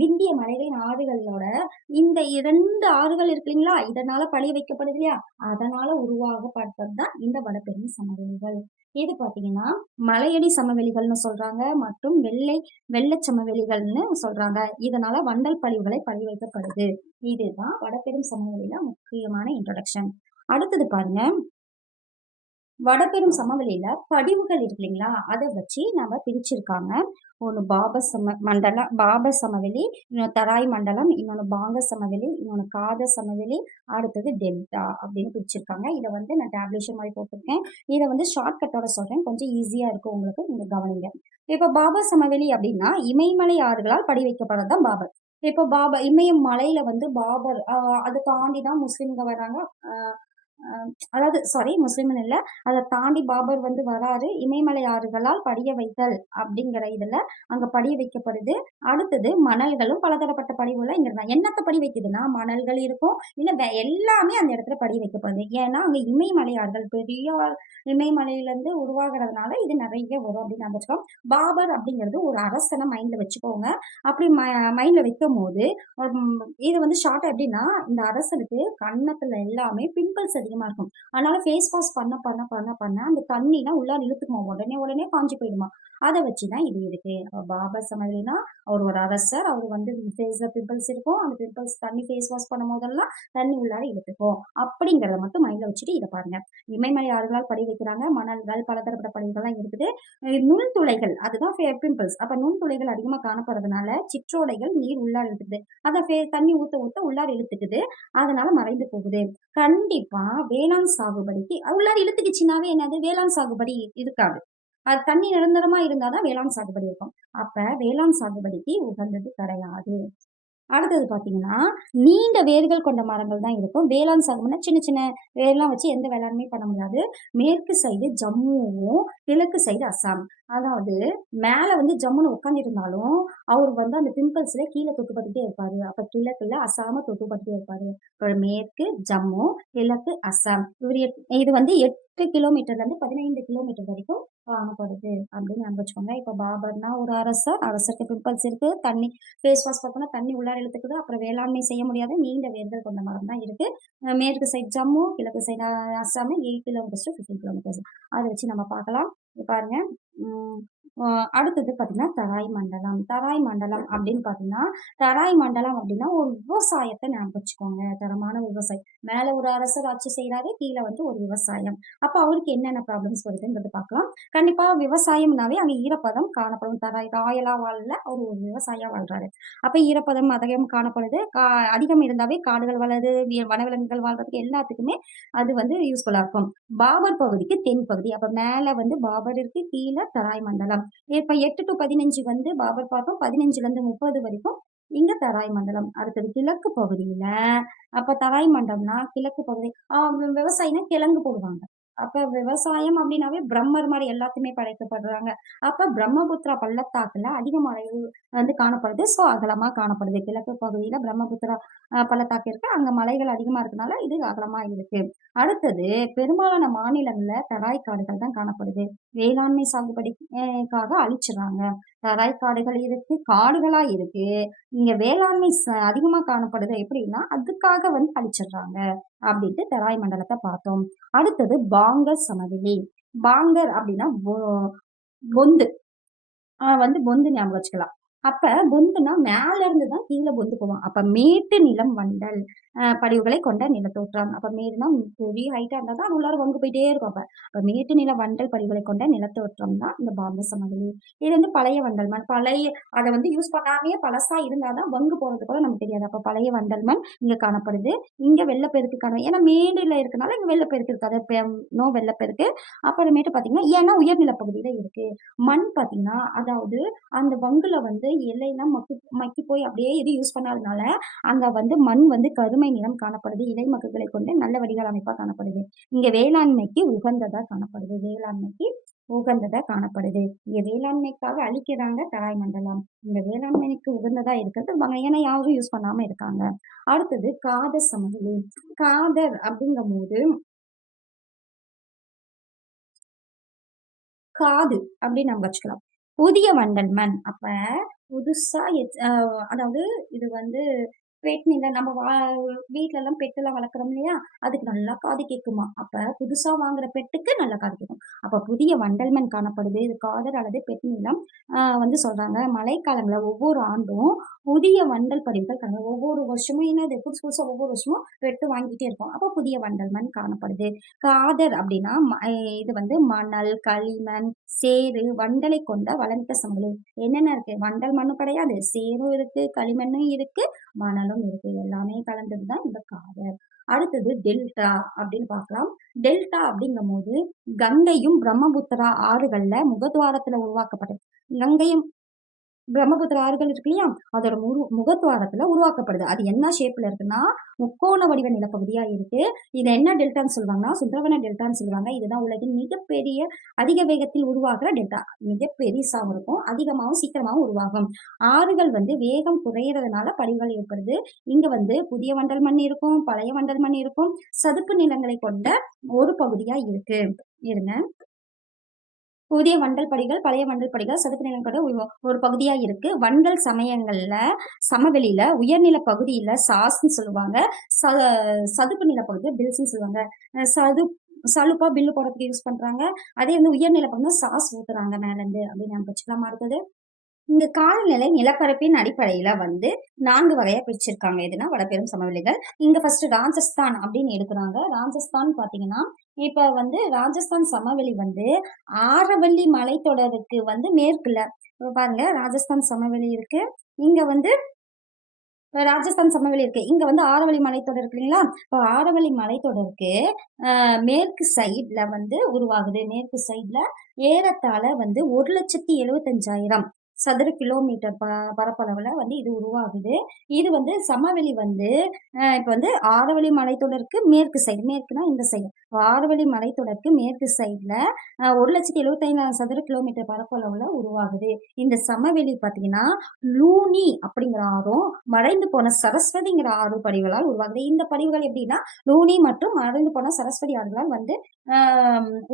விந்திய மலைகளின் ஆறுகளோட இந்த 2 ஆறுகள் இருக்கு இல்லைங்களா? இதனால படிய வைக்கப்படுது இல்லையா? அதனால உருவாகப்பட்டதுதான் இந்த வடபெரும் சமவெளிகள். இது பாத்தீங்கன்னா மலையடி சமவெளிகள்னு சொல்றாங்க மற்றும் வெள்ளச் சமவெளிகள்னு சொல்றாங்க. இதனால வண்டல் படிவுகளை படிய வைக்கப்படுது. இதுதான் வடபெரும் சமவெளியில முக்கியமான இன்ட்ரோடக்ஷன். அடுத்தது பாருங்க, வடபெரும் சமவெளியில படிவுகள் இருக்கு இல்லைங்களா? அதை வச்சு நம்ம பிரிச்சிருக்காங்க. ஒன்று பாப சமவெளி, இன்னொன்று தராய் மண்டலம், இன்னொன்று பாங்க சமவெளி, இன்னொன்று காத சமவெளி, அடுத்தது டெல்டா அப்படின்னு பிரிச்சிருக்காங்க. இதை வந்து நான் டேப்லேஷன் மாதிரி போட்டிருக்கேன். இதை வந்து ஷார்ட்கட்டோட சொல்றேன், கொஞ்சம் ஈஸியா இருக்கும் உங்களுக்கு, நீங்க கவனிங்க. இப்ப பாபர் சமவெளி அப்படின்னா இமயமலை ஆறுகளால் படி வைக்கப்படுறதுதான் பாபர். இப்போ இமயம் மலையில வந்து பாபர் அதை தாண்டி தான் முஸ்லிம்ங்க வராங்க. அதாவது சாரி முஸ்லிம்னு இல்ல, அதை தாண்டி பாபர் வந்து வராரு. இமயமலை ஆறுகளால் படிய வைத்தல் அப்படிங்கிற இதுல அங்க படிய வைக்கப்படுது. அடுத்தது மணல்களும் பலதரப்பட்ட படிவுல இங்க என்னத்த படி வைக்குதுன்னா மணல்கள் இருக்கும், இல்ல எல்லாமே அந்த இடத்துல படி வைக்கப்படுது. ஏன்னா அங்க இமயமலை ஆறுகள் பெரிய இமயமலையில இருந்து உருவாகிறதுனால இது நிறைய வரும் அப்படின்னு நினைச்சுக்கோம். பாபர் அப்படிங்கிறது ஒரு அரசனை மைண்ட்ல வச்சுக்கோங்க. அப்படி மைண்ட்ல வைக்கும் போது இது வந்து ஷார்ட்டா எப்படின்னா இந்த அரசனுக்கு கன்னத்துல எல்லாமே பிம்பிள்ஸ் அதிகமா இருக்கும். அதனால ஃபேஸ் வாஷ் பண்ண பண்ண பண்ண பண்ண அந்த தண்ணிலாம் உள்ளார இழுத்துக்குமா, உடனே காஞ்சி போயிடுமா. அதை வச்சுதான் இது இருக்கு. பாபர் சமவெளினா அவர் ஒரு அரசர், அவர் வந்து ஃபேஸ்ல பிம்பிள்ஸ் இருக்கும், அந்த பிம்பிள்ஸ் தண்ணி ஃபேஸ் வாஷ் பண்ணும் போதெல்லாம் தண்ணி உள்ளார இழுத்துக்கும் அப்படிங்கறத மட்டும் மைண்ட்ல வச்சுட்டு இதை பாருங்க. இமயமலை ஆறுகளால் படி வைக்கிறாங்க, மணல்கள் பலதரப்பட்ட படிகள்லாம் இருக்குது. நுண்துளைகள் அதுதான் பிம்பிள்ஸ். அப்ப நுண்துளைகள் அதிகமா காணப்படுறதுனால சிற்றோடைகள் நீர் உள்ளார இழுத்துக்குது. அதை தண்ணி ஊத்த ஊத்த உள்ளார இழுத்துக்குது, அதனால மறைந்து போகுது. கண்டிப்பா வேளாண் சாகுபடிக்கு உள்ளார இழுத்துக்குச்சுனாவே என்னது வேளாண் சாகுபடி இருக்காது. அது தண்ணி நிரந்தரமா இருந்தாதான் வேளாண் சாகுபடி இருக்கும். அப்ப வேளாண் சாகுபடிக்கு உகந்தது கிடையாது. அடுத்தது பாத்தீங்கன்னா நீண்ட வேர்கள் கொண்ட மரங்கள் தான் இருக்கும். வேளாண் சாகுபடினா சின்ன சின்ன வேர்லாம் வச்சு எந்த வேளாண்மை பண்ண முடியாது. மேற்கு சைடு ஜம்முவும் கிழக்கு சைடு அசாம். அதாவது மேல வந்து ஜம்முன்னு உட்காந்துருந்தாலும் அவர் வந்து அந்த பிம்பிள்ஸ்ல கீழே தொட்டு பார்த்துட்டே இருப்பாரு. அப்ப கிழக்குல அசாம தொட்டு பார்த்துட்டே இருப்பாரு. இப்போ மேற்கு ஜம்மு, கிழக்கு அசாம். இது வந்து 8 கிலோமீட்டர்ல இருந்து 15 கிலோமீட்டர் வரைக்கும் காணப்படுது அப்படின்னு நினைச்சுக்கோங்க. இப்ப பாபர்னா ஒரு அரசருக்கு பிம்பிள்ஸ் இருக்கு, தண்ணி ஃபேஸ் வாஷ் பார்த்தோம்னா தண்ணி உள்ளார இழுத்துக்குது, அப்புறம் வேளாண்மை செய்ய முடியாது, நீண்ட வேர்கள் கொண்ட மரம் தான் இருக்கு. மேற்கு சைட் ஜம்மு, கிழக்கு side Assam 8 kilometres to 15 kilometres. அதை வச்சு நம்ம பார்க்கலாம். பாருங்க, அடுத்தது பாத்தீங்கன்னா தராய் மண்டலம் அப்படின்னு பாத்தீங்கன்னா தராய் மண்டலம் அப்படின்னா ஒரு விவசாயத்தை ஞாபகம் வச்சுக்கோங்க. தரமான விவசாயம். மேல ஒரு அரசர் ஆட்சி செய்யறாரு, கீழே வந்து ஒரு விவசாயம். அப்ப அவருக்கு என்னென்ன ப்ராப்ளம்ஸ் வருதுன்றது பார்க்கலாம். கண்டிப்பா விவசாயம்னாவே அங்க ஈரப்பதம் காணப்படும். ராயலா வாழல, அவர் ஒரு விவசாயியா வாழ்றாரு. அப்ப ஈரப்பதம் அதிகம் காணப்படுது. அதிகம் இருந்தாவே காடுகள் வளருது, வனவிலங்குகள் வாழ்றதுக்கு எல்லாத்துக்குமே அது வந்து யூஸ்ஃபுல்லா இருக்கும். பாபர் பகுதிக்கு தென்பகுதி. அப்ப மேல வந்து பாபர் இருக்கு, கீழே தராய் மண்டலம். இப்ப 8 to 15 வந்து பாபர் பார்த்தோம், 15ல இருந்து 30 வரைக்கும் இங்க தராய் மண்டலம். அடுத்தது கிழக்கு பகுதியில அப்ப தராய் மண்டலம்னா கிழக்கு பகுதி விவசாயினா கிழங்கு போடுவாங்க. அப்ப விவசாயம் அப்படின்னாவே பிரம்மர் மாதிரி எல்லாத்தையுமே படைக்கப்படுறாங்க. அப்ப பிரம்மபுத்திரா பள்ளத்தாக்குல அதிக மழை வந்து காணப்படுது. சோ அகலமா காணப்படுது. கிழக்கு பகுதியில பிரம்மபுத்திரா பள்ளத்தாக்கு இருக்கு, அங்க மலைகள் அதிகமா இருக்கனால இது அகலமா இருக்கு. அடுத்தது பெரும்பாலான மாநிலங்கள்ல தராய் காடுகள் தான் காணப்படுது. வேளாண்மை சாகுபடிக்காக அழிச்சிடறாங்க. தராய் காடுகள் இருக்கு, காடுகளா இருக்கு. இங்க வேளாண்மை அதிகமா காணப்படுது எப்படின்னா அதுக்காக வந்து அழிச்சிடுறாங்க அப்படின்ட்டு தராய் மண்டலத்தை பார்த்தோம். அடுத்தது பாங்கர் சமவெளி. பாங்கர் அப்படின்னா பொந்து வந்து பொந்து ஞாபகம் வச்சுக்கலாம். அப்ப பொந்துனா மேல இருந்து தான் கீழே பொந்து போவோம். அப்ப மேட்டு நிலம் வண்டல் படிவுகளை கொண்ட நிலத்தோற்றம். அப்ப மேடுனா பெரிய ஹைட்டா இருந்தா தான் அது உள்ளார வங்கு போயிட்டே இருக்கும். அப்ப மேட்டு நில வண்டல் படிவுகளை கொண்ட நிலத்தோற்றம் தான் இந்த பாம்ப சமவெளி. இது வந்து பழைய வண்டல் மண். பழைய அதை வந்து யூஸ் பண்ணாமே பழசா இருந்தாதான் வங்கு போறது கூட நமக்கு தெரியாது. அப்ப பழைய வண்டல் மண் இங்க காணப்படுது. இங்க வெள்ளப்பெருக்கு காணும். ஏன்னா மேடுல இருக்கனால இங்க வெள்ளப்பெருக்கு இருக்காது. நோ வெள்ளப்பெருக்கு. அப்புறமேட்டு பாத்தீங்கன்னா ஏன்னா உயர்நில பகுதியில இருக்கு. மண் பாத்தீங்கன்னா அதாவது அந்த வங்குல வந்து இலையெல்லாம் மக்கி போய் அப்படியே இது யூஸ் பண்ணாதனால அங்க வந்து மண் வந்து கருமை நிறம் காணப்படுது. இலை மக்குகளை கொண்டு நல்ல வடிகால் அமைப்பா காணப்படுது. இங்க வேளாண்மைக்கு உகந்ததா காணப்படுது. இங்க வேளாண்மைக்காக அழிக்கிறாங்க தராய் மண்டலம். இங்க வேளாண்மைக்கு உகந்ததா இருக்கிறது ஏன்னா யாரும் யூஸ் பண்ணாம இருக்காங்க. அடுத்தது காதர் சமவெளி. காதர் அப்படிங்கும் போது காது அப்படின்னு நம்ம வச்சுக்கலாம். புதிய வண்டல் மண். அப்ப புதுசா அதாவது இது வந்து பெட் நில நம்ம வீட்ல எல்லாம் பெட் எல்லாம் வளர்க்குறோம் இல்லையா? அதுக்கு நல்லா காது கேட்குமா. அப்ப புதுசா வாங்குற பெட்டுக்கு நல்லா காது கேட்கும். அப்ப புதிய வண்டல் மண் காணப்படுது. இது காதர் அல்லது பெட் நிலம் வந்து சொல்றாங்க. மழைக்காலங்கள்ல ஒவ்வொரு ஆண்டும் புதிய வண்டல் படிவுகள் காணப்படுது. ஒவ்வொரு வருஷமும் என்னது புதுசு புதுசா ஒவ்வொரு வருஷமும் பெட்டு வாங்கிட்டே இருக்கும். அப்ப புதிய வண்டல் மண் காணப்படுது. காதர் அப்படின்னா இது வந்து மணல், களிமண், சேறு, வண்டலை கொண்ட வளமிக்க சமவெளி. என்னென்ன இருக்கு? வண்டல் மண்ணும் கிடையாது, சேரும் இருக்கு, களிமண்ணும் இருக்கு, மணலும் இருக்கு. எல்லாமே கலந்ததுதான் இந்த காதர். அடுத்தது டெல்டா அப்படின்னு பார்க்கலாம். டெல்டா அப்படிங்கும் போது கங்கையும் பிரம்மபுத்திரா ஆறுகள்ல முகத்வாரத்துல உருவாக்கப்பட்டது. கங்கையும் பிரம்மபுத்திரா ஆறுகள் இருக்கு இல்லையா? அதோட முகத்வாரத்துல உருவாக்கப்படுது. அது என்ன ஷேப்ல இருக்குன்னா முக்கோண வடிவ நிலப்பகுதியா இருக்கு. இதை என்ன டெல்டான்னு சொல்லுவாங்கன்னா சுந்தரவன டெல்டான்னு சொல்லுவாங்க. இதுதான் உலகின் மிகப்பெரிய அதிக வேகத்தில் உருவாகிற டெல்டா. மிகப்பெரிசாவும் இருக்கும், அதிகமாகவும் சீக்கிரமாகவும் உருவாகும். ஆறுகள் வந்து வேகம் குறையறதுனால படிவுகள் ஏற்படுது. இங்க வந்து புதிய வண்டல் மண் இருக்கும், பழைய வண்டல் மண் இருக்கும், சதுப்பு நிலங்களை கொண்ட ஒரு பகுதியா இருக்கு. இருங்க. புதிய வண்டல் படிகள், பழைய வண்டல் படிகள், சதுப்பு நிலம் கொண்ட ஒரு பகுதியா இருக்கு. வண்டல் சமயங்கள்ல சமவெளியில உயர்நில பகுதியில சாஸ்ன்னு சொல்லுவாங்க. சதுப்பு நில பகுதியை பில்ஸ்ன்னு சொல்லுவாங்க. சலுப்பா பில்லு போடுறதுக்கு யூஸ் பண்றாங்க. அதே வந்து உயர்நில பகுதியில சாஸ் ஊத்துறாங்க மேல இருந்து அப்படின்னு நம்ம வச்சுக்கலாம். அடுத்தது இந்த காலநிலை நிலப்பரப்பின் அடிப்படையில வந்து 4 வகையா பிரிச்சிருக்காங்க. எதுனா வடபெரும் சமவெளிகள். இங்க ஃபர்ஸ்ட் ராஜஸ்தான் அப்படின்னு எடுக்கிறாங்க. ராஜஸ்தான் பாத்தீங்கன்னா இப்ப வந்து ராஜஸ்தான் சமவெளி வந்து ஆரவல்லி மலைத்தொடருக்கு வந்து மேற்குல பாருங்க ராஜஸ்தான் சமவெளி இருக்கு. இங்க வந்து ராஜஸ்தான் சமவெளி இருக்கு. இங்க வந்து ஆரவல்லி மலைத்தொடர் இருக்கு இல்லைங்களா? இப்போ ஆரவல்லி மலைத்தொடருக்கு மேற்கு சைட்ல வந்து உருவாகுது. மேற்கு சைட்ல ஏறத்தாழ வந்து 1,75,000 சதுர கிலோமீட்டர் பரப்பளவுல வந்து இது உருவாகுது. இது வந்து சமவெளி வந்து இப்ப வந்து ஆரவல்லி மலைத்தொடருக்கு மேற்கு சைடு, மேற்குனா இந்த சைடு, ஆரவல்லி மலைத்தொடருக்கு மேற்கு சைட்ல 1,75,000 சதுர கிலோமீட்டர் பரப்பளவுல உருவாகுது. இந்த சமவெளி பாத்தீங்கன்னா லூனி அப்படிங்கிற ஆறும் மறைந்து போன சரஸ்வதிங்கிற ஆறு படிவுகளால் உருவாகுது. இந்த படிவுகள் எப்படின்னா லூனி மற்றும் மறைந்து போன சரஸ்வதி ஆறுகளால் வந்து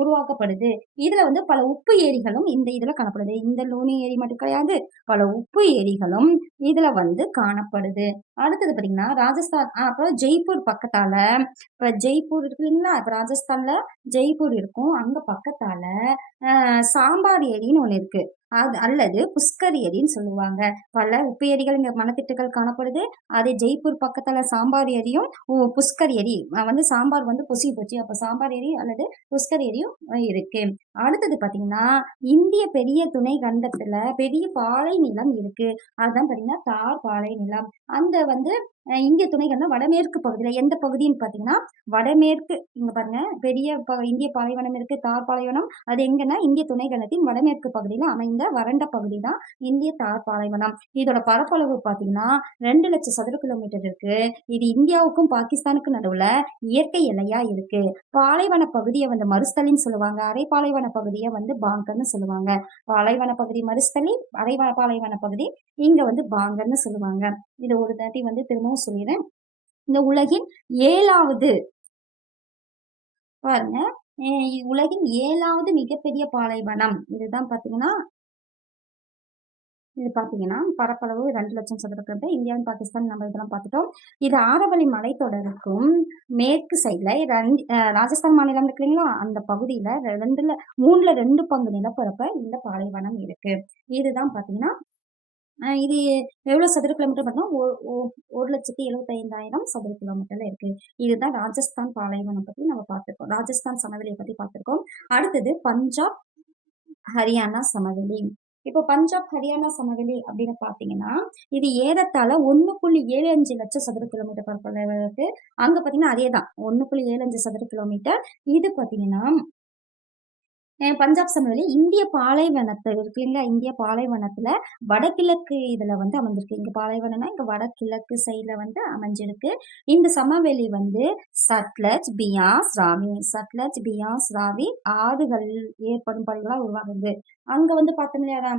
உருவாக்கப்படுது. இதுல வந்து பல உப்பு ஏரிகளும் இந்த இதுல காணப்படுது. இந்த லூனி ஏரி மட்டும் கிடையாது, பல உப்பு ஏரிகளும் இதுல வந்து காணப்படுது. அடுத்தது பாத்தீங்கன்னா ராஜஸ்தான் அப்புறம் ஜெய்ப்பூர் பக்கத்தால இப்ப ஜெய்ப்பூர் இருக்கு இல்லைங்களா? இப்ப ராஜஸ்தான்ல ஜெய்ப்பூர் இருக்கும். அங்க பக்கத்தால சாம்பார் ஏரின்னு ஒண்ணு இருக்கு. அது அல்லது புஷ்கர் ஏரின்னு சொல்லுவாங்க. பல உப்பு ஏரிகள் இங்க மணத்திட்டுகள் காணப்படுது. அதே ஜெய்ப்பூர் பக்கத்துல சாம்பார் ஏரியும் புஷ்கர் ஏரி வந்து சாம்பார் வந்து பொசி போச்சு. அப்ப சாம்பார் ஏரி அல்லது புஷ்கர் ஏரியும் இருக்கு. அடுத்தது பாத்தீங்கன்னா இந்திய பெரிய துணை கண்டத்துல பெரிய பாலை நிலம் இருக்கு. அதுதான் பாத்தீங்கன்னா தார் பாலை நிலம். அந்த வந்து இந்திய துணைகள்னா வடமேற்கு பகுதியில எந்த பகுதின்னு பாத்தீங்கன்னா வடமேற்கு. இங்க பாருங்க பெரிய இந்திய பாலைவனம் இருக்கு, தார் பாலைவனம். அது எங்கன்னா இந்திய துணைக்கண்டத்தின் வடமேற்கு பகுதியில அமைந்த வறண்ட பகுதி தான் இந்திய தார் பாலைவனம். இதோட பரப்பளவு பாத்தீங்கன்னா 2,00,000 சதுர கிலோமீட்டர் இருக்கு. இது இந்தியாவுக்கும் பாகிஸ்தானுக்கும் நடுவுல இயற்கை எல்லையா இருக்கு. பாலைவன பகுதியை வந்து மருஸ்தலின்னு சொல்லுவாங்க. அரை பாலைவன பகுதியை வந்து பாங்கர்னு சொல்லுவாங்க. பாலைவன பகுதி மருஸ்தலி, அரை பாலைவன பகுதி இங்க வந்து பாங்கர்னு சொல்லுவாங்க. இது ஒரு தாட்டி வந்து திரும்பவும் சொல்லிடுறேன். இந்த உலகின் 7வது பாருங்க உலகின் 7வது மிகப்பெரிய பாலைவனம் இதுதான் பாத்தீங்கன்னா இது பார்த்தீங்கன்னா பரப்பளவு 2,00,000 சதுர கிலோமீட்டர். இந்தியாவும் பாகிஸ்தான் நம்ம இதெல்லாம் பார்த்துட்டோம். இது ஆரவல்லி மலைத்தொடருக்கும் மேற்கு சைடில் ராஜஸ்தான் மாநிலம் இருக்கு இல்லைங்களா, அந்த பகுதியில் 3/2 பங்கு நிலப்பரப்ப இந்த பாலைவனம் இருக்கு. இதுதான் பார்த்தீங்கன்னா இது எவ்வளோ சதுர கிலோமீட்டர் பார்த்தீங்கன்னா 1,75,000 சதுர கிலோமீட்டர்ல இருக்கு. இதுதான் ராஜஸ்தான் பாலைவனம் பற்றி நம்ம பார்த்துருக்கோம். ராஜஸ்தான் சமவெளியை பற்றி பார்த்துருக்கோம். அடுத்தது பஞ்சாப் ஹரியானா சமவெளி. இப்போ பஞ்சாப் ஹரியானா சமவெளி அப்படின்னு பார்த்தீங்கன்னா இது ஏறத்தாழ 1,75 லட்சம் சதுர கிலோமீட்டர் பரப்பளவு இருக்கு. அங்க பார்த்தீங்கன்னா அதே தான் 1,75 சதுர கிலோமீட்டர். இது பார்த்தீங்கன்னா பஞ்சாப் சமவெளி இந்திய பாலைவனத்தை இருக்கு இல்லைங்களா, இந்திய பாலைவனத்துல வடகிழக்கு இதுல வந்து அமைஞ்சிருக்கு. இங்க பாலைவனம்னா இங்க வடகிழக்கு சைட்ல வந்து அமைஞ்சிருக்கு. இந்த சமவெளி வந்து சட்லஜ், பியாஸ், ராவி, சட்லஜ், பியாஸ், ராவி ஆறுகள் ஏற்படும் படிகளா உருவாகுது. அங்க வந்து பார்த்தோம் இல்லையா,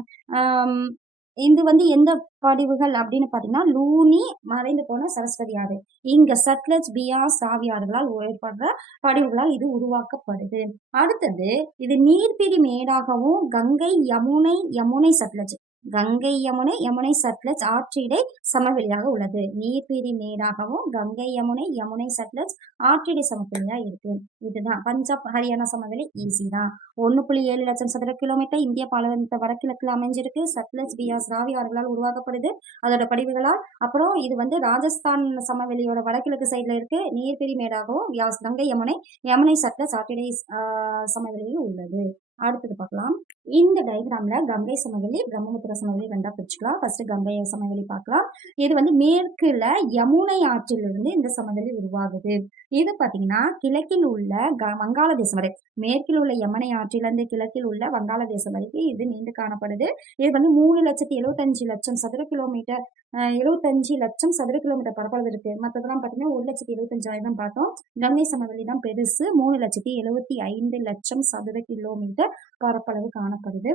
இது வந்து எந்த படிவுகள் அப்படின்னு பார்த்தீங்கன்னா லூனி, மறைந்து போன சரஸ்வதி ஆறு, இங்க சட்லஜ், பியாஸ், ராவி ஆறுகளால் ஏற்படுற படிவுகளால் இது உருவாக்கப்படுது. அடுத்தது இது நீர்பிடி மேடாகவும் கங்கை, யமுனை, யமுனை சட்லஜ், கங்கை யமுனை, யமுனை சட்லஜ் ஆற்றிடை சமவெளியாக உள்ளது. நீர்பிடி மேடாகவும் கங்கை, யமுனை, யமுனை சட்லஜ் ஆற்றிடை சமவெளியா இருக்கு. இதுதான் பஞ்சாப் ஹரியானா சமவெளி. ஈஸி தான். 1,7 லட்சம் சதுர கிலோமீட்டர் இந்திய பாலைவனத்தை வடகிழக்கில் அமைஞ்சிருக்கு. சட்லஜ், பியாஸ், ராவி ஆறுகளால் உருவாக்கப்படுது அதோட படிவுகளால். அப்புறம் இது வந்து ராஜஸ்தான் சமவெளியோட வடகிழக்கு சைட்ல இருக்கு. நீர்பிடி மேடாகவும் கங்கை, யமுனை, யமுனை சட்லஜ் ஆற்றிடை சமவெளியில் உள்ளது. அடுத்தது பார்க்கலாம். இந்த டயக்ராம்ல கங்கை சமவெளி, பிரம்மபுத்திர சமவெளி ரெண்டா பிரிச்சுக்கலாம். ஃபர்ஸ்ட் கங்கை சமவெளி பார்க்கலாம். இது வந்து மேற்குல யமுனை ஆற்றிலிருந்து இந்த சமவெளி உருவாகுது. இது பாத்தீங்கன்னா கிழக்கில் உள்ள வங்காளதேசம் வரை, மேற்கில் உள்ள யமுனை ஆற்றிலிருந்து கிழக்கில் உள்ள வங்காளதேசம் வரைக்கும் இது நீண்டு காணப்படுது. இது வந்து 3,75,00,000 சதுர கிலோமீட்டர் 75 லட்சம் சதுர கிலோமீட்டர் பரப்பளவு இருக்கு. மற்றதெல்லாம் பாத்தீங்கன்னா 1,75,000 பார்த்தோம். கங்கை சமவெளி தான் பெருசு, 3,75,00,000 சதுர கிலோமீட்டர் பரப்பளவு காணப்படுது.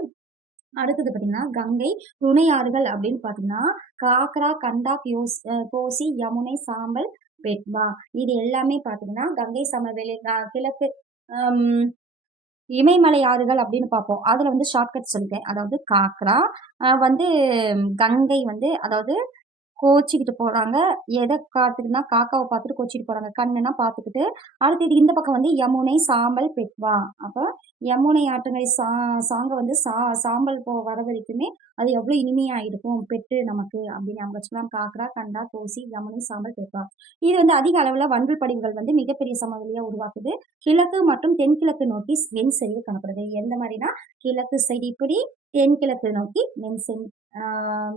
அடுத்தது பாத்தீங்கன்னா கங்கை துணை ஆறுகள் அப்படின்னு பாத்தீங்கன்னா காக்ரா, கண்டா, கோசி, யமுனை, சாம்பல், பெட்வா. இது எல்லாமே பாத்தீங்கன்னா கங்கை சமவெளி கிழக்கு இமயமலை ஆறுகள் அப்படின்னு பார்ப்போம். அதுல வந்து ஷார்ட்கட் சொல்லிட்டேன். அதாவது காக்ரா வந்து கங்கை வந்து அதாவது கோச்சிக்கிட்டு போறாங்க. எதை காத்துக்குன்னா காக்காவை பார்த்துட்டு கோச்சிட்டு போறாங்க. கண்ணுன்னா பார்த்துக்கிட்டு. அடுத்து இந்த பக்கம் வந்து யமுனை, சாம்பல், பெட்வா. அப்போ யமுனை ஆற்றுங்கரை சாங்க வந்து சாம்பல் வர வரைக்குமே அது எவ்வளவு இனிமையா இருக்கும் பெட்டு நமக்கு அப்படின்னு நம்ம வச்சுக்கலாம். காக்கரா, கண்டா, கோசி, யமுனை, சாம்பல், பெட்வா. இது வந்து அதிக அளவுல வண்டல் படிவுகள் வந்து மிகப்பெரிய சமவெளியா உருவாக்குது. கிழக்கு மற்றும் தென்கிழக்கு நோக்கி வெண் சரிவு காணப்படுது. எந்த மாதிரினா கிழக்கு சைடு இப்படி, தென்கிழக்கு நோக்கி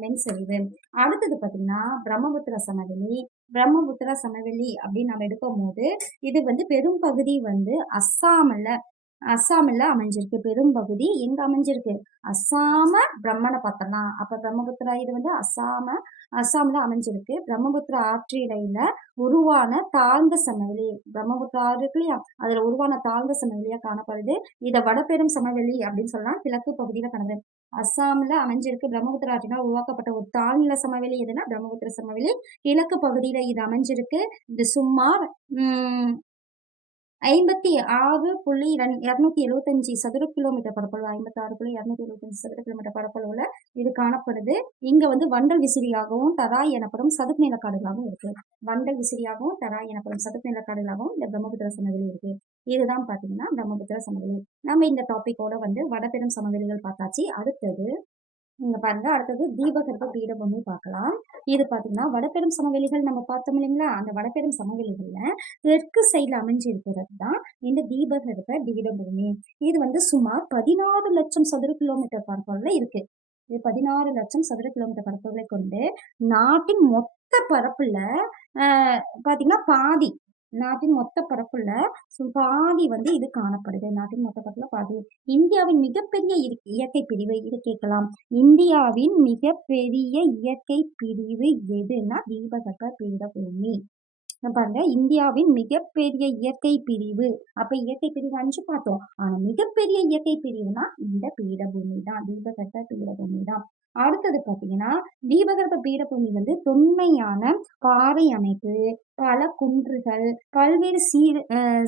மென்சரிவு. அடுத்தது பாத்தீங்கன்னா பிரம்மபுத்திர சமவெளி. பிரம்மபுத்திர சமவெளி அப்படின்னு நம்ம எடுக்கும் போது இது வந்து பெரும் பகுதி வந்து அஸ்ஸாமில் அமைஞ்சிருக்கு. பெரும் பகுதி எங்க அமைஞ்சிருக்கு? அஸ்ஸாம பிரம்மனை பார்த்தலாம். அப்ப பிரம்மபுத்திரா இது வந்து அஸ்ஸாம்ல அமைஞ்சிருக்கு. பிரம்மபுத்திரா ஆற்றிடையில உருவான தாழ்ந்த சமவெளி, பிரம்மபுத்திரா ஆறு இருக்கு இல்லையா, அதுல உருவான தாழ்ந்த சமவெளியா காணப்படுது. இதை வடபெரும் சமவெளி அப்படின்னு சொல்லலாம். கிழக்கு பகுதியில காணப்படுது. அஸ்ஸாம்ல அமைஞ்சிருக்கு. பிரம்மபுத்திரா ஆற்றினால் உருவாக்கப்பட்ட ஒரு தாழ்நில சமவெளி எதுனா பிரம்மபுத்திர சமவெளி. கிழக்கு பகுதியில இது அமைஞ்சிருக்கு. இது சுமார் 56,275 சதுர கிலோமீட்டர் பரப்பளவு, 56,275 சதுர கிலோமீட்டர் பரப்பளவுல இது காணப்படுது. இங்க வந்து வண்டல் விசிறியாகவும் தராய் எனப்படும் சதுப்பு நிலக்காடுகளாகவும் இருக்கு. வண்டல் விசிறியாகவும் தராய் எனப்படும் சதுப்பு நிலக்காடுகளாகவும் இந்த பிரம்மபுத்திர சமவெளி இருக்கு. இதுதான் பாத்தீங்கன்னா பிரம்மபுத்திர சமவெளி. நம்ம இந்த டாபிக்கோட வந்து வடபெரும் சமவெளிகள் பார்த்தாச்சு. அடுத்தது இங்க பாருங்க, அடுத்தது தீபகற்ப பீடபூமி பார்க்கலாம். இது பாத்தீங்கன்னா வடபெரும் சமவெளிகள் நம்ம பார்த்தோம் இல்லைங்களா, அந்த வடபெரும் சமவெளிகள்ல தெற்கு சைட்ல அமைஞ்சு இருக்கிறது தான் இந்த தீபகற்ப பீடபூமி. இது வந்து சுமார் 16 லட்சம் சதுர கிலோமீட்டர் பரப்பளவுல இருக்கு. இது 16 லட்சம் சதுர கிலோமீட்டர் பரப்பளவை கொண்டு நாட்டின் மொத்த பரப்புல பாத்தீங்கன்னா நாட்டின் மொத்த பரப்புல பாதி வந்து இது காணப்படுது. நாட்டின் மொத்த பரப்புல பாதி. இந்தியாவின் மிகப்பெரிய இயற்கை பிரிவு இது கேட்கலாம். இந்தியாவின் மிகப்பெரிய இயற்கை பிரிவு எதுனா தீபகற்ப பீடபூமி. பாருங்க, இந்தியாவின் மிகப்பெரிய இயற்கை பிரிவு. அப்ப இயற்கை பிரிவு 5 பார்த்தோம். ஆனா மிகப்பெரிய இயற்கை பிரிவுனா இந்த பீடபூமி தான், தீபகற்ப பீடபூமி தான். அடுத்தது பார்த்தீங்கன்னா, தீபகற்ப பீடபூமி வந்து தொன்மையான பாறை அமைப்பு, பல குன்றுகள், பல்வேறு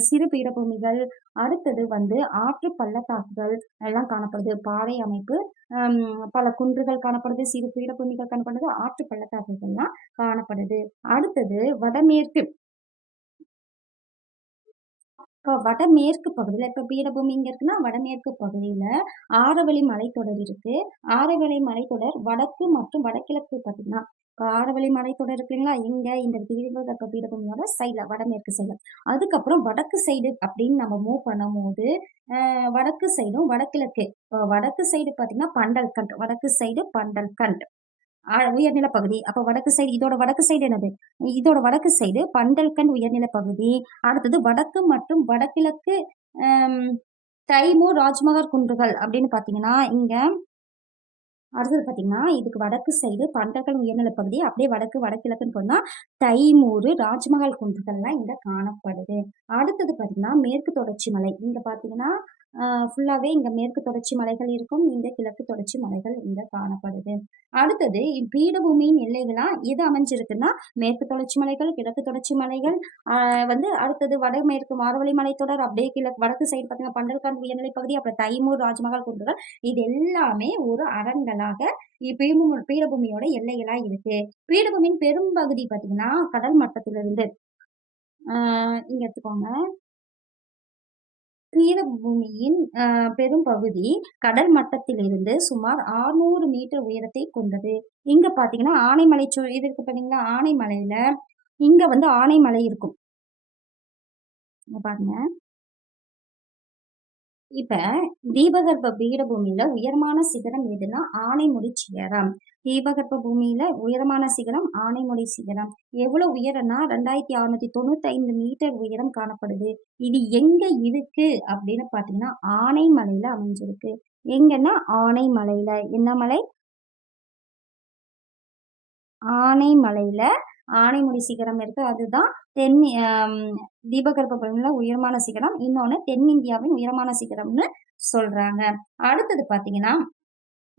சிறு பீடபூமிகள், அடுத்தது வந்து ஆற்று பள்ளத்தாக்குகள் எல்லாம் காணப்படுது. பாறை அமைப்பு, அம் பல குன்றுகள் காணப்படுது, சிறு பீடபூமிகள் காணப்படுது, ஆற்று பள்ளத்தாக்குகள்லாம் காணப்படுது. அடுத்தது வடமேற்கு இப்போ வடமேற்கு பகுதியில இப்ப பீடபூமி இங்க இருக்குன்னா, வடமேற்கு பகுதியில ஆரவள்ளி மலைத்தொடர் இருக்கு. ஆரவள்ளி மலைத்தொடர் வடக்கு மற்றும் வடகிழக்கு பார்த்தீங்கன்னா, இப்ப ஆரவள்ளி மலைத்தொடர் இருக்குங்களா, இங்க இந்த தீபகற்ப பீடபூமியோட சைட்ல வடமேற்கு சைட்ல. அதுக்கப்புறம் வடக்கு சைடு அப்படின்னு நம்ம மூவ் பண்ணும்போது, வடக்கு சைடும் வடகிழக்கு. வடக்கு சைடு பார்த்தீங்கன்னா பண்டல்கண்ட். வடக்கு சைடு பண்டல்கண்ட். உயர்நில பகுதி. அப்ப வடக்கு சைடு இதோட வடக்கு சைடு என்னது? இதோட வடக்கு சைடு பண்டல்கண்ட் உயர்நில பகுதி. அடுத்தது வடக்கு மற்றும் வடகிழக்கு அம் தைமூர் ராஜ்மஹால் குன்றுகள் அப்படின்னு பார்த்தீங்கன்னா, இங்க அடுத்தது பார்த்தீங்கன்னா, இதுக்கு வடக்கு சைடு பண்டல்கண்ட் உயர்நில பகுதி. அப்படியே வடகிழக்குன்னு போனா தைமூர், ராஜ்மஹால் குன்றுகள்லாம் இங்க காணப்படுது. அடுத்தது பார்த்தீங்கன்னா, மேற்கு தொடர்ச்சி மலை. இங்க பார்த்தீங்கன்னா, ஃபுல்லாவே இங்க மேற்கு தொடர்ச்சி மலைகள் இருக்கும். இங்க கிழக்கு தொடர்ச்சி மலைகள் இங்க காணப்படுது. அடுத்தது பீடபூமியின் எல்லைகளா எது அமைஞ்சிருக்குன்னா, மேற்கு தொடர்ச்சி மலைகள், கிழக்கு தொடர்ச்சி மலைகள், வந்து அடுத்தது வடமேற்கு மாரவள்ளி மலைத்தொடர், அப்படியே கிழக்கு வடக்கு சைடு பார்த்தீங்கன்னா பண்டல்கண்ட் உயர்நிலை பகுதி, அப்புறம் தைமூர், ராஜ்மஹால் குன்றுகள். இது எல்லாமே ஒரு அரண்களாக பீடபூமியோட எல்லைகளா இருக்கு. பீடபூமியின் பெரும்பகுதி பார்த்தீங்கன்னா, கடல் மட்டத்திலிருந்து இங்க எடுத்துக்கோங்க. பீடபூமியின் பெரும் பகுதி கடல் மட்டத்திலிருந்து சுமார் 600 மீட்டர் உயரத்தை கொண்டது. இங்க பார்த்தீங்கன்னா, ஆனைமலை இது இருக்கு பார்த்தீங்களா? ஆனைமலையில இங்க வந்து ஆனைமலை இருக்கும். இங்க பாருங்க. இப்ப தீபகற்ப பீடபூமியில உயரமான சிகரம் எதுன்னா ஆனைமுடி சிகரம். தீபகற்ப பூமியில உயரமான சிகரம் ஆனைமுடி சிகரம். எவ்வளவு உயரம்னா 2695 மீட்டர் உயரம் காணப்படுது. இது எங்க இருக்கு அப்படின்னு பாத்தீங்கன்னா ஆனைமலையில அமைஞ்சிருக்கு. எங்கன்னா ஆனைமலையில. என்ன மலை? ஆனைமலையில ஆனைமுடி சிகரம் இருக்கு. அதுதான் தென் தீபகற்ப பூமியில உயரமான சிகரம். இன்னொன்னு தென்னிந்தியாவின் உயரமான சிகரம்னு சொல்றாங்க. அடுத்தது பாத்தீங்கன்னா,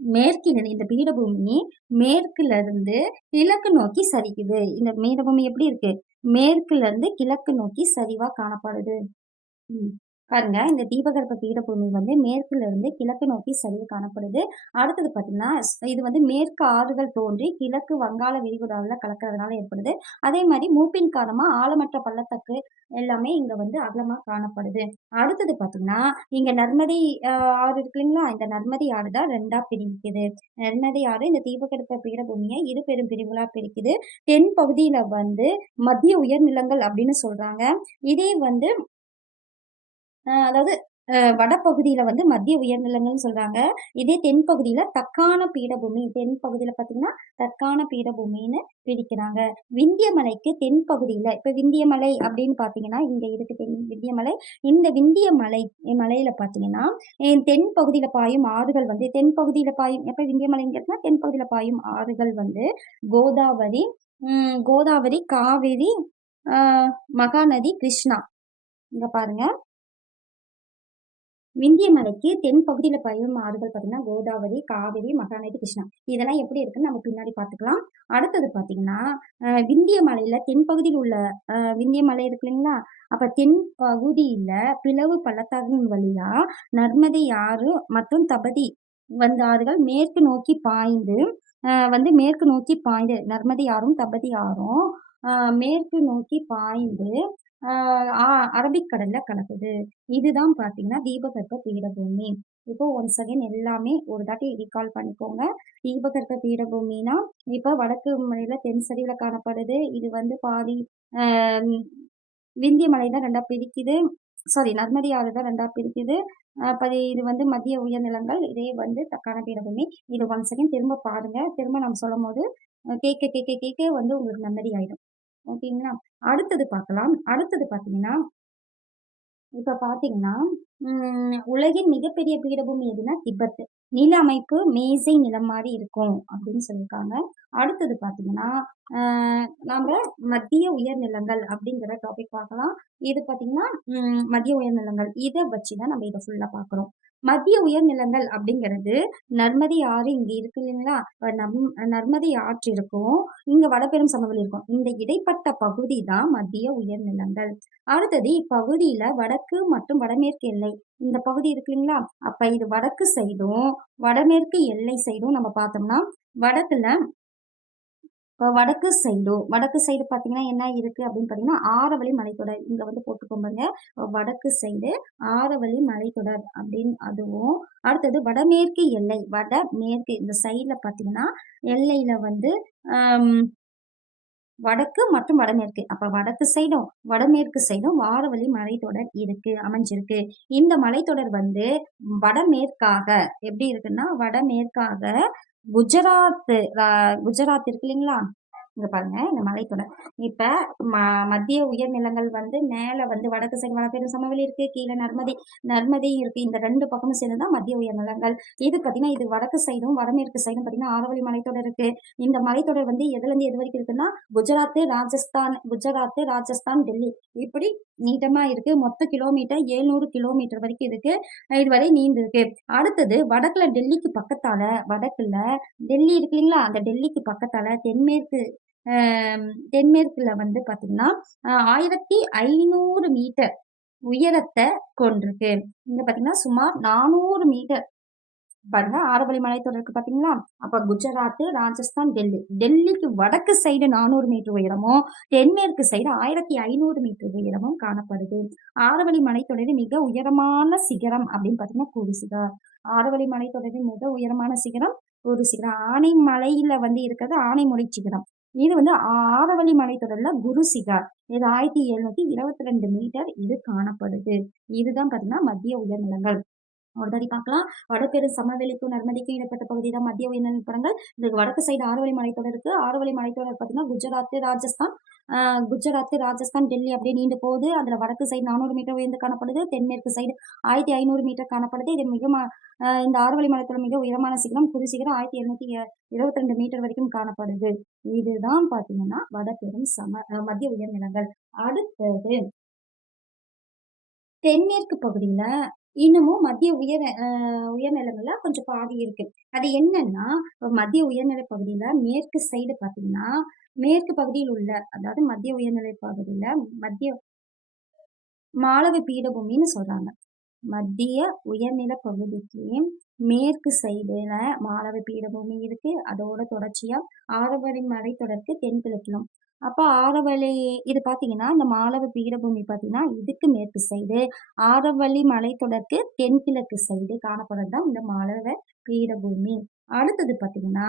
மேற்கிலிருந்து இந்த பீடபூமி மேற்குல இருந்து கிழக்கு நோக்கி சரிக்குது. இந்த பீடபூமி எப்படி இருக்கு? மேற்குல இருந்து கிழக்கு நோக்கி சரிவா காணப்படுது. ம். பாருங்க, இந்த தீபகற்ப பீடபூமி வந்து மேற்குல இருந்து கிழக்கு நோக்கி சரிவு காணப்படுது. அடுத்தது பார்த்தீங்கன்னா, இது வந்து மேற்கு ஆறுகள் தோன்றி கிழக்கு வங்காள விரிகுடாவுல கலக்கறதுனால ஏற்படுது. அதே மாரி மூப்பின் காரணமா ஆழமற்ற பள்ளத்தாக்கு எல்லாமே இங்க வந்து அகலமா காணப்படுது. அடுத்தது பார்த்தீங்கன்னா, இங்க நர்மதை ஆறு இருக்கு இல்லைங்களா? இந்த நர்மதை ஆறு தான் 2ஆ பிரிக்குது. நர்மதை ஆறு இந்த தீபகற்ப பீடபூமிய இரு பெரும் பிரிவுகளா பிரிக்குது. தென் பகுதியில வந்து மத்திய உயர்நிலங்கள் அப்படின்னு சொல்றாங்க. இதே வந்து அதாவது வடபகுதியில வந்து மத்திய உயர்நிலங்கள்னு சொல்றாங்க. இதே தென்பகுதியில தக்காண பீடபூமி. தென்பகுதியில பார்த்தீங்கன்னா, தக்காண பீடபூமின்னு பிரிக்கிறாங்க. விந்திய மலைக்கு தென்பகுதியில இப்ப விந்திய மலை அப்படின்னு பார்த்தீங்கன்னா, இங்க இருக்கு விந்திய மலை. இந்த விந்திய மலையில பார்த்தீங்கன்னா, தென்பகுதியில பாயும் ஆறுகள் வந்து தென்பகுதியில பாயும் எப்ப விந்திய மலைங்கிறதுனா தென்பகுதியில பாயும் ஆறுகள் வந்து கோதாவரி, கோதாவரி, காவிரி, அ மகாநதி, கிருஷ்ணா. இங்க பாருங்க. விந்திய மலைக்கு தென் பகுதியில பாயும் ஆறுகள் பார்த்தீங்கன்னா, கோதாவரி, காவிரி, மகாநதி, கிருஷ்ணா. இதெல்லாம் எப்படி இருக்குன்னு நம்ம பின்னாடி பார்த்துக்கலாம். அடுத்தது பார்த்தீங்கன்னா, விந்திய மலையில தென்பகுதியில் உள்ள விந்திய மலை இருக்கு இல்லைங்களா? அப்ப தென் பகுதியில பிளவு பள்ளத்தாக்கின் வழியா நர்மதை ஆறு மற்றும் தபதி வந்த ஆறுகள் மேற்கு நோக்கி பாய்ந்து மேற்கு நோக்கி பாய்ந்து நர்மதை ஆறும், தபதி ஆறும் மேற்கு நோக்கி பாய்ந்து அரபிக்கடல்ல கலக்குது. இதுதான் பார்த்தீங்கன்னா தீபகற்ப பீடபூமி. இப்போ ஒன்ஸ் அகைன் எல்லாமே ஒரு தாட்டி ரீகால் பண்ணிக்கோங்க. தீபகற்ப பீடபூமினா இப்ப வடக்கு மலையில தென் சரிவுல காணப்படுது. இது வந்து பாதி விந்திய மலை தான் 2ஆ பிரிக்குது. சாரி, நர்மதை ஆறு தான் 2ஆ பிரிக்குது. இது வந்து மத்திய உயர்நிலங்கள். இதே வந்து தக்காண பீடபூமி. இது ஒன்ஸ் அகைன் திரும்ப பாருங்க. திரும்ப நம்ம சொல்லும்போது கேட்க கேட்க கேட்க வந்து உங்களுக்கு மெமரி ஆயிடும். ஓகேங்களா? அடுத்தது பார்க்கலாம். அடுத்தது பார்த்தீங்கன்னா, இப்ப பார்த்தீங்கன்னா உலகின் மிகப்பெரிய பீடபூமி எதுனா திபெத். நில அமைப்பு மேசை நிலம் மாதிரி இருக்கும் அப்படின்னு சொல்லியிருக்காங்க. அடுத்தது பார்த்தீங்கன்னா, நாம மத்திய உயர்நிலங்கள் அப்படிங்கிற டாபிக் பார்க்கலாம். இது பார்த்தீங்கன்னா, மத்திய உயர்நிலங்கள். இத வச்சு தான் நம்ம இத ஃபுல்லா பார்க்குறோம். மத்திய உயர்நிலங்கள் அப்படிங்கிறது நர்மதை ஆறு இங்க இருக்கு இல்லைங்களா? நர்மதை ஆற்று இருக்கும். இங்க வடபெரும் சமவெளி இருக்கும். இந்த இடைப்பட்ட பகுதி தான் மத்திய உயர்நிலங்கள். அடுத்தது இப்பகுதியில வடக்கு மற்றும் வடமேற்கு எல்லை இந்த பகுதி இருக்கு இல்லைங்களா? அப்ப இது வடக்கு சைடும் வடமேற்கு எல்லை சைடும் நம்ம பார்த்தோம்னா வடக்குல இப்போ வடக்கு சைடு பார்த்தீங்கன்னா என்ன இருக்கு அப்படின்னு பார்த்தீங்கன்னா ஆரவழி மலைத்தொடர் இங்க வந்து போட்டுக்கோங்க. வடக்கு சைடு ஆரவழி மலைத்தொடர் அப்படின்னு அதுவும் அடுத்தது வடமேற்கு எல்லை வடமேற்கு இந்த சைட்ல பார்த்தீங்கன்னா எல்லையில வந்து வடக்கு மற்றும் வடமேற்கு அப்ப வடக்கு சைடும் வடமேற்கு சைடும் வாரவழி மலைத்தொடர் இருக்கு அமைஞ்சிருக்கு. இந்த மலைத்தொடர் வந்து வடமேற்காக எப்படி இருக்குன்னா வடமேற்காக குஜராத் குஜராத் இருக்கு இல்லைங்களா? இங்க பாருங்க இந்த மலைத்தொடர். இப்ப மத்திய உயர்நிலங்கள் வந்து மேல வந்து வடக்கு சைடு வடபெரும் சமவெளி இருக்கு, கீழே நர்மதையும் இருக்கு. இந்த ரெண்டு பக்கமும் சேர்ந்துதான் மத்திய உயர்நிலங்கள். இது பாத்தீங்கன்னா இது வடக்கு சைடும் வடமேற்கு சைடும் பாத்தீங்கன்னா ஆரவழி மலைத்தொடர் இருக்கு. இந்த மலைத்தொடர் வந்து எதுல இருந்து எது வரைக்கும் இருக்குன்னா குஜராத் ராஜஸ்தான் டெல்லி இப்படி நீட்டமா இருக்கு. மொத்த கிலோமீட்டர் 700 கிலோமீட்டர் வரைக்கும் இருக்கு. இதுவரை நீண்டு இருக்கு. அடுத்தது வடக்குல டெல்லிக்கு பக்கத்தால வடக்குல டெல்லி இருக்கு இல்லைங்களா? அந்த டெல்லிக்கு பக்கத்தால தென்மேற்குல வந்து பாத்தீங்கன்னா 1500 மீட்டர் உயரத்தை கொண்டிருக்கு. இங்க பாத்தீங்கன்னா சுமார் 400 மீட்டர் பாருங்க ஆரவழி மலைத்தொடருக்கு பாத்தீங்களா? அப்ப குஜராத் ராஜஸ்தான் டெல்லிக்கு வடக்கு சைடு 400 மீட்டர் உயரமும் தென்மேற்கு சைடு 1500 மீட்டர் உயரமும் காணப்படுது. ஆரவழி மலைத்தொடரின் மிக உயரமான சிகரம் அப்படின்னு பாத்தீங்கன்னா கூரிசிகர். ஆரவழி மலைத்தொடரின் மிக உயரமான சிகரம் கூரிசிகரம். ஆனைமலையில வந்து இருக்கிறது ஆனைமொழி சிகரம். இது வந்து ஆரவழி மலைத்தொடர்ல குருசிகர். இது 1722 மீட்டர் இது காணப்படுது. இதுதான் பாத்தீங்கன்னா மத்திய உயர்நிலங்கள். ஒரு தடி பார்க்கலாம். வடபெரும் சமவெளிக்கும் நர்மதைக்கும் இடைப்பட்ட பகுதி தான் மத்திய உயர்நிலைப்படங்கள். இதுக்கு வடக்கு சைடு ஆரவழி மலைத்தொடர் இருக்கு. ஆரவழி மலைத்தொடர் பார்த்தீங்கன்னா குஜராத் ராஜஸ்தான் டெல்லி அப்படியே நீண்டு போகுது. அதுல வடக்கு சைடு 400 மீட்டர் உயர்ந்து காணப்படுது. தென்மேற்கு சைடு 1500 மீட்டர் காணப்படுது. இது இந்த ஆரவழி மலைத்தொடர் மிக உயரமான சிகரம் குரு சிகரம் 1722 மீட்டர் வரைக்கும் காணப்படுது. இதுதான் பாத்தீங்கன்னா வடபெரும் மத்திய உயர்நிலங்கள். அடுத்தது தென்மேற்கு பகுதியில இன்னமும் மத்திய உயர்நிலங்கள்ல கொஞ்சம் பாதி இருக்கு. அது என்னன்னா மத்திய உயர்நிலை பகுதியில மேற்கு சைடு பாத்தீங்கன்னா மேற்கு பகுதியில் உள்ள அதாவது மத்திய உயர்நிலை பகுதியில மத்திய மாளவ பீடபூமின்னு சொல்றாங்க. மத்திய உயர்நில பகுதிக்கு மேற்கு சைடுல மாளவ பீடபூமி இருக்கு. அதோட தொடர்ச்சியா ஆரவழி மலைத்தொடருக்கு தென்கிழக்கிலும் அப்ப ஆரவழி இது பாத்தீங்கன்னா இந்த மாளவ பீடபூமி பாத்தீங்கன்னா இதுக்கு மேற்கு சைடு ஆரவழி மலைத்தொடருக்கு தென்கிழக்கு சைடு காணப்படுறதுதான் இந்த மாளவ பீடபூமி. அடுத்தது பாத்தீங்கன்னா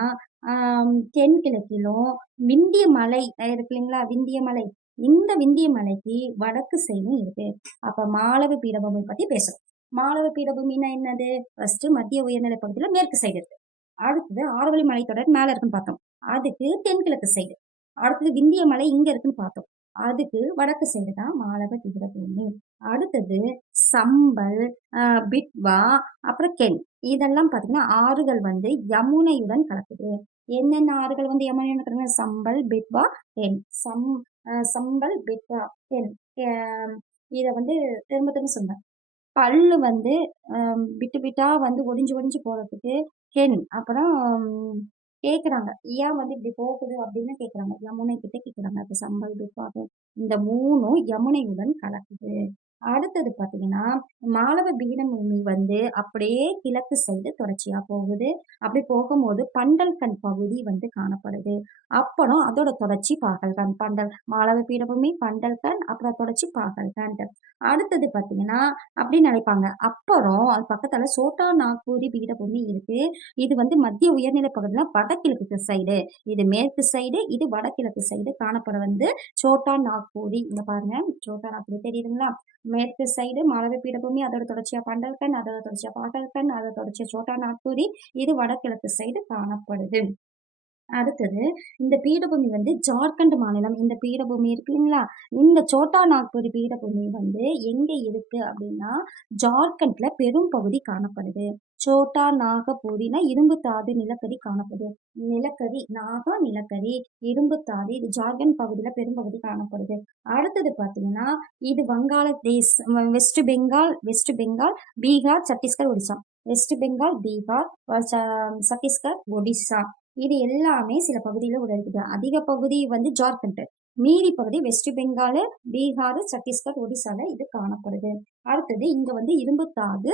தென்கிழக்கிலும் விந்திய மலை இருக்கு இல்லைங்களா? விந்திய மலை இந்த விந்திய மலைக்கு வடக்கு சைடும் இருக்கு. அப்ப மாளவ பீடபூமி பத்தி பேசுறோம். மாளவ பீடபூமின்னா என்னது? ஃபர்ஸ்ட் மத்திய உயர்நிலை பகுதியில மேற்கு சைடு இருக்கு. அடுத்தது ஆரவழி மலைத்தொடர் மேல இருக்குன்னு பார்த்தோம். அதுக்கு தென்கிழக்கு சைடு. அடுத்தது விந்திய மலை இங்க இருக்குன்னு பார்த்தோம். அதுக்கு வடக்கு சைடு தான் மாளவ பீடபூமி. அடுத்தது சம்பல், பிட்வா, அப்புறம் கென் இதெல்லாம் பாத்தீங்கன்னா ஆறுகள் வந்து யமுனையுடன் கலக்குது. என்னென்ன ஆறுகள் வந்து யமுனையுடன் கலக்குது? சம்பல், பிட்வா, கென். சம்பல், பிட்வா, கென். இத வந்து திரும்ப திரும்ப சொன்னேன். பல்லு வந்து விட்டு விட்டா வந்து ஒடிஞ்சு போறதுக்கு கென். அப்புறம் கேக்குறாங்க ஏன் வந்து இப்படி போகுது அப்படின்னு கேக்குறாங்க. யமுனை கிட்ட கேக்குறாங்க. அப்ப சம்பல் பிட்வா இந்த மூணும் யமுனையுடன் கலக்குது. அடுத்தது பாத்தீங்கன்னா மாளவ பீடபூமி வந்து அப்படியே கிழக்கு சைடு தொடர்ச்சியா போகுது. அப்படி போகும்போது பண்டல்கண் பகுதி வந்து காணப்படுது. அப்புறம் அதோட தொடர்ச்சி பாகல்கண் மாளவ பீடபூமி பண்டல்கண் அப்புறம் தொடர்ச்சி பாகல்கண். அடுத்தது பாத்தீங்கன்னா அப்படி நினைப்பாங்க. அப்புறம் அது பக்கத்துல சோட்டா நாக்பூரி பீடபூமி இருக்கு. இது வந்து மத்திய உயர்நிலை பகுதியில வடகிழக்கு சைடு. இது மேற்கு சைடு இது வடகிழக்கு சைடு காணப்பட வந்து சோட்டா நாக்பூரி. இங்க பாருங்க சோட்டா நாக்பூரி தெரியுதுங்களா? மேற்கு சைடு மாளவ பீடபூமி அதோட தொடர்ச்சியா பண்டல்கண் அதோட தொடர்ச்சியா பாகல்கண் அதோட தொடர்ச்சியா சோட்டா நாக்பூரி. இது வடகிழக்கு சைடு காணப்படுது. அடுத்தது இந்த பீடபூமி வந்து ஜார்க்கண்ட் மாநிலம். இந்த பீடபூமி இருக்கு இல்லைங்களா, இந்த சோட்டா நாக்பூர் பீடபூமி வந்து எங்க இருக்கு அப்படின்னா ஜார்க்கண்ட்ல பெரும் பகுதி காணப்படுது. சோட்டா நாகபூரினா இரும்பு தாது நிலக்கரி காணப்படுது. நிலக்கரி நிலக்கரி இரும்பு தாது இது ஜார்க்கண்ட் பகுதியில பெரும்பகுதி காணப்படுது. அடுத்தது பாத்தீங்கன்னா இது வங்காளதேஷ், வெஸ்ட் பெங்கால், பீகார், சத்தீஸ்கர், ஒடிசா. வெஸ்ட் பெங்கால், பீகார், சத்தீஸ்கர், ஒடிசா. இது எல்லாமே சில பகுதியில் உள்ள அதிக பகுதி வந்து ஜார்க்கண்ட், மீதி பகுதி வெஸ்ட் பெங்கால், பீகார், சத்தீஸ்கர், ஒடிசால இது காணப்படுது. அடுத்தது இங்க வந்து இரும்பு தாது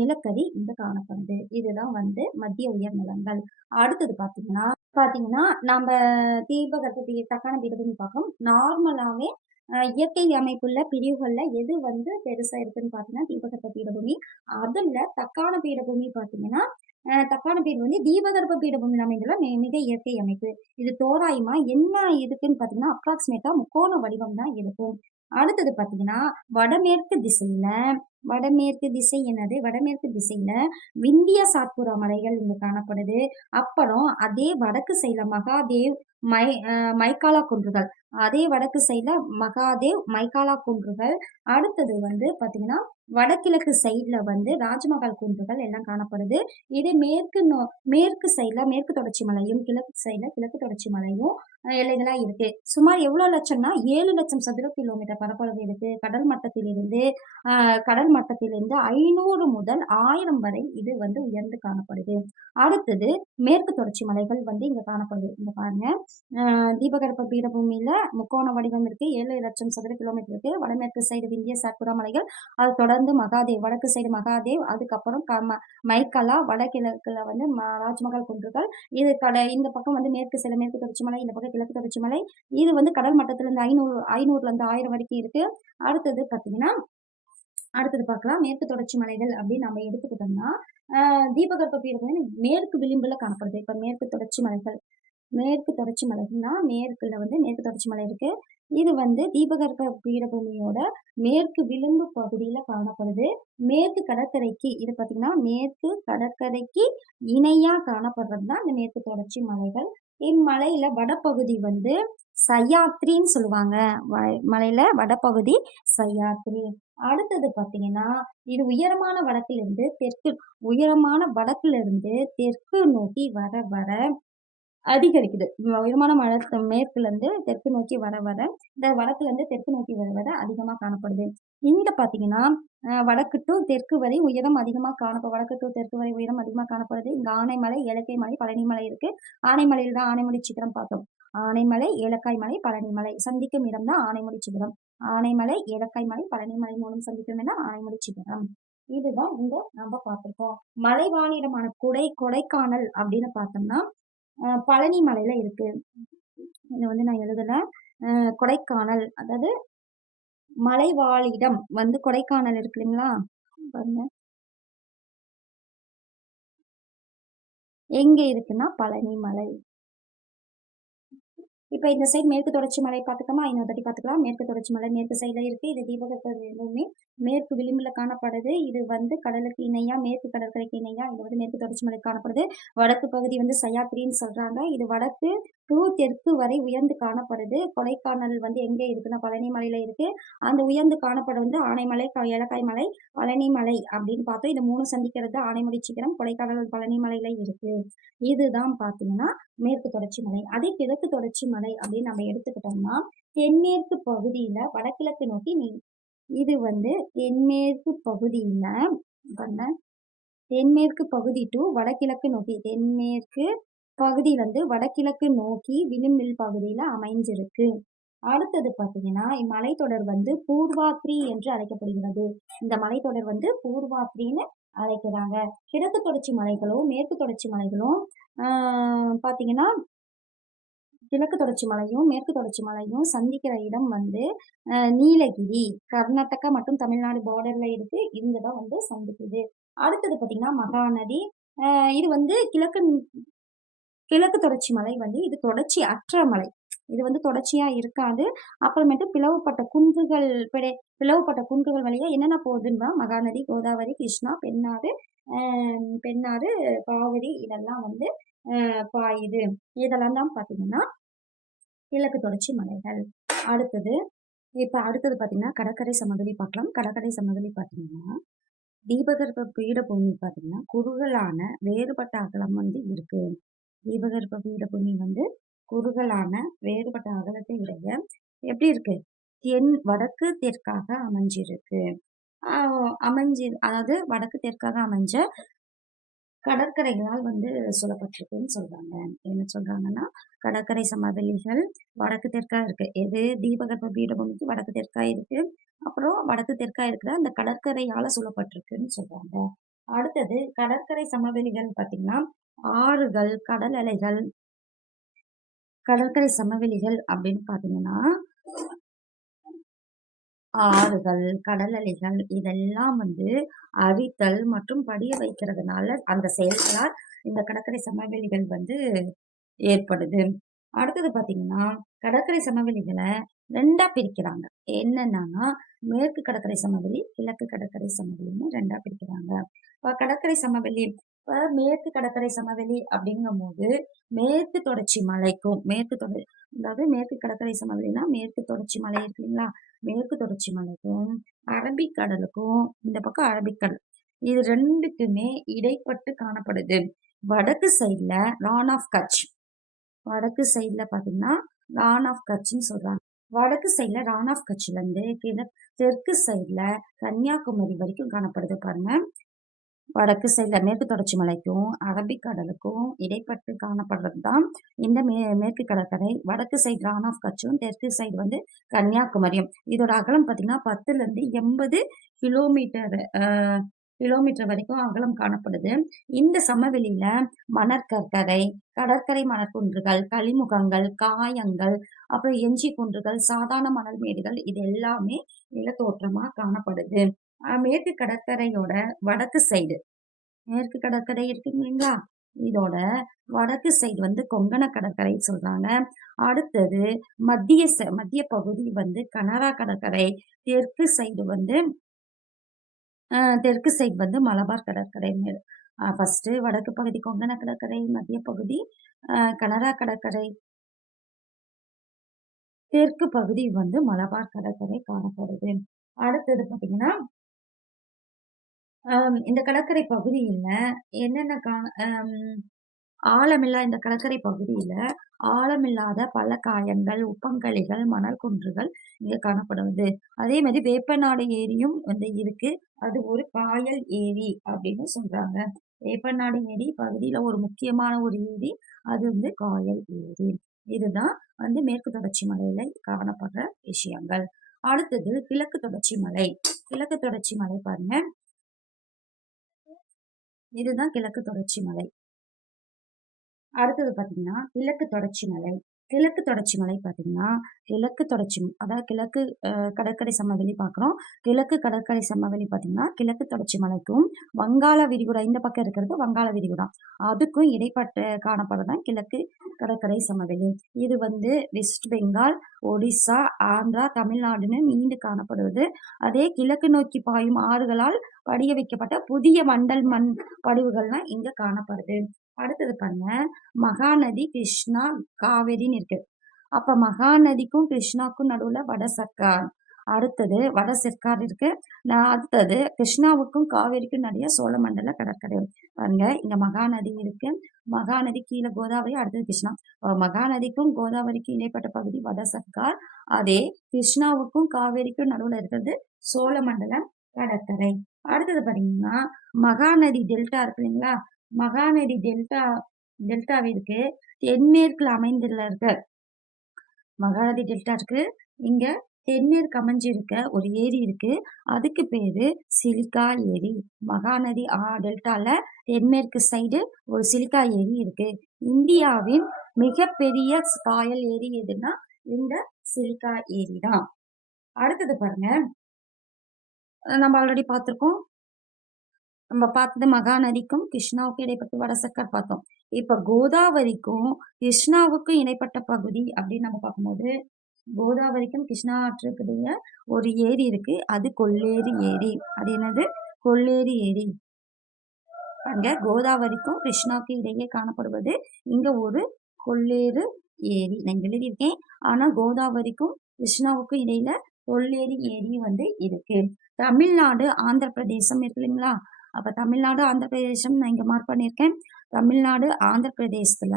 நிலக்கரி இங்க காணப்படுது. இதுதான் வந்து மத்திய உயர் நிலங்கள். அடுத்தது பாத்தீங்கன்னா நம்ம தீபகற்ப தக்கான பீடபூமி பார்க்கணும். நார்மலாவே இயற்கை அமைப்புள்ள பிரிவுகள்ல எது வந்து பெருசா இருக்குன்னு பாத்தீங்கன்னா தீபகற்ப பீடபூமி. அதுல தக்கான பீடபூமி பாத்தீங்கன்னா தக்கான பீடம் வந்து தீபகற்ப பீடபூமி அமைந்துள்ள மிக இயற்கை அமைப்பு. இது தோராயமா என்ன இருக்குன்னு பாத்தீங்கன்னா அப்ராக்சிமேட்டா முக்கோண வடிவம் தான் இருக்கும். அடுத்தது பாத்தீங்கன்னா வடமேற்கு திசையில விந்திய சாத்புரா மலைகள் இங்க காணப்படுது. அப்புறம் அதே வடக்கு சைடுல மகாதேவ் மைக்காலா குன்றுகள், அதே வடக்கு சைடுல மைக்காலா குன்றுகள். அடுத்தது வந்து பாத்தீங்கன்னா வடகிழக்கு சைட்ல வந்து ராஜ்மஹால் குன்றுகள் எல்லாம் காணப்படுது. இது மேற்கு சைட்ல மேற்கு தொடர்ச்சி மலையும், கிழக்கு சைட்ல கிழக்கு தொடர்ச்சி மலையும் எல்லைகளா இருக்கு. சுமார் எவ்வளவு லட்சம்னா 7 லட்சம் சதுர கிலோமீட்டர் பரப்பளவு இருக்கு. கடல் மட்டத்திலிருந்து 500 முதல் 1000 வரை இது வந்து உயர்ந்து காணப்படுது. அடுத்தது மேற்கு தொடர்ச்சி மலைகள் வந்து இங்க காணப்படுது. இங்க பாருங்க, தீபகற்ப பீடபூமியில முக்கோண வடிவம் இருக்கு. 7 லட்சம் சதுர கிலோமீட்டர் இருக்கு. வடமேற்கு சைடு விந்திய சாத்புரா மலைகள், அது தொடர்ந்து மகாதேவ், வடக்கு சைடு மகாதேவ், அதுக்கப்புறம் மைக்கலா, வடகிழக்குல வந்து ராஜ்மஹால் குன்றுகள். இது இந்த பக்கம் வந்து மேற்கு சைடு மேற்கு தொடர்ச்சி மலை, இந்த பக்கம் கிழக்கு தொடர்ச்சி மலை. இது வந்து கடல் மட்டத்துல இருந்து 500ல இருந்து 1000 வரைக்கும் இருக்கு. அடுத்தது பாத்தீங்கன்னா பார்க்கலாம் மேற்கு தொடர்ச்சி மலைகள் அப்படின்னு நம்ம எடுத்துக்கிட்டோம்னா தீபகற்ப பீடபூமி மேற்கு விளிம்புல காணப்படுது. இப்ப மேற்கு தொடர்ச்சி மலைகள்னா மேற்குல வந்து மேற்கு தொடர்ச்சி மலை இருக்கு. இது வந்து தீபகற்ப பீடபூமியோட மேற்கு விளிம்பு பகுதியில காணப்படுது. மேற்கு கடற்கரைக்கு இது பாத்தீங்கன்னா மேற்கு கடற்கரைக்கு இணையா காணப்படுறது தான் இந்த மேற்கு தொடர்ச்சி மலைகள். இம்மலையில வடபகுதி வந்து சயாத்ரின்னு சொல்லுவாங்க. மலையில வடபகுதி சயாத்ரி. அடுத்தது பாத்தீங்கன்னா இது உயரமான வடக்குல இருந்து தெற்கு நோக்கி வர வர அதிகரிக்குது. உயரமான மலை மேற்குல இருந்து தெற்கு நோக்கி வர வர இந்த வடக்குல இருந்து தெற்கு நோக்கி வர வர அதிகமா காணப்படுது. இங்க பாத்தீங்கன்னா வடக்கு டு தெற்கு வரை உயரம் அதிகமா வடக்கு டு தெற்கு வரை உயரம் அதிகமா காணப்படுது. இங்க ஆனைமலை, ஏலக்காய் மலை, பழனி மலை இருக்கு. ஆனைமலையில் தான் ஆனைமுடி சிகரம் பார்த்தோம். ஆனைமலை, ஏலக்காய் மலை, பழனி மலை சந்திக்கும் இடம் தான் ஆனைமுடி சிகரம். ஆனைமலை, ஏலக்காய் மலை, பழனி மலை மூலம் சந்திக்கும் இடம் ஆனைமுடி சிகரம். இதுதான் இங்க நம்ம பார்த்திருக்கோம். மலைவாழிடமான கொடைக்கானல் அப்படின்னு பார்த்தோம்னா பழனி மலையில இருக்கு. இதை வந்து நான் எழுதல. கொடைக்கானல் அதாவது மலைவாழிடம் வந்து கொடைக்கானல் இருக்கு இல்லைங்களா, பாருங்க எங்க இருக்குன்னா பழனி மலை. இப்ப இந்த சைடு மேற்கு தொடர்ச்சி மலை பார்த்துக்கோமா, இன்னொரு தட்டி பார்த்துக்கலாம். மேற்கு தொடர்ச்சி மலை மேற்கு சைடுல இருக்கு. இது தீபகற்ப பூமி மேற்கு விளிம்புல காணப்படுது. இது வந்து கடலுக்கு இணையா, மேற்கு கடற்கரைக்கு இணையா இது வந்து மேற்கு தொடர்ச்சி மலை காணப்படுது. வடக்கு பகுதி வந்து சயாத்ரின்னு சொல்றாங்க. இது வடக்கு டு தெற்கு வரை உயர்ந்து காணப்படுது. கொடைக்கானல் வந்து எங்க இருக்குன்னா பழனி மலையில இருக்கு. அந்த உயர்ந்து காணப்படும் வந்து ஆனைமலை, ஏலக்காய் மலை, பழனி மலை அப்படின்னு பார்த்தோம். இது 3 சந்திக்கிறது ஆனைமுடி சிகரம் கொடைக்கானல் பழனி மலையில இருக்கு. இதுதான் பாத்தீங்கன்னா மேற்கு தொடர்ச்சி மலை. அதே கிழக்கு தொடர்ச்சி மலை அப்படின்னு நம்ம எடுத்துக்கிட்டோம்னா தென்மேற்கு பகுதியில வடகிழக்கு நோக்கி இது வந்து தென்மேற்கு பகுதி டு வடகிழக்கு நோக்கி, தென்மேற்கு பகுதியிலிருந்து வடகிழக்கு நோக்கி விளிம்பில் பகுதியில அமைஞ்சிருக்கு. அடுத்தது பாத்தீங்கன்னா இம்மலைத்தொடர் வந்து பூர்வாத்ரி என்று அழைக்கப்படுகிறது. இந்த மலைத்தொடர் வந்து பூர்வாத்ரின்னு அழைக்கிறாங்க. கிழக்கு தொடர்ச்சி மலைகளும் மேற்கு தொடர்ச்சி மலைகளும் பாத்தீங்கன்னா கிழக்கு தொடர்ச்சி மலையும் மேற்கு தொடர்ச்சி மலையும் சந்திக்கிற இடம் வந்து நீலகிரி, கர்நாடகா மற்றும் தமிழ்நாடு பார்டர்ல இருக்கு. இங்கதான் வந்து சந்திக்குது. அடுத்தது பாத்தீங்கன்னா மகாநதி. இது வந்து கிழக்கு தொடர்ச்சி மலை வந்து இது தொடர்ச்சி அற்ற மலை. இது வந்து தொடர்ச்சியா இருக்காது. அப்புறமேட்டு பிளவுபட்ட குன்றுகள் வழியா என்னென்ன போகுதுன்னா மகாநதி, கோதாவரி, கிருஷ்ணா, பெண்ணாறு, காவிரி இதெல்லாம் வந்து பாயுது. இதெல்லாம் தான் பார்த்தீங்கன்னா கிழக்கு தொடர்ச்சி மலைகள். அடுத்தது அடுத்தது பார்த்தீங்கன்னா கடற்கரை சமவெளி பார்க்கலாம். கடற்கரை சமவெளி பார்த்தீங்கன்னா தீபகற்ப பீடபூமி பார்த்தீங்கன்னா குறுகலான வேறுபட்ட அகலம் இருக்கு. தீபகற்ப பீடபூமி குறுகலான வேறுபட்ட அகலத்தை உடைய எப்படி இருக்கு? வடக்கு தெற்காக அமைஞ்சிருக்கு. அதாவது வடக்கு தெற்காக அமைஞ்ச கடற்கரைகளால் சொல்லப்பட்டிருக்குன்னு சொல்றாங்க. என்ன சொல்றாங்கன்னா கடற்கரை சமவெளிகள் வடக்கு தெற்கா இருக்கு. எது? தீபகற்ப பீடபூமிக்கு வடக்கு தெற்கா இருக்கு. அப்புறம் வடக்கு தெற்கா இருக்கிற அந்த கடற்கரையால சொல்லப்பட்டிருக்குன்னு சொல்றாங்க. அடுத்தது கடற்கரை சமவெளிகள் பார்த்தீங்கன்னா ஆறுகள், கடல் அலைகள். கடற்கரை சமவெளிகள் அப்படின்னு பார்த்தீங்கன்னா ஆறுகள், கடல் அலைகள் இதெல்லாம் அரித்தல் மற்றும் படிய வைக்கிறதுனால அந்த செயல்களால் இந்த கடற்கரை சமவெளிகள் ஏற்படுது. அடுத்தது பார்த்தீங்கன்னா கடற்கரை சமவெளிகளை 2ஆ பிரிக்கிறாங்க. என்னன்னா மேற்கு கடற்கரை சமவெளி, கிழக்கு கடற்கரை சமவெளின்னு 2ஆ பிரிக்கிறாங்க. இப்ப கடற்கரை சமவெளி மேற்கு கடற்கரை சமவெளி அப்படிங்கும்போது மேற்கு தொடர்ச்சி மலைக்கும் அதாவது மேற்கு கடற்கரை சமவெளினா மேற்கு தொடர்ச்சி மலை இருக்கு இல்லைங்களா? மேற்கு தொடர்ச்சி மலைக்கும் அரபிக்கடலுக்கும் இந்த பக்கம் அரபிக்கடல் இது 2க்குமே இடைப்பட்டு காணப்படுது. வடக்கு சைட்ல ரான் ஆஃப் கட்ச். வடக்கு சைட்ல பாத்தீங்கன்னா ரான் ஆஃப் கட்ச்ன்னு சொல்றாங்க. வடக்கு சைட்ல ரான் ஆஃப் கட்ச்ல இருந்து தெற்கு சைட்ல கன்னியாகுமரி வரைக்கும் காணப்படுது பாருங்க. வடக்கு சைட்ல மேற்கு தொடர்ச்சி மலைக்கும் அரபிக்கடலுக்கும் இடைப்பட்டு காணப்படுறது தான் இந்த மேற்கு கடற்கரை. வடக்கு சைடு ரான் ஆஃப் கட்சும் தெற்கு சைடு கன்னியாகுமரியும். இதோட அகலம் பார்த்தீங்கன்னா 10ல இருந்து 80 கிலோமீட்டர் வரைக்கும் அகலம் காணப்படுது. இந்த சமவெளியில மணற்கற்கரை, கடற்கரை மணற்குன்றுகள், களிமுகங்கள், காயங்கள், அப்புறம் எஞ்சி குன்றுகள், சாதாரண மணல் மேடுகள் இது எல்லாமே நிலத்தோற்றமா காணப்படுது. மேற்கு கடற்கரையோட வடக்கு சைடு மேற்கு கடற்கரை இருக்கு இல்லைங்களா? இதோட வடக்கு சைடு கொங்கண கடற்கரை சொல்றாங்க. அடுத்தது மத்திய பகுதி கனரா கடற்கரை. தெற்கு சைடு மலபார் கடற்கரை. ஃபர்ஸ்ட் வடக்கு பகுதி கொங்கண கடற்கரை, மத்திய பகுதி கனரா கடற்கரை, தெற்கு பகுதி மலபார் கடற்கரை காணப்படுது. அடுத்தது பாத்தீங்கன்னா இந்த கடற்கரை பகுதியில என்னென்ன ஆழமில்லா இந்த கடற்கரை பகுதியில ஆழமில்லாத பல காயங்கள், உப்பங்கழிகள், மணல் குன்றுகள் இங்க காணப்படுவது. அதே மாதிரி வேப்பநாடு ஏரியும் இருக்கு. அது ஒரு காயல் ஏரி அப்படின்னு சொல்றாங்க. வேப்பநாடு ஏரி பகுதியில ஒரு முக்கியமான ஒரு ஏரி. அது காயல் ஏரி. இதுதான் மேற்கு தொடர்ச்சி மலையில காணப்படுற விஷயங்கள். அடுத்தது கிழக்கு தொடர்ச்சி மலை. கிழக்கு தொடர்ச்சி மலை பாருங்க. இதுதான் கிழக்கு தொடர்ச்சி மலை. அடுத்தது பாத்தீங்கன்னா கிழக்கு தொடர்ச்சி மலை. கிழக்கு தொடர்ச்சி மலை பாத்தீங்கன்னா அதாவது கிழக்கு கடற்கரை சமவெளி பாக்குறோம். கிழக்கு கடற்கரை சமவெளி பாத்தீங்கன்னா கிழக்கு தொடர்ச்சி மலைக்கும் வங்காள விரிகுடா இந்த பக்கம் இருக்கிறது வங்காள விரிகுடா அதுக்கும் இடைப்பட்டு காணப்படுறதான் கிழக்கு கடற்கரை சமவெளி. இது வெஸ்ட் பெங்கால், ஒடிசா, ஆந்திரா, தமிழ்நாடுன்னு நீண்டு காணப்படுவது. அதே கிழக்கு நோக்கி பாயும் ஆறுகளால் படிய வைக்கப்பட்ட புதிய மண்டல் மண் படிவுகள்லாம் இங்க காணப்படுது. அடுத்தது பாருங்க மகாநதி, கிருஷ்ணா, காவேரின்னு இருக்கு. அப்ப மகாநதிக்கும் கிருஷ்ணாக்கும் நடுவுல வட சர்க்கார். அடுத்தது வட சர்க்கார் இருக்கு. அடுத்தது கிருஷ்ணாவுக்கும் காவேரிக்கும் நடுவே சோழமண்டல கடற்கரை. பாருங்க இங்க மகாநதி இருக்கு. மகாநதி கீழே கோதாவரி, அடுத்தது கிருஷ்ணா. மகாநதிக்கும் கோதாவரிக்கும் இடைப்பட்ட பகுதி வட சர்க்கார். அதே கிருஷ்ணாவுக்கும் காவேரிக்கும் நடுவுல இருக்கிறது சோழமண்டல கடற்கரை. அடுத்தது பாத்தீங்கன்னா மகாநதி டெல்டா இருக்கு இல்லைங்களா? மகாநதி டெல்டாவிற்கு தென்மேற்குல அமைந்துள்ள இருக்க மகாநதி டெல்டா இருக்கு. இங்க தென்மேற்கு அமைஞ்சிருக்க ஒரு ஏரி இருக்கு. அதுக்கு பேரு சிலிக்கா ஏரி. மகாநதி டெல்டால தென்மேற்கு சைடு ஒரு சிலிக்கா ஏரி இருக்கு. இந்தியாவின் மிகப்பெரிய காயல் ஏரி எதுன்னா இந்த சிலிக்கா ஏரி தான். அடுத்தது பாருங்க நம்ம ஆல்ரெடி பார்த்திருக்கோம். நம்ம பார்த்தது மகாநதிக்கும் கிருஷ்ணாவுக்கும் இடைப்பட்ட வட சர்க்கார் பார்த்தோம். இப்ப கோதாவரிக்கும் கிருஷ்ணாவுக்கும் இடைப்பட்ட பகுதி அப்படின்னு நம்ம பார்க்கும்போது கோதாவரிக்கும் கிருஷ்ணா ஆற்றுக்குடைய ஒரு ஏரி இருக்கு. அது கொல்லேரி ஏரி. அது என்னது? கொல்லேரி ஏரி. அங்க கோதாவரிக்கும் கிருஷ்ணாவுக்கும் இடையே காணப்படுவது இங்க ஒரு கொள்ளேறு ஏரி நான் எழுதியிருக்கேன். ஆனா கோதாவரிக்கும் கிருஷ்ணாவுக்கும் இடையில கொள்ளேரி ஏரி வந்து இருக்கு. தமிழ்நாடு ஆந்திர பிரதேசம் இருக்கு இல்லைங்களா? அப்ப தமிழ்நாடு ஆந்திர பிரதேசம் நான் இங்க மார்க் பண்ணியிருக்கேன். தமிழ்நாடு ஆந்திர பிரதேசத்துல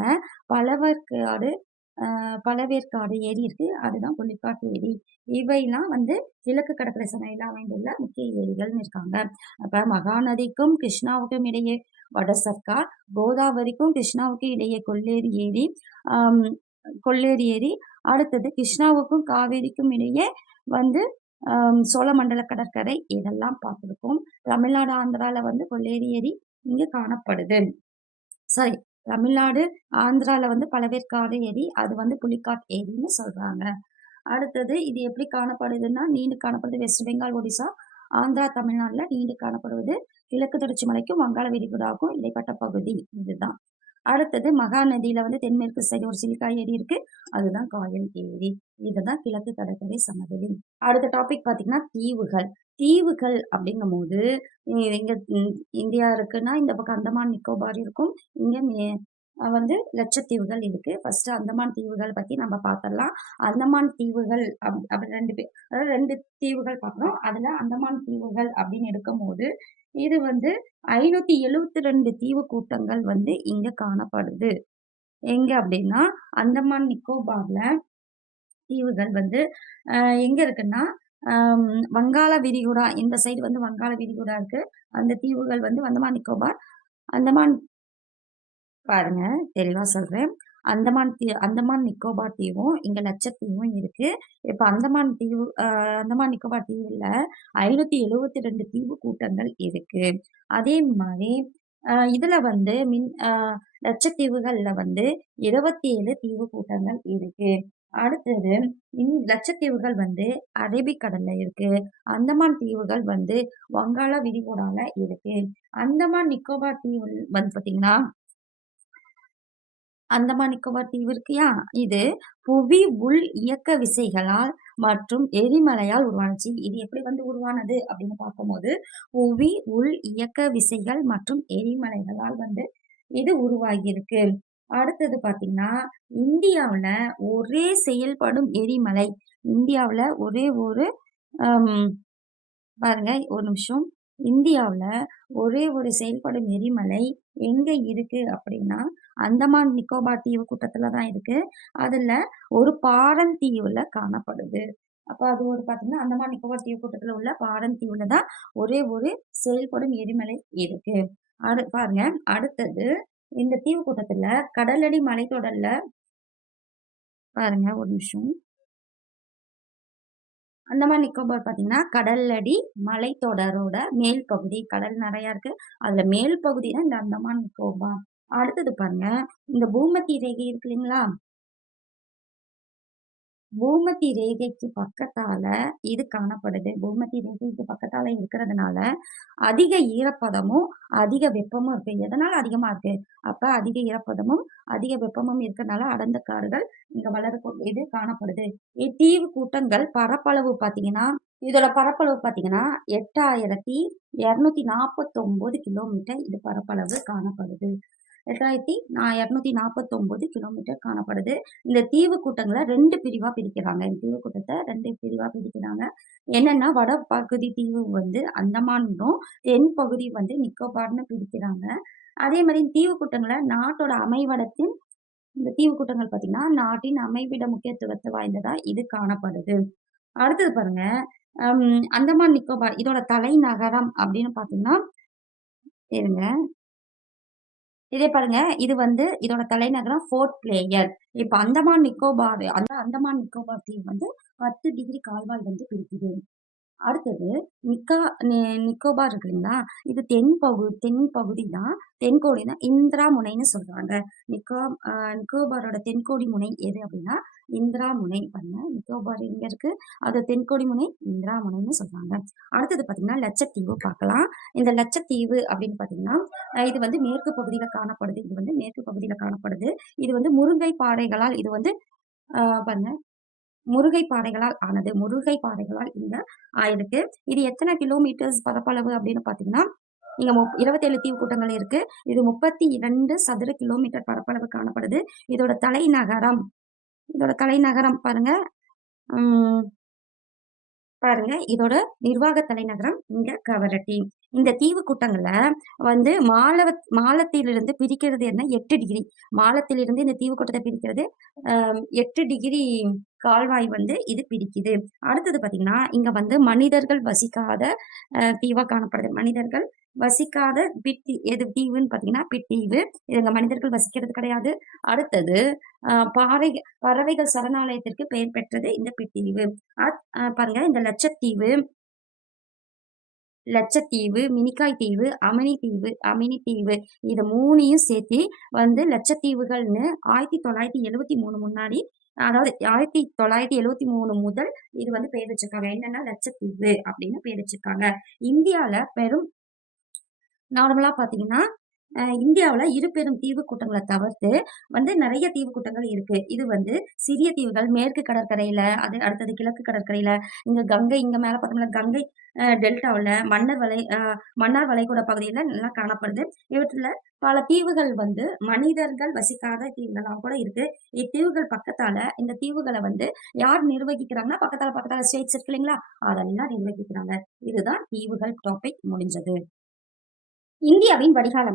பழவேற்காடு பழவேற்காடு ஏரி இருக்கு. அதுதான் புலிக்காட்டு ஏரி. இவையெல்லாம் வந்து கிழக்கு கடற்கரை சாலையில அமைந்துள்ள முக்கிய ஏரிகள்னு இருக்காங்க. அப்ப மகாநதிக்கும் கிருஷ்ணாவுக்கும் இடையே வட சர்க்கார், கோதாவரிக்கும் கிருஷ்ணாவுக்கும் இடையே கொள்ளேரி ஏரி, ஆம், கொள்ளேரி ஏரி. அடுத்தது கிருஷ்ணாவுக்கும் காவேரிக்கும் இடையே வந்து சோழமண்டல கடற்கரை இதெல்லாம் பார்த்துருக்கோம். தமிழ்நாடு ஆந்திரால வந்து கொள்ளேரி ஏரி இங்க காணப்படுது. சாரி, தமிழ்நாடு ஆந்திரால வந்து பழவேற்காடு ஏரி, அது வந்து புலிக்காட் ஏரின்னு சொல்றாங்க. அடுத்தது இது எப்படி காணப்படுதுன்னா நீண்டு காணப்படுது வெஸ்ட் பெங்கால், ஒடிசா, ஆந்திரா, தமிழ்நாடுல நீண்டு காணப்படுவது கிழக்கு தொடர்ச்சி மலைக்கும் வங்காள விரிகுடாவுக்கும் இடைப்பட்ட பகுதி இதுதான். அடுத்தது மகாநதியில வந்து தென்மேற்கு சைடு ஒரு சிலிக்கா ஏரி இருக்கு. அதுதான் காயல் ஏரி. இதுதான் கிழக்கு கடற்கரை சமவெளி. அடுத்த டாபிக் பாத்தீங்கன்னா தீவுகள். தீவுகள் அப்படிங்கும்போது இங்க இந்தியா இருக்குன்னா இந்த பக்கம் அந்தமான் நிக்கோபார் இருக்கும். இங்க வந்து லட்சத்தீவுகள் இருக்கு. ஃபர்ஸ்ட் அந்தமான் தீவுகள் பத்தி நம்ம பார்த்தரலாம். அந்தமான் தீவுகள் அப்படி அதாவது 2 தீவுகள் பார்க்குறோம். அதுல அந்தமான் தீவுகள் அப்படின்னு எடுக்கும்போது இது வந்து 572 தீவு கூட்டங்கள் வந்து இங்க காணப்படுது. எங்க அப்படின்னா அந்தமான் நிக்கோபார்ல தீவுகள் வந்து எங்க இருக்குன்னா வங்காள விரிகுடா இந்த சைடு வந்து வங்காள விரிகுடா இருக்கு. அந்த தீவுகள் வந்து அந்தமான் நிக்கோபார். அந்தமான் பாருங்க தெளிவா சொல்றேன். அந்தமான் நிக்கோபார் தீவும் இங்க லட்சத்தீவும் இருக்கு. இப்ப அந்தமான் நிக்கோபார் தீவுல 572 தீவு கூட்டங்கள் இருக்கு. அதே மாதிரி இதுல வந்து லட்சத்தீவுகள்ல வந்து 27 தீவு கூட்டங்கள் இருக்கு. அடுத்தது லட்சத்தீவுகள் வந்து அரபிக் கடல்ல இருக்கு. அந்தமான் தீவுகள் வந்து வங்காள விரிகுடால இருக்கு. அந்தமான் நிக்கோபார் தீவு வந்து பாத்தீங்கன்னா அந்தமான் நிக்கோபார் தீவு இருக்கியா இது புவி உள் இயக்க விசைகளால் மற்றும் எரிமலையால் உருவானுச்சு. இது எப்படி வந்து உருவானது அப்படின்னு பார்க்கும்போது புவி உள் இயக்க விசைகள் மற்றும் எரிமலைகளால் வந்து இது உருவாகி இருக்கு. அடுத்தது பாத்தீங்கன்னா இந்தியாவுல ஒரே செயல்படும் எரிமலை இந்தியாவுல ஒரே ஒரு பாருங்க ஒரு நிமிஷம். இந்தியாவுல ஒரே ஒரு செயல்படும் எரிமலை எங்க இருக்கு அப்படின்னா அந்தமான் நிக்கோபார் தீவு கூட்டத்துல தான் இருக்கு. அதுல ஒரு பாரந்தீவுல காணப்படுது. அப்ப அது ஒரு பாத்தீங்கன்னா அந்தமான் நிக்கோபார் தீவு கூட்டத்துல உள்ள பாரந்தீவுல தான் ஒரே ஒரு செயல்படும் எரிமலை இருக்கு. பாருங்க அடுத்தது இந்த தீவு கூட்டத்துல கடலடி மலைத்தொடர்ல பாருங்க ஒரு நிமிஷம். அந்தமான் நிக்கோபார் பாத்தீங்கன்னா கடலடி மலைத்தொடரோட மேல் பகுதி கடல் நிறைய இருக்கு. அதுல மேல் பகுதி தான் இந்த அந்தமான் நிக்கோபார். அடுத்தது பாருங்க இந்த பூமத்தி ரேகை இருக்கு இல்லைங்களா? பூமத்தி ரேகைக்கு பக்கத்தால இது காணப்படுது. பூமத்தி ரேகைக்கு பக்கத்தால இருக்கிறதுனால அதிக ஈரப்பதமும் அதிக வெப்பமும் இருக்கு. எதனால அதிகமா இருக்கு? அப்ப அதிக ஈரப்பதமும் அதிக வெப்பமும் இருக்கிறதுனால அடர்ந்த காடுகள் இங்க இது காணப்படுது. தீவு கூட்டங்கள் பரப்பளவு பாத்தீங்கன்னா இதோட பரப்பளவு பாத்தீங்கன்னா 8249 கிலோமீட்டர் இது பரப்பளவு காணப்படுது. 8249 கிலோமீட்டர் காணப்படுது. இந்த தீவு கூட்டங்களை 2 பிரிவா பிரிக்கிறாங்க. இந்த தீவு கூட்டத்தை 2 பிரிவா பிரிக்கிறாங்க. என்னன்னா வட பகுதி தீவு வந்து அந்தமான்னும் தென் பகுதி வந்து நிக்கோபார்னு பிரிக்கிறாங்க. அதே மாதிரி தீவு கூட்டங்களை நாட்டோட அமைவிடத்தின் இந்த தீவு கூட்டங்கள் பாத்தீங்கன்னா நாட்டின் அமைவிட முக்கியத்துவத்தை வாய்ந்ததா இது காணப்படுது. அடுத்தது பாருங்க அந்தமான் நிக்கோபார் இதோட தலைநகரம் அப்படின்னு பாத்தீங்கன்னா இருங்க இதே பாருங்க இது வந்து இதோட தலைநகரம் போர்ட் பிளேயர். இப்ப அந்தமான் நிக்கோபார் தீவு வந்து 10 டிகிரி கால்வாய் வந்து பிரிக்குது. அடுத்தது நிக்கோபார் இருக்குங்களா இது தென்பகுதி தான் தென்கோடி தான் இந்திரா முனைன்னு சொல்றாங்க. நிக்கோபாரோட தென்கோடி முனை எது அப்படின்னா இந்திரா முனை. பாருங்க நிக்கோபார் எங்க இருக்கு அது தென்கோடி முனை இந்திரா முனைன்னு சொல்றாங்க. அடுத்தது பாத்தீங்கன்னா லட்சத்தீவு பார்க்கலாம். இந்த லட்சத்தீவு அப்படின்னு பாத்தீங்கன்னா இது வந்து மேற்கு பகுதியில காணப்படுது. இது வந்து முருங்கை பாறைகளால் இது வந்து பாருங்க முருகை பாறைகளால் ஆனது. முருகை பாறைகளால் இங்க ஆயிருக்கு. இது எத்தனை கிலோமீட்டர்ஸ் பரப்பளவு அப்படின்னு பாத்தீங்கன்னா இங்க 27 தீவு கூட்டங்கள் இருக்கு. இது 32 சதுர கிலோமீட்டர் பரப்பளவு காணப்படுது. இதோட தலைநகரம் பாருங்க. உம் பாருங்க, இதோட நிர்வாக தலைநகரம் இங்க கவரட்டி. இந்த தீவு கூட்டங்கள்ல வந்து மாலத்திலிருந்து பிரிக்கிறது என்ன 8 டிகிரி. மாலத்திலிருந்து இந்த தீவு கூட்டத்தை பிரிக்கிறது 8 டிகிரி கால்வாய் வந்து இது பிரிக்குது. அடுத்தது பாத்தீங்கன்னா இங்க வந்து மனிதர்கள் வசிக்காத தீவா காணப்படுது. மனிதர்கள் வசிக்காத எது தீவுன்னு பாத்தீங்கன்னா பித்தீவு. இதுங்க மனிதர்கள் வசிக்கிறது கிடையாது. அடுத்தது பறவைகள் சரணாலயத்திற்கு பெயர் பெற்றது இந்த பித்தீவு. பாருங்க, இந்த லட்சத்தீவு, மினிக்காய் தீவு, அமினி தீவு இது 3ஐயும் சேர்த்து வந்து லட்சத்தீவுகள்னு 1973 முன்னாடி, அதாவது 1973 முதல் இது வந்து பேர் வச்சிருக்காங்க. என்னன்னா லட்சத்தீவு அப்படின்னு பேர் வச்சிருக்காங்க. இந்தியால நார்மலா பாத்தீங்கன்னா இந்தியாவுல இருபெரும் தீவு கூட்டங்களை தவிர்த்து வந்து நிறைய தீவு கூட்டங்கள் இருக்கு. இது வந்து சிறிய தீவுகள் மேற்கு கடற்கரையில, அது அடுத்தது கிழக்கு கடற்கரையில, இங்க மேல பார்த்தோம்னா கங்கை டெல்டாவுல மன்னார் வளைகுடா பகுதியில நல்லா காணப்படுது. இவற்றுல பல தீவுகள் வந்து மனிதர்கள் வசிக்காத தீவுகளா கூட இருக்கு. இத்தீவுகள் பக்கத்தால இந்த தீவுகளை வந்து யார் நிர்வகிக்கிறாங்கன்னா பக்கத்தால ஸ்டேட்ஸ் இருக்கு இல்லைங்களா, அதெல்லாம் நிர்வகிக்கிறாங்க. இதுதான் தீவுகள் டாபிக் முடிஞ்சது. இந்தியாவின் வடிகால்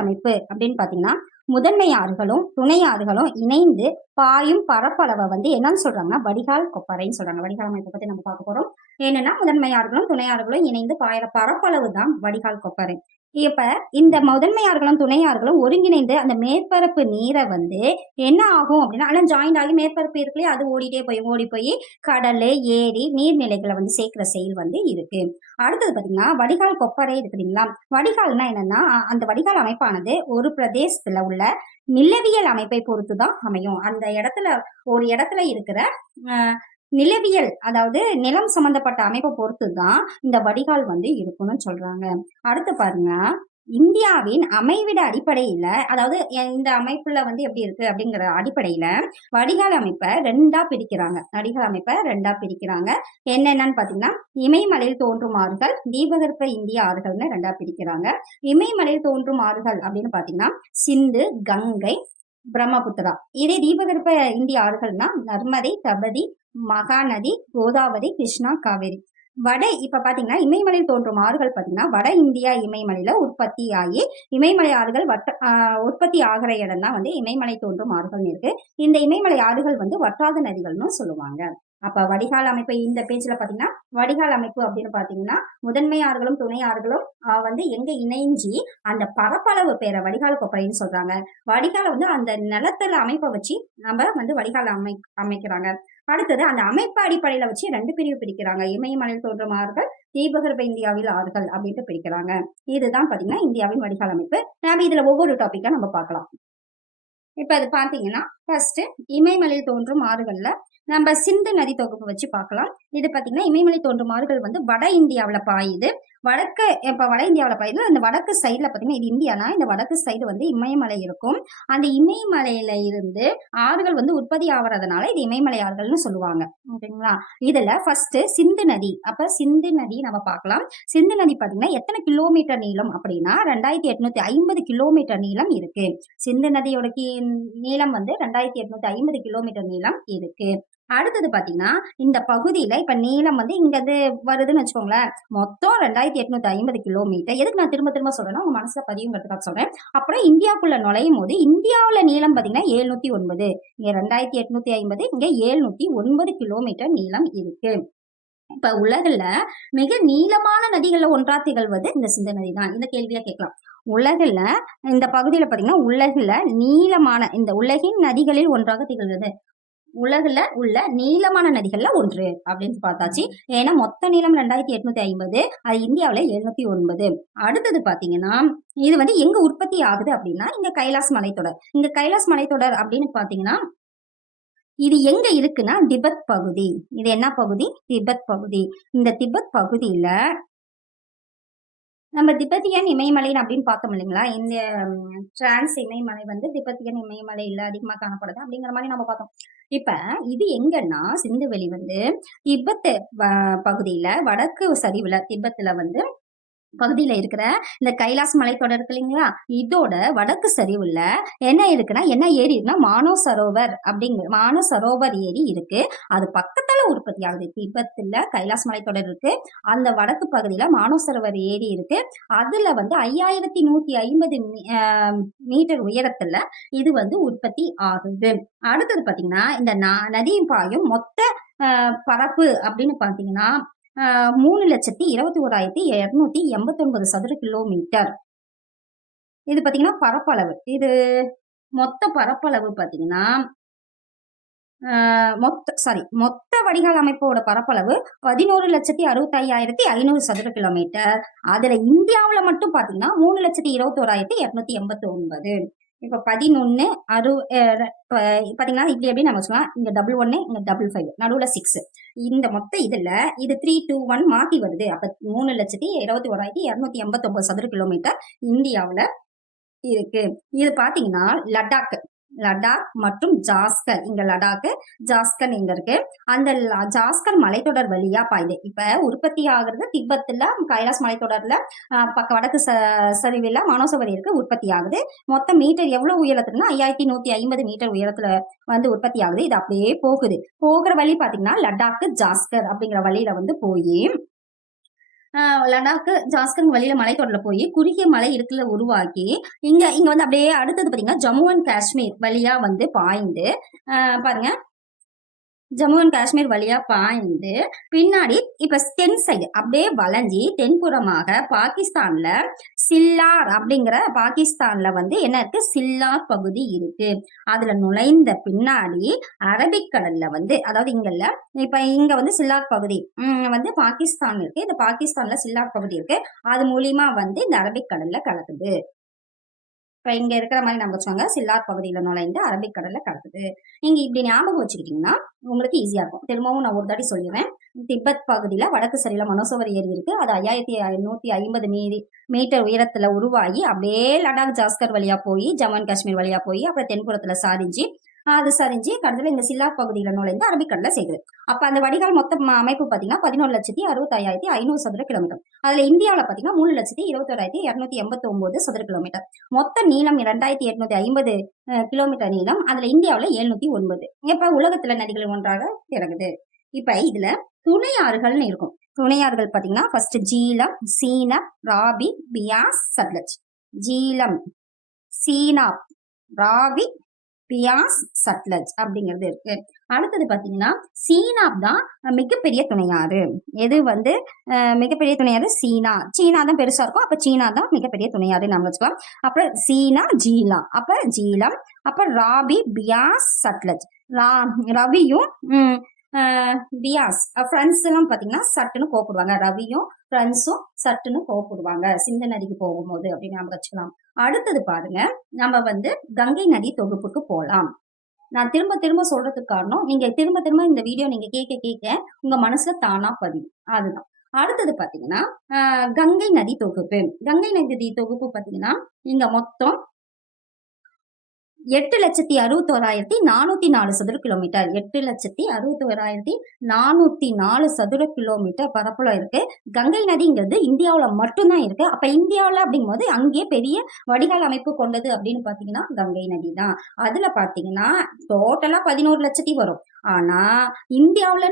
அமைப்பு அப்படின்னு பாத்தீங்கன்னா முதன்மை ஆறுகளும் துணை ஆறுகளும் இணைந்து பாயும் பரப்பளவை வந்து என்னன்னு சொல்றாங்கன்னா வடிகால் கொப்பரைன்னு சொல்றாங்க. வடிகால் அமைப்பை பத்தி நம்ம பார்க்க போறோம். என்னன்னா முதன்மை ஆறுகளும் துணை ஆறுகளும் இணைந்து பாயிற பரப்பளவு தான் வடிகால் கொப்பரை. இப்ப இந்த முதன்மையார்களும் துணையார்களும் ஒருங்கிணைந்து அந்த மேற்பரப்பு நீரை வந்து என்ன ஆகும் அப்படின்னா எல்லாம் ஜாயிண்ட் ஆகி மேற்பரப்பு இருக்குல்லையே, அது ஓடி போய் கடல், ஏரி, நீர்நிலைகளை வந்து சேர்க்கிற செயல் வந்து இருக்கு. அடுத்தது பாத்தீங்கன்னா வடிகால் கொப்பரை இருக்குங்களா. வடிகால்னா என்னன்னா அந்த வடிகால் அமைப்பானது ஒரு பிரதேசத்துல உள்ள நிலவியல் அமைப்பை பொறுத்துதான் அமையும். அந்த ஒரு இடத்துல இருக்கிற நிலவியல், அதாவது நிலம் சம்பந்தப்பட்ட அமைப்பை பொறுத்துதான் இந்த வடிகால் வந்து இருக்குன்னு சொல்றாங்க. அடுத்து பாருங்க, இந்தியாவின் அமைவிட அடிப்படையில, அதாவது இந்த அமைப்புல வந்து எப்படி இருக்கு அப்படிங்கிற அடிப்படையில வடிகால் அமைப்பை ரெண்டா பிரிக்கிறாங்க. என்னென்னு பாத்தீங்கன்னா இமயமலையில் தோன்றும் ஆறுகள், தீபகற்ப இந்திய ஆறுகள்னு ரெண்டா பிரிக்கிறாங்க. இமயமலையில் தோன்றும் ஆறுகள் அப்படின்னு பாத்தீங்கன்னா சிந்து, கங்கை, பிரம்மபுத்திரா. இதே தீபகற்ப இந்திய ஆறுகள்னா நர்மதை, தபதி, மகாநதி, கோதாவரி, கிருஷ்ணா, காவேரி. இப்ப பாத்தீங்கன்னா இமயமலையில் தோன்றும் ஆறுகள் பாத்தீங்கன்னா வட இந்தியா இமயமலையில உற்பத்தி ஆகி இமயமலை ஆறுகள் உற்பத்தி ஆகிற இடம் தான் வந்து இமயமலை தோன்றும் ஆறுகள் இருக்கு. இந்த இமயமலை ஆறுகள் வந்து வற்றாத நதிகள்னு சொல்லுவாங்க. அப்ப வடிகால் அமைப்பு இந்த பேஜ்ல பாத்தீங்கன்னா வடிகால் அமைப்பு அப்படின்னு பாத்தீங்கன்னா முதன்மை ஆறுகளும் துணை ஆறுகளும் வந்து எங்க இணைஞ்சி அந்த பரப்பளவு பேரை வடிகால் கொப்பரைன்னு சொல்றாங்க. வடிகால வந்து அந்த நிலத்துல அமைப்பை வச்சு நம்ம வந்து வடிகால் அமைக்கிறாங்க. அடுத்தது அந்த அமைப்பு அடிப்படையில வச்சு 2 பிரிவு பிரிக்கிறாங்க. இமயமலையில் தோன்றும் ஆறுகள், தீபகற்ப இந்தியாவில் ஆறுகள் அப்படின்ட்டு பிரிக்கிறாங்க. இதுதான் பாத்தீங்கன்னா இந்தியாவின் வடிகால் அமைப்பு. நாம இதுல ஒவ்வொரு டாபிக்கா நம்ம பார்க்கலாம். இப்ப அது பாத்தீங்கன்னா ஃபர்ஸ்ட் இமயமலையில் தோன்றும் ஆறுகள்ல நம்ம சிந்து நதி தொகுப்பு வச்சு பார்க்கலாம். இது பாத்தீங்கன்னா இமயமலை தோன்றும் ஆறுகள் வந்து வட இந்தியாவில பாயுது. வட இந்தியாவில பாயுது. அந்த வடக்கு சைடுல பாத்தீங்கன்னா இது இந்தியானா இந்த வடக்கு சைடு வந்து இமயமலை இருக்கும். அந்த இமயமலையில இருந்து ஆறுகள் வந்து உற்பத்தி ஆகிறதுனால இது இமயமலை ஆறுகள்னு சொல்லுவாங்க. ஓகேங்களா. இதுல ஃபர்ஸ்ட் சிந்து நதி. அப்ப சிந்து நதி நம்ம பார்க்கலாம். சிந்து நதி பாத்தீங்கன்னா எத்தனை கிலோமீட்டர் நீளம் அப்படின்னா 2850 கிலோமீட்டர் நீளம் இருக்கு. சிந்து நதியோட நீளம் வந்து 2850 கிலோமீட்டர் நீளம் இருக்கு. அடுத்தது பாத்தீங்கன்னா இந்த பகுதியில இப்ப நீளம் வந்து இங்க வருதுன்னு வச்சுக்கோங்களேன். மொத்தம் 2850 கிலோமீட்டர். எதுக்கு நான் திரும்ப திரும்ப சொல்றேன்னா உங்க மனசுல பதிவுங்கிறதுக்காக சொல்றேன். அப்புறம் இந்தியாவுக்குள்ள நுழையும் போது இந்தியாவுல நீளம் பாத்தீங்கன்னா 709, இங்க 2850, இங்க 709 கிலோமீட்டர் நீளம் இருக்கு. இப்ப உலகில மிக நீளமான நதிகள்ல ஒன்றா திகழ்வது இந்த சிந்து நதி தான். இந்த கேள்வியா கேட்கலாம். உலகில இந்த பகுதியில பாத்தீங்கன்னா உலகின் நதிகளில் ஒன்றாக திகழ்கிறது. உலகுல உள்ள நீளமான நதிகள்ல ஒன்று அப்படின்னு பார்த்தாச்சு. ஏன்னா மொத்த நீளம் 2850, அது இந்தியாவில 709. அடுத்தது பாத்தீங்கன்னா இது வந்து எங்க உற்பத்தி ஆகுது அப்படின்னா இங்க கைலாஸ் மலைத்தொடர் அப்படின்னு பாத்தீங்கன்னா இது எங்க இருக்குன்னா திபெத் பகுதி. இது என்ன பகுதி? திபெத் பகுதி. இந்த திபெத் பகுதியில நம்ம திபெத்தியன் இமயமலை அப்படின்னு பார்த்தோம் இல்லைங்களா. இந்த டிரான்ஸ் இமயமலை வந்து திபெத்தியன் இமயமலையில அதிகமா காணப்படுது அப்படிங்கிற மாதிரி நம்ம பார்த்தோம். இப்ப இது எங்கன்னா சிந்துவெளி வந்து திபெத் பகுதியில வடக்கு சரிவுல திபெத்துல வந்து பகுதியில இருக்கிற இந்த கைலாஸ் மலைத்தொடர் இருக்கு இல்லைங்களா, இதோட வடக்கு சரிவுல என்ன இருக்குன்னா, என்ன ஏரி இருக்குன்னா, மானசரோவர் ஏரி இருக்கு. அது பக்கத்துல உற்பத்தி ஆகுது. திபெத்ல கைலாஸ் மலைத்தொடர் இருக்கு. அந்த வடக்கு பகுதியில மானசரோவர் ஏரி இருக்கு. அதுல வந்து 5150 மீட்டர் உயரத்துல இது வந்து உற்பத்தி ஆகுது. அடுத்தது பாத்தீங்கன்னா, இந்த நதி பாயும் மொத்த பரப்பு அப்படின்னு பாத்தீங்கன்னா 3,21,289 சதுர கிலோமீட்டர். இது பாத்தீங்கன்னா பரப்பளவு. இது மொத்த பரப்பளவு பாத்தீங்கன்னா மொத்த வடிகால் அமைப்போட பரப்பளவு 11,65,500 சதுர கிலோமீட்டர். அதுல இந்தியாவுல மட்டும் பாத்தீங்கன்னா 3,21,289. இப்ப 11 பாத்தீங்கன்னா இப்படி எப்படி நம்ம சொல்லலாம், இங்க 11 இங்க 55 நடுவுல 6. இந்த மொத்த இதுல இது 3, 2, 1 மாத்தி வருது. அப்ப 3,21,289 சதுர கிலோமீட்டர் இந்தியாவுல இருக்கு. இது பாத்தீங்கன்னா லடாக் மற்றும் ஜாஸ்கர், இங்க லடாக் ஜாஸ்கர் இங்க இருக்கு. அந்த ஜாஸ்கர் மலைத்தொடர் வழியா பாயுது. இப்ப உற்பத்தி ஆகுறது திபெத்ல கைலாஸ் மலைத்தொடர்ல வடக்கு சரிவில் மானசரோவர் இருக்கு, உற்பத்தி ஆகுது. மொத்த மீட்டர் எவ்வளவு உயரத்துலன்னா 5150 மீட்டர் உயரத்துல வந்து உற்பத்தி ஆகுது. இது அப்படியே போகிற வழி பாத்தீங்கன்னா லடாக் ஜாஸ்கர் அப்படிங்கிற வழியில வந்து போய் லடாக் ஜாஸ்கர் வழியில மலைத்தொடர்ல போய் குறுகிய மலை இருக்குல உருவாக்கி இங்க வந்து அப்படியே அடுத்தது பாத்தீங்கன்னா ஜம்மு அண்ட் காஷ்மீர் வழியா வந்து பாய்ந்து பாருங்க, ஜம்மு அண்ட் காஷ்மீர் வழியா பாய்ந்து பின்னாடி இப்ப தென் சைடு அப்படியே வளைஞ்சி தென்புறமாக பாகிஸ்தான்ல சில்லார் அப்படிங்கிற பாகிஸ்தான்ல வந்து என்ன இருக்கு, சில்லார் பகுதி இருக்கு. அதுல நுழைந்த பின்னாடி அரபிக்கடல்ல வந்து, அதாவது இப்ப இங்க வந்து சில்லார் பகுதி வந்து பாகிஸ்தான் இருக்கு. இந்த பாகிஸ்தான்ல சில்லார் பகுதி இருக்கு. அது மூலியமா வந்து இந்த அரபிக்கடல்ல கலக்குது. இப்ப இங்க இருக்கிற மாதிரி நம்ம வச்சுக்கோங்க, சில்லார் பகுதியில நுழைந்து அரபிக்கடல்ல கலக்குது. நீங்க இப்படி ஞாபகம் வச்சுக்கிட்டீங்கன்னா உங்களுக்கு ஈஸியா இருக்கும். திரும்பவும் நான் ஒரு தாட்டி சொல்லுவேன். திபெத் பகுதியில வடக்கு சரியில மானசரோவர் ஏரி இருக்கு. அது 5150 மீட்டர் உயரத்துல உருவாகி அப்படியே லடாக் ஜாஸ்கர் வழியா போய் ஜம்மு அண்ட் காஷ்மீர் வழியா போய் அப்புறம் தென்புறத்துல சரிஞ்சு கடைசியில இந்த சில்லார் பகுதியில நுழைந்து அரபிக்கடல்ல சேர்க்குது. அப்ப அந்த வடிகால் மொத்த அமைப்பு பாத்தீங்கன்னா 11,65,500 சதுர கிலோமீட்டர். அதுல இந்தியாவில பாத்தீங்கன்னா 3,21,289 சதுர கிலோமீட்டர். மொத்த நீளம் 2,850 கிலோமீட்டர் நீளம். அதுல இந்தியாவில 709. இப்ப உலகத்துல நதிகள் ஒன்றாக இறங்குது. இப்ப இதுல துணை ஆறுகள்னு இருக்கும். துணை ஆறுகள் பாத்தீங்கன்னா ஃபர்ஸ்ட் ஜீலம், சீனப், ராவி, பியாஸ், சட்லஜ். ஜீலம், சீனாப், ராவி, பியாஸ், சட்லஜ் அப்படிங்கிறது இருக்கு. அடுத்தது பாத்தீங்கன்னா சீனாப் தான் மிகப்பெரிய துணையாறு. எது வந்து மிகப்பெரிய துணையாறு? சீனா தான் பெருசா இருக்கும். அப்ப சீனா தான் மிகப்பெரிய துணையாறு நம்ம வச்சுக்கலாம். அப்புறம் சீனா, ஜீலம், அப்ப ஜீலம், அப்புறம் ராபி, பியாஸ், சட்லஜ். ரவியும் பியாஸ் ஃப்ரெண்ட்ஸ் எல்லாம் பாத்தீங்கன்னா சட்டுன்னு கோப்பிடுவாங்க. ரவியும் ஃப்ரெண்ட்ஸும் சட்டுன்னு கோப்பிடுவாங்க சிந்து நதிக்கு போகும்போது அப்படின்னு நம்ம வச்சுக்கலாம். அடுத்தது பாருங்க, நம்ம வந்து கங்கை நதி தொகுப்புக்கு போலாம். நான் திரும்ப திரும்ப சொல்றதுக்கு காரணம், நீங்க திரும்ப திரும்ப இந்த வீடியோ நீங்க கேட்க உங்க மனசுல தானா பதியும். அதுதான். அடுத்தது பாத்தீங்கன்னா கங்கை நதி தொகுப்பு. கங்கை நதி தொகுப்பு பாத்தீங்கன்னா இங்க மொத்தம் 8,61,404 சதுர கிலோமீட்டர். 8,61,404 சதுர கிலோமீட்டர் பரப்பளவு இருக்கு. கங்கை நதிங்கிறது இந்தியாவுல மட்டும்தான் இருக்கு. அப்ப இந்தியாவுல அப்படிங்கும்போது அங்கேயே பெரிய வடிகால் அமைப்பு கொண்டது அப்படின்னு பாத்தீங்கன்னா கங்கை நதி தான். அதுல பாத்தீங்கன்னா டோட்டலா 11 லட்சத்தி வரும். ஆனா இந்தியாவுல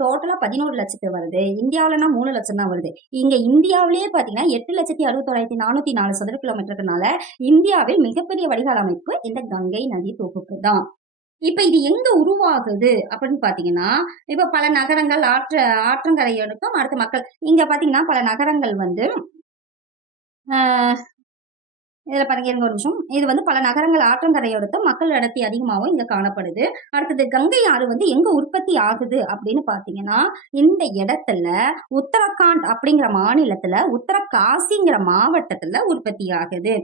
டோட்டலா 11 லட்சத்து வருது. இந்தியாவிலனா 3 லட்சம் தான் வருது. இங்க இந்தியாவிலேயே பாத்தீங்கன்னா 8,61,404 சதுர கிலோமீட்டருக்குனால இந்தியாவில் மிகப்பெரிய வடிகால் அமைப்பு இந்த கங்கை நதி தொகுப்பு தான். இப்ப இது எங்க உருவாகுது அப்படின்னு பாத்தீங்கன்னா, இப்ப பல நகரங்கள் ஆற்றங்கரையோருக்கும் அடுத்த மக்கள் இங்க பாத்தீங்கன்னா பல நகரங்கள் வந்து இதுல பாருங்க, ஒரு நிமிஷம். இது வந்து பல நகரங்கள் ஆற்றங்கரையோரத்தும் மக்கள் அடர்த்தி அதிகமாகவும் இங்க காணப்படுது. அடுத்தது கங்கை ஆறு வந்து எங்க உற்பத்தி ஆகுது அப்படின்னு பாத்தீங்கன்னா, இந்த இடத்துல உத்தரகாண்ட் அப்படிங்கிற மாநிலத்துல உத்தரகாசிங்கிற மாவட்டத்துல உற்பத்தி ஆகுது.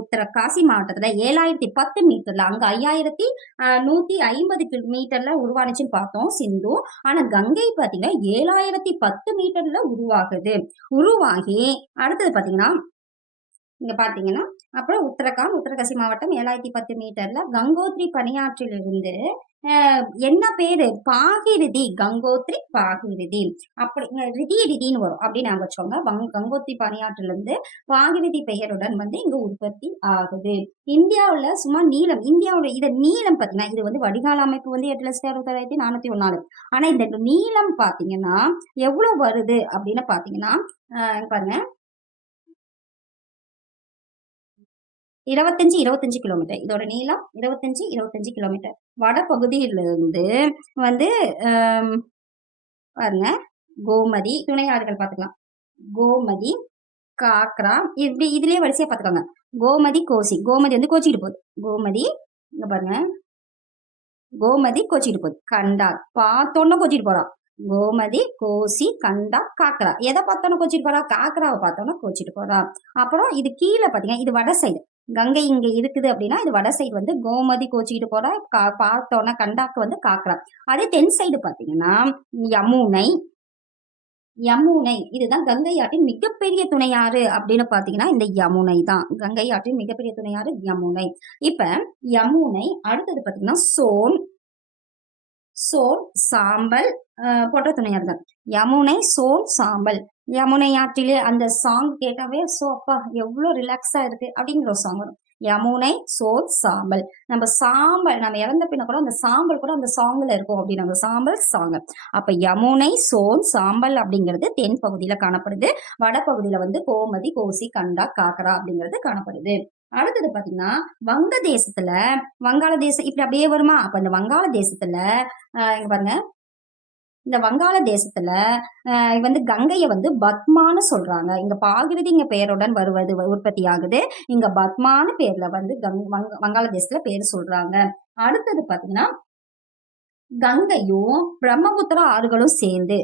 உத்தரகாசி மாவட்டத்துல 7,010 மீட்டர்ல, அங்க 5,150 மீட்டர்ல உருவானுச்சுன்னு பார்த்தோம் சிந்து. ஆனா கங்கை பாத்தீங்கன்னா 7,010 மீட்டர்ல உருவாகுது. உருவாகி அடுத்தது பாத்தீங்கன்னா இங்க பாத்தீங்கன்னா அப்புறம் உத்தரகாசி மாவட்டம் 7010 மீட்டர்ல கங்கோத்ரி பனியாற்றிலிருந்து என்ன பேரு பாகிருதி, கங்கோத்ரி பாகிருதி அப்படி ரிதின்னு வரும் அப்படின்னு நாங்க வச்சோங்க. கங்கோத்ரி பனியாற்றில இருந்து பாகிருதி பெயருடன் வந்து இங்க உற்பத்தி ஆகுது. இந்தியாவுல சும்மா நீளம், இந்தியாவோட இத நீளம் பாத்தீங்கன்னா இது வந்து வடிகால் அமைப்பு வந்து 8,66,414. ஆனா இந்த நீளம் பாத்தீங்கன்னா எவ்வளவு வருது அப்படின்னு பாத்தீங்கன்னா பாருங்க 25 கிலோமீட்டர். இதோட நீளம் 25 கிலோமீட்டர். வடபகுதியிலிருந்து வந்து பாருங்க கோமதி, துணை ஆறுகள் பாத்துக்கலாம். கோமதி, காக்ரா, இப்படி இதுலயே வரிசையா பாத்துக்கோங்க. கோமதி, கோசி. கோமதி வந்து கோச்சிட்டு போகுது. கோமதி இங்க பாருங்க, கோமதி கோச்சிட்டு போகுது. கண்டா பார்த்தோன்னு கோச்சிட்டு போறான். கோமதி, கோசி, கண்டா, காக்ரா. எதை பார்த்தோன்னு கோச்சிட்டு போறா? காக்ராவை பார்த்தோன்னா கோச்சிட்டு போறா. அப்புறம் இது கீழே பாத்தீங்கன்னா இது வட சைடு. கங்கை இங்க இருக்குது அப்படின்னா இது வட சைடு வந்து கோமதி கோச்சிக்கிட்டு போறா. பார்த்தோன்னா கண்டாக்கு வந்து காக்ரா. அதே தென் சைடு பாத்தீங்கன்னா யமுனை. இதுதான் கங்கை ஆற்றின் மிகப்பெரிய துணையாறு அப்படின்னு பாத்தீங்கன்னா இந்த யமுனை தான். கங்கை ஆற்றின் மிகப்பெரிய துணையாறு யமுனை. இப்ப யமுனை அடுத்தது பாத்தீங்கன்னா சோன், சாம்பல் போன்ற துணையாறு தான். யமுனை, சோன், சாம்பல். யமுனை ஆற்றிலே அந்த சாங் கேட்டாவே அப்பா எவ்வளவு ரிலாக்ஸா இருக்கு அப்படிங்கிற ஒரு சாங் வரும். யமுனை, சோன், சாம்பல். நம்ம இறந்த பின்ன கூட அந்த சாம்பல் கூட அந்த சாங்ல இருக்கும் அப்படின்னு அந்த சாம்பல் சாங். அப்ப யமுனை, சோன், சாம்பல் அப்படிங்கிறது தென் பகுதியில காணப்படுது. வடபகுதியில வந்து கோமதி, கோசி, கண்டா, காக்கரா அப்படிங்கிறது காணப்படுது. அடுத்தது பாத்தீங்கன்னா வங்காள தேசம் இப்படி அப்படியே வருமா? அப்ப இந்த வங்காள தேசத்துல இங்க பாருங்க, இந்த வங்காள தேசத்துல வந்து கங்கைய வந்து பத்மான்னு சொல்றாங்க. இங்க பாகிருதிங்க பெயருடன் வருவது உற்பத்தி ஆகுது. இங்க பத்மான்னு பேர்ல வந்து வங்காள தேசத்துல பேர் சொல்றாங்க. அடுத்தது பாத்தீங்கன்னா கங்கையும் பிரம்மபுத்திரா ஆறுகளும் சேர்ந்து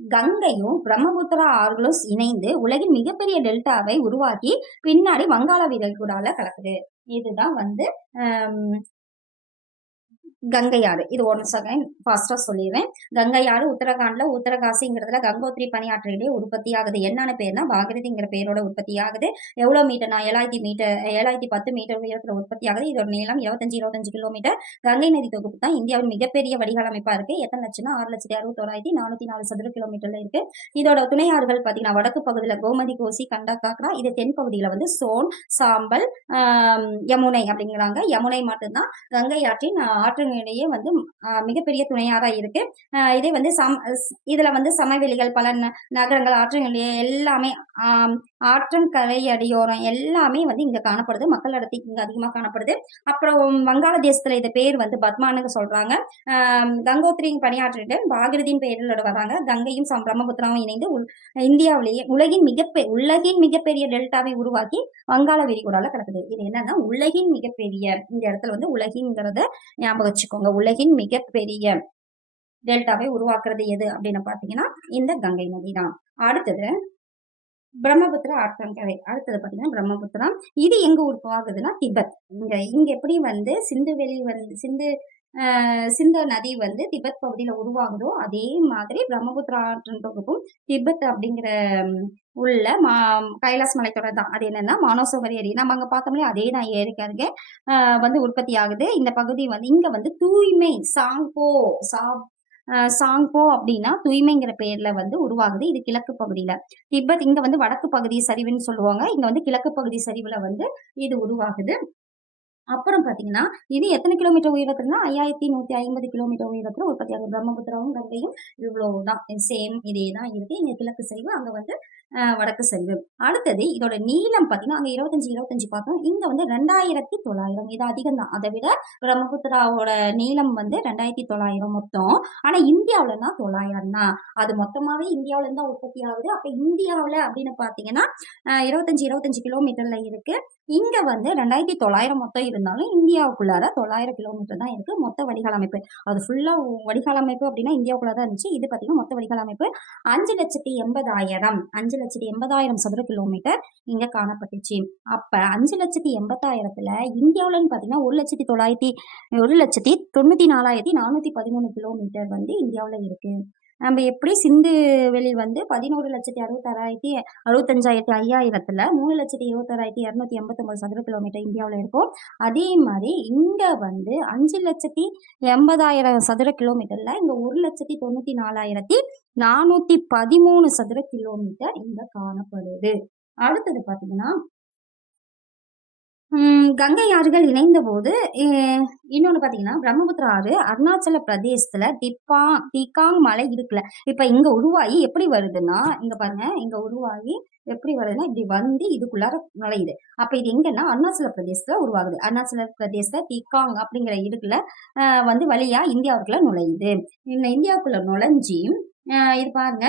கங்கையும் பிரம்மபுத்திரா ஆறுகளும் இணைந்து உலகின் மிகப்பெரிய டெல்டாவை உருவாக்கி பின்னாடி வங்காள விரிகுடால கலக்குது. இதுதான் வந்து கங்கையாறு. இது ஒன் செகண்ட் ஃபாஸ்டா சொல்லிடுவேன். கங்கையாறு உத்தரகாண்ட்ல உத்தரகாசிங்கிறதுல கங்கோத்ரி பனியாற்றிலே உற்பத்தி ஆகுது. என்னன்னு பேர்னா பாகிரதிங்கிற பேரோட உற்பத்தி ஆகுது. எவ்வளவு மீட்டர்னா 7010 மீட்டர் உயரத்துல உற்பத்தி ஆகுது. இதோட நீளம் 25 கிலோமீட்டர். கங்கை நதி தொகுப்பு தான் இந்தியாவின் மிகப்பெரிய வடிகால் அமைப்பா இருக்கு. எத்தனை லட்சம்னா 6,61,404 சதுர கிலோமீட்டர்ல இருக்கு. இதோட துணையாறுகள் பாத்தீங்கன்னா வடக்கு பகுதியில கோமதி, கோசி, கண்டா, காக்ரா. இது தென் பகுதியில வந்து சோன், சாம்பல், யமுனை அப்படிங்கிறாங்க. யமுனை மட்டும்தான் கங்கை ஆற்றின் ஆற்றுங்களிடையே வந்து மிகப்பெரிய துணையாரா இருக்கு. இதே வந்து இதுல வந்து சமவெளிகள், பல நகரங்கள், ஆற்றுங்களிடையே எல்லாமே ஆற்றங்கரை அடியோரம் எல்லாமே வந்து இங்க காணப்படுது. மக்கள் அடர்த்தி இங்க அதிகமா காணப்படுது. அப்புறம் வங்காள தேசத்துல இந்த பேர் வந்து பத்மான்னு சொல்றாங்க. கங்கோத்ரி பணியாற்றிட்டு பாகிரதியின் பெயரில் வராங்க. கங்கையும் பிரம்மபுத்திராவும் இணைந்து இந்தியாவிலேயே உலகின் மிகப்பெரிய டெல்டாவை உருவாக்கி வங்காள விரிகுடால கிடக்குது. இது என்னன்னா உலகின் மிகப்பெரிய, இந்த இடத்துல வந்து உலகின்ங்கிறத ஞாபகம் வச்சுக்கோங்க. உலகின் மிகப்பெரிய டெல்டாவை உருவாக்குறது எது அப்படின்னு பாத்தீங்கன்னா இந்த கங்கை நதி தான். அடுத்தது பிரம்மபுத்திரா ஆற்றங்கரை. அடுத்தது பாத்தீங்கன்னா பிரம்மபுத்திரா. இது எங்க உருவாகுதுன்னா திபெத். இங்க எப்படி வந்து சிந்து நதி வந்து திபெத் பகுதியில உருவாகுதோ அதே மாதிரி பிரம்மபுத்திரா ஆற்றின் தொகுப்பும் திபெத் அப்படிங்கிற உள்ள கைலாஸ் மலைத்தொடர் தான். அது என்னன்னா மானோசோவரி ஏரி. நம்ம அங்க பார்த்தோம்னா அதே தான் ஏரிக்காருங்க வந்து உற்பத்தி ஆகுது. இந்த பகுதி வந்து இங்க வந்து தூய்மை சாங்போ அப்படின்னா தூய்மைங்கிற பேர்ல வந்து உருவாகுது. இது கிழக்கு பகுதியில. திபெத் இங்க வந்து வடக்கு பகுதி சரிவுன்னு சொல்லுவாங்க. இங்க வந்து கிழக்கு பகுதி சரிவுல வந்து இது உருவாகுது. அப்புறம் பாத்தீங்கன்னா இது எத்தனை கிலோமீட்டர் உயரத்துலன்னா 5150 கிலோமீட்டர் உயரத்துல உற்பத்தி ஆகுது. பிரம்மபுத்திராவும் கங்கையும் இவ்வளவுதான், சேம் இதே தான் இருக்கு. இங்க கிழக்கு சரிவு, அங்க வந்து வடக்கு சரிவு. அடுத்தது இதோட நீளம் பாத்தீங்கன்னா அங்க 25 பார்த்தோம். இங்க வந்து 2900. இது அதிகம் தான். அதை விட பிரம்மபுத்திராவோட நீளம் வந்து 2900 மொத்தம். ஆனா இந்தியாவிலன்னா 900 தான். அது மொத்தமாவே இந்தியாவில இருந்தா உற்பத்தி ஆகுது. அப்ப இந்தியாவில அப்படின்னு பாத்தீங்கன்னா 25 கிலோமீட்டர்ல இருக்கு. இங்க வந்து 2900 மொத்தம் இருந்தாலும் இந்தியாவுக்குள்ளார 900 கிலோமீட்டர் தான் இருக்கு மொத்த வடிகால் அமைப்பு. அது ஃபுல்லா வடிகால் அமைப்பு அப்படின்னா இந்தியாவுக்குள்ளதான் இருந்துச்சு. இது பாத்தீங்கன்னா மொத்த வடிகால் அமைப்பு 5,80,000 சதுர கிலோமீட்டர் இங்க காணப்பட்டுச்சு. அப்ப 5,80,000த்துல இந்தியாவிலன்னு பாத்தீங்கன்னா 1,94,413 கிலோமீட்டர் வந்து இந்தியாவுல இருக்கு. நம்ம எப்படி சிந்து வெளி வந்து 11,66,65,000த்துல 3,26,289 சதுர கிலோமீட்டர் இந்தியாவில் இருக்கும். அதே மாதிரி இங்க வந்து 5,80,000 சதுர கிலோமீட்டர்ல இங்க 1,94,413 சதுர கிலோமீட்டர் இங்க காணப்படுது. அடுத்தது பாத்தீங்கன்னா கங்கை ஆறுகள் இணைந்த போது இன்னொன்று பார்த்தீங்கன்னா பிரம்மபுத்திரா ஆறு அருணாச்சல பிரதேசத்துல திக்காங் மலை இருக்குல்ல, இப்போ இங்க உருவாகி எப்படி வருதுன்னா இங்க பாருங்க, இங்க உருவாகி எப்படி வருதுன்னா இப்படி வந்து இதுக்குள்ளார நுழையுது. அப்ப இது எங்கன்னா அருணாச்சல பிரதேசத்துல உருவாகுது. அருணாச்சல பிரதேச திக்காங் அப்படிங்கிற இதுக்குள்ள வந்து வழியா இந்தியாவுக்குள்ள நுழையுது. இந்த இந்தியாவுக்குள்ள நுழைஞ்சி இது பாருங்க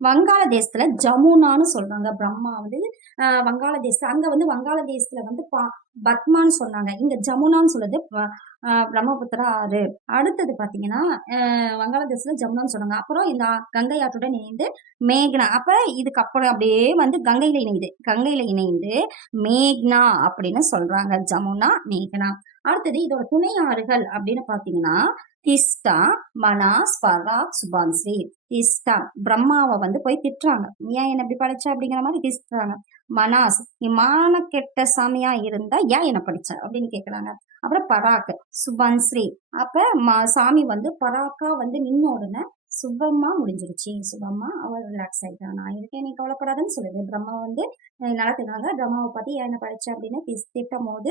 வங்காளதேசத்துல ஜமுனான்னு சொல்றாங்க. பிரம்மா வந்து வங்காளதேசத்துல அங்க வந்து வங்காளதேசத்துல வந்து பத்மான்னு சொன்னாங்க. இங்க ஜமுனான்னு சொல்லுது பிரம்மபுத்திரா ஆறு. அடுத்தது பாத்தீங்கன்னா வங்காளதேசத்துல ஜமுனான்னு சொன்னாங்க. அப்புறம் இந்த கங்கை ஆற்றுடன் இணைந்து மேக்னா, அப்ப இதுக்கு அப்புறம் அப்படியே வந்து கங்கையில இணைந்து மேக்னா அப்படின்னு சொல்றாங்க. ஜமுனா, மேக்னா. அடுத்தது இதோட துணை ஆறுகள் அப்படின்னு பாத்தீங்கன்னா திஸ்டா, மனாஸ், பராக், சுபான்ஸ்ரீ. திஸ்டா பிரம்மாவை வந்து போய் திட்டுறாங்க, ஏன் என்ன இப்படி படிச்ச அப்படிங்கிற மாதிரி திட்டுறாங்க. மனாஸ், நீ மான கெட்ட சாமியா இருந்தா ஏன் என்ன படிச்ச அப்படின்னு கேக்குறாங்க. அப்புறம் பராக், சுபன்ஸ்ரீ, அப்ப சாமி வந்து பராக்கா வந்து நின்ன உடனே சுபமா முடிஞ்சிருச்சு. சுபமா அவர் ரிலாக்ஸ் ஆயிட்டா, நான் இருக்கேன் நீ கவலைப்படாதுன்னு சொல்லுது. பிரம்மா வந்து நடத்துனாங்க. பிரம்மாவை பத்தி என்ன படிச்ச அப்படின்னு திட்டும் போது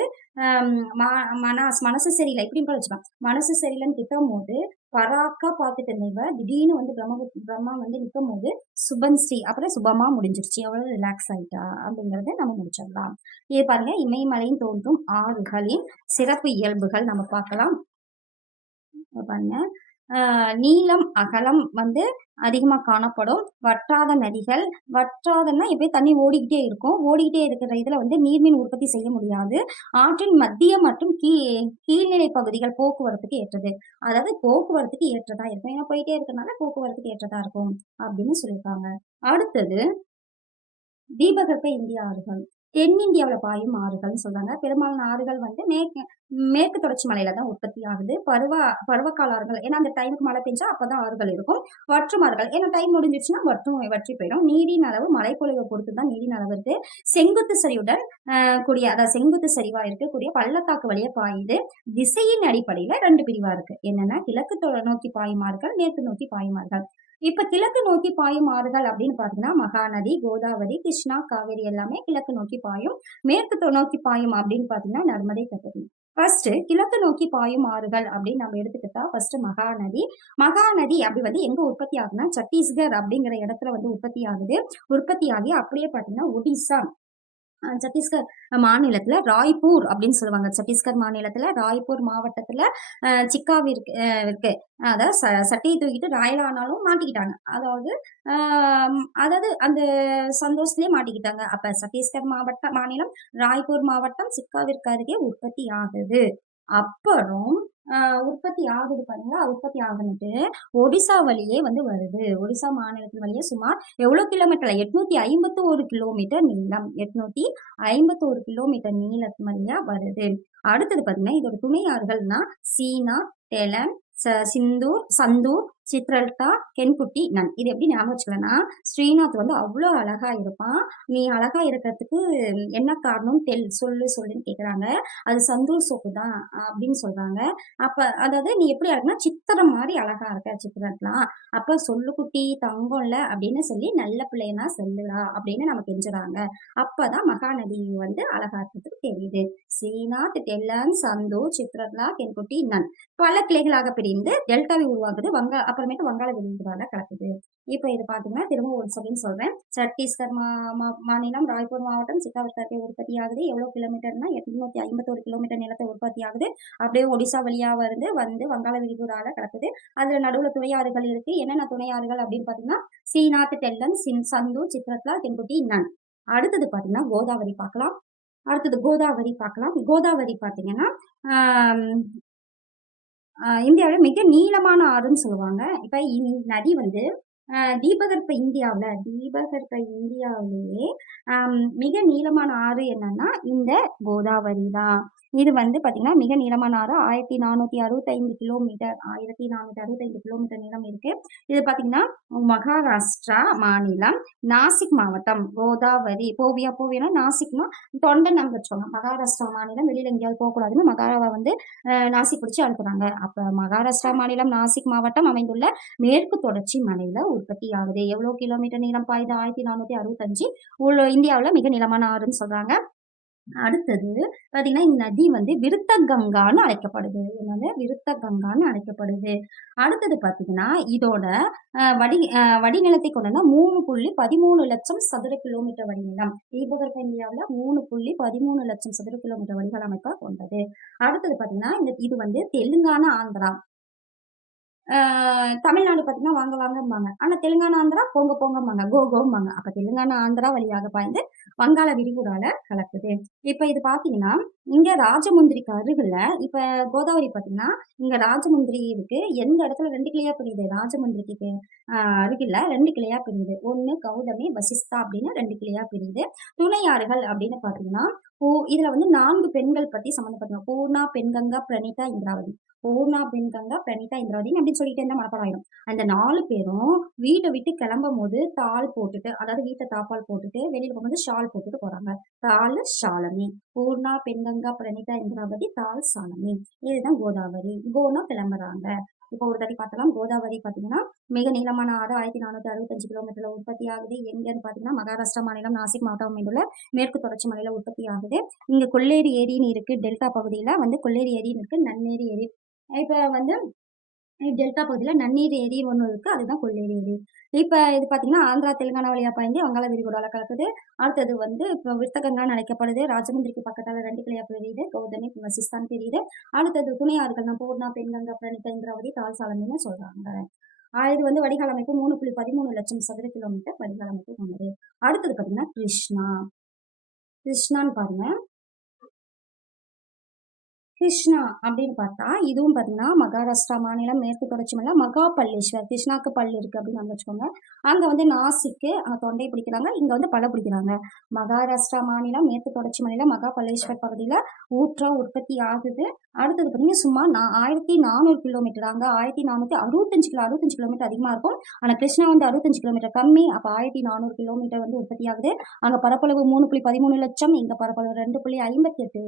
மனசு சரியில்லை இப்படின்னு வச்சுக்கலாம். மனசு சரியில்லைன்னு திட்டும் போது பராக்கா பார்த்துட்டு இருந்தவ திடீர்னு வந்து பிரம்மா வந்து நிற்கும் போது சுபன்ஸ்ரீ அப்புறம் சுபமா முடிஞ்சிருச்சு, அவ்வளவு ரிலாக்ஸ் ஆயிட்டா அப்படிங்கறத நம்ம முடிச்சிடலாம். இது பாருங்க, இமயமலையின் தோன்றும் ஆறுகளின் சிறப்பு இயல்புகள் நம்ம பார்க்கலாம். பாருங்க, நீளம் அகலம் வந்து அதிகமா காணப்படும். வற்றாத நதிகள், வற்றாதன்னா எப்பயும் தண்ணி ஓடிக்கிட்டே இருக்கும். ஓடிக்கிட்டே இருக்கிற இதுல வந்து நீர்மின் உற்பத்தி செய்ய முடியாது. ஆற்றின் மத்திய மற்றும் கீழ்நிலை பகுதிகள் போக்குவரத்துக்கு ஏற்றது. அதாவது போக்குவரத்துக்கு ஏற்றதா இருக்கும். ஏன்னா போயிட்டே இருக்கனால போக்குவரத்துக்கு ஏற்றதா இருக்கும் அப்படின்னு சொல்லியிருக்காங்க. அடுத்தது தீபகற்ப இந்திய ஆறுகள். தென்னிந்தியாவில் பாயும் ஆறுகள்னு சொல்றாங்க. பெரும்பாலான ஆறுகள் வந்து மேற்கு தொடர்ச்சி மலையில தான் உற்பத்தி ஆகுது. பருவகால ஆறுகள், ஏன்னா அந்த டைமுக்கு மழை பெஞ்சா அப்பதான் ஆறுகள் இருக்கும். வற்றும் ஆறுகள், ஏன்னா டைம் முடிஞ்சிச்சுன்னா வற்றி போயிடும். நீரின் அளவு மழைப்பொழிவை பொறுத்து தான் நீரின் அளவு இருக்கு. செங்குத்து சரிவுடன் கூடிய, அதாவது செங்குத்து சரிவா இருக்கக்கூடிய பள்ளத்தாக்கு வழியா பாயுது. திசையின் அடிப்படையில 2 பிரிவா இருக்கு. என்னன்னா கிழக்கு நோக்கி பாயும் ஆறுகள், மேற்கு நோக்கி பாயும் ஆறுகள். இப்ப கிழக்கு நோக்கி பாயும் ஆறுகள் அப்படின்னு பாத்தீங்கன்னா மகாநதி, கோதாவரி, கிருஷ்ணா, காவேரி எல்லாமே கிழக்கு நோக்கி பாயும். மேற்கு நோக்கி பாயும் அப்படின்னு பாத்தீங்கன்னா நர்மதை, கபினி. ஃபர்ஸ்ட் கிழக்கு நோக்கி பாயும் ஆறுகள் அப்படின்னு நம்ம எடுத்துக்கிட்டா ஃபர்ஸ்ட் மகாநதி. மகாநதி அப்படி வந்து எங்க உற்பத்தி ஆகுதுன்னா சத்தீஸ்கர் அப்படிங்கிற இடத்துல வந்து உற்பத்தி ஆகி அப்படியே பாத்தீங்கன்னா ஒடிசா, சத்தீஸ்கர் மாநிலத்துல ராய்ப்பூர் அப்படின்னு சொல்லுவாங்க. சத்தீஸ்கர் மாநிலத்துல ராய்ப்பூர் மாவட்டத்துல சிக்காவி இருக்கு. அதாவது சட்டையை தூக்கிட்டு ராயலானாலும் மாட்டிக்கிட்டாங்க. அதாவது அந்த சந்தோஷத்திலே மாட்டிக்கிட்டாங்க. அப்ப சத்தீஸ்கர் மாநிலம் ராய்ப்பூர் மாவட்டம் சிக்காவிற்கு அருகே உற்பத்தி ஆகுது. அப்புறம் உற்பத்தி ஆகுது பாருங்க. உற்பத்தி ஆகுதுன்ட்டு ஒடிசா வழியே வந்து வருது. ஒடிசா மாநிலத்தின் வழியே சுமார் எவ்வளவு கிலோமீட்டர், 851 கிலோமீட்டர் நீளம், 851 கிலோமீட்டர் நீளத்து வழியா வருது. அடுத்தது பாத்தீங்கன்னா இதோட துணை ஆறுகள்னா சீனா, டெலன், சந்தூர், சித்ரல்டா, கென்குட்டி, நன். இது எப்படி ஞாபகம் வச்சுக்கலன்னா ஸ்ரீநாத் வந்து அவ்வளோ அழகா இருப்பான். நீ அழகா இருக்கிறதுக்கு என்ன காரணம் சொல்லுன்னு கேக்குறாங்க. அது சந்தூர் சோப்பு தான் அப்படின்னு சொல்றாங்க. அப்ப அதாவது நீ எப்படி இருக்குன்னா சித்திரம் மாதிரி அழகா இருக்க சித்திரத்லாம். அப்ப சொல்லு குட்டி தங்கம்ல அப்படின்னு சொல்லி நல்ல பிள்ளைனா சொல்லுடா அப்படின்னு நமக்கு கெஞ்சுறாங்க. அப்பதான் மகாநதி வந்து அழகா இருக்கிறதுக்கு தெரியுது. ஸ்ரீநாத், டெல்லன், சந்தூர், சித்ரத்லா, கென்குட்டி, நன் பல கிளைகளாக பிரிந்து டெல்டாவை உருவாக்குது. அப்புறமேட்டு வங்காள விரிகுடால கலக்குது. இப்ப இது பாத்தீங்கன்னா திரும்ப ஒரு சொல்லின்னு சொல்றேன். சத்தீஸ்கர் மாநிலம் ராய்ப்பூர் மாவட்டம் சிக்காவிற்கு உற்பத்தி ஆகுது. எவ்வளவு கிலோமீட்டர்னா 851 கிலோமீட்டர் நிலத்தை உற்பத்தி ஆகுது. அப்படியே ஒடிசா வழியா வந்து வங்காள விரிகுடால கலக்குது. அதுல நடுவுல துணையாறுகள் இருக்கு. என்னென்ன துணையாறுகள் அப்படின்னு பாத்தீங்கன்னா சீனாத், டெல்லன், சந்தூர், சித்ரத்லா, தென்புட்டி, நன். அடுத்தது பாத்தீங்கன்னா கோதாவரி பார்க்கலாம். கோதாவரி பாத்தீங்கன்னா இந்தியாவில் மிக நீளமான ஆறுன்னு சொல்லுவாங்க. இப்ப நதி வந்து தீபகற்ப இந்தியாவிலேயே மிக நீளமான ஆறு என்னன்னா இந்த கோதாவரி தான். இது வந்து பார்த்தீங்கன்னா மிக நீளமான ஆறு 1465 கிலோமீட்டர் 1465 கிலோமீட்டர் நீளம் இருக்கு. இது பார்த்தீங்கன்னா மகாராஷ்டிரா மாநிலம் நாசிக் மாவட்டம் கோதாவரி போவியானா நாசிக்னா தொண்டன் நம்ம வச்சுக்கோங்க. மகாராஷ்டிரா மாநிலம் வெளியில எங்கேயாவது போகக்கூடாதுன்னு மகாராவா வந்து நாசிக் பிடிச்சி அனுப்புறாங்க. அப்ப மகாராஷ்டிரா மாநிலம் நாசிக் மாவட்டம் அமைந்துள்ள மேற்கு தொடர்ச்சி மலையில உற்பத்தி ஆகுது. எவ்வளவு கிலோமீட்டர் நீளம் பாயுது? 1465. இந்தியாவுல மிக நீளமான ஆறுன்னு சொல்றாங்க. அடுத்தது பாத்தீங்கன்னா இந்த நதி வந்து விருத்த கங்கான்னு அழைக்கப்படுது. என்னது? விருத்த கங்கான்னு அழைக்கப்படுது. அடுத்தது பாத்தீங்கன்னா இதோட வடிநிலத்தை கொண்டனா 3.13 லட்சம் சதுர கிலோமீட்டர் வடிநிலம். தீபகற்ப இந்தியாவுல 3.13 லட்சம் சதுர கிலோமீட்டர் வடிகால் அமைப்பை கொண்டது. அடுத்தது பாத்தீங்கன்னா இது வந்து தெலுங்கானா, ஆந்திரா, தமிழ்நாடு பார்த்தீங்கன்னா வாங்க வாங்கம்பாங்க. ஆனா தெலுங்கானா, ஆந்திரா போங்க போங்கம்பாங்க. கோ கோம்பாங்க. அப்ப தெலுங்கானா, ஆந்திரா வழியாக பாய்ந்து வங்காள விரிகுடால கலக்குது. இப்ப இது பார்த்தீங்கன்னா, இங்க ராஜமுந்திரிக்கு அருகில இப்ப கோதாவரி பார்த்தீங்கன்னா, இங்க ராஜமுந்திரி இருக்கு. எந்த இடத்துல 2 கிளையா பிரியுது? ராஜமுந்திரிக்கு அருகில 2 கிளையா பிரியுது. ஒண்ணு கௌதமி, வசிஸ்தா அப்படின்னு 2 கிளையா பிரியுது. துணை ஆறுகள் அப்படின்னு பார்த்தீங்கன்னா, இதுல வந்து 4 பெண்கள் பத்தி சம்மந்தப்பட்டோம். பூர்ணா, பெண்கங்கா, பிரணீதா, இந்திராவதி. பூர்ணா, பெண்கங்கா, பிரணீதா, இந்திராவதி அப்படின்னு சொல்லிட்டே இருந்தா மனப்பாடம் ஆயிடும். அந்த 4 பேரும் வீட்டை விட்டு கிளம்பும் போது தாள் போட்டுட்டு, அதாவது வீட்டை தாப்பால் போட்டுட்டு வெளியில போகும்போது ஷால் போட்டுட்டு போறாங்க. தாள் ஷாலமி. பூர்ணா, பெண்கங்கா, பிரணீதா, இந்திராவதி, தாள் சாலமி. இதுதான் கோதாவரி. கோனா கிளம்புறாங்க. இப்போ ஒரு தட்டி பார்த்தலாம். கோதாவரி பாத்தீங்கன்னா மிக நீளமான ஆறு 1465 கிலோமீட்டர்ல உற்பத்தி ஆகுது. எங்கன்னு பாத்தீங்கன்னா மகாராஷ்டிரா மாநிலம் நாசிக் மாவட்டம் அமைந்துள்ள மேற்கு தொடர்ச்சி மலையில உற்பத்தி ஆகுது. இங்க கொல்லேரி ஏரின்னு இருக்கு. டெல்டா பகுதியில வந்து கொல்லேரி ஏரின்னு இருக்கு. நன்னேரி ஏரி. இப்ப வந்து டெல்டா பகுதியில நன்னீர் ஏரி ஒண்ணு இருக்கு. அதுதான் கொல்லேரி ஏரி. இப்ப இது பாத்தீங்கன்னா ஆந்திரா, தெலுங்கானா வழியா பாய்ந்து வங்காள விரிகுடால கலக்குது. அடுத்தது வந்து இப்ப விருத்தகங்கான்னு அழைக்கப்படுது. ராஜமுந்திரிக்கு பக்கத்தால 2 கிளையா பிரியுது. கௌதமி, வசிஸ்தான் பிரியுது. அடுத்தது துணை ஆறுகள்னா பூர்ணா, பெண்கங்கா, பிரணீதா, இந்திராவதி, தால் சாலமின்னு சொல்றாங்க. இது வந்து வடிகால் அமைப்பு 3.13 லட்சம் சதுர கிலோமீட்டர் வடிகால் அமைப்பு கொண்டது. அடுத்தது பாத்தீங்கன்னா கிருஷ்ணா. கிருஷ்ணான்னு பாருங்க. கிருஷ்ணா அப்படின்னு பார்த்தா இதுவும் பார்த்தீங்கன்னா மகாராஷ்டிரா மாநிலம் மேற்கு தொடர்ச்சி மலை மகாபல்லேஸ்வர். கிருஷ்ணாக்கு பல் இருக்கு அப்படின்னு நம்ம வச்சுக்கோங்க. அங்க வந்து நாசிக்கு தொண்டை பிடிக்கிறாங்க. இங்க வந்து பல பிடிக்கிறாங்க. மகாராஷ்டிரா மாநிலம் மேற்கு தொடர்ச்சி மலையில மகாபல்லேஸ்வர் பகுதியில ஊற்றா உற்பத்தி ஆகுது. அடுத்தது பார்த்தீங்கன்னா சுமார் 1400 கிலோமீட்டர். அங்க 1465 கிலோமீட்டர் அதிகமா இருக்கும். ஆனா கிருஷ்ணா வந்து 65 கிலோமீட்டர் கம்மி. அப்ப 1400 கிலோமீட்டர் வந்து உற்பத்தி ஆகுது. அங்க பரப்பளவு 3.13 லட்சம். இங்க பரப்பளவு 2.58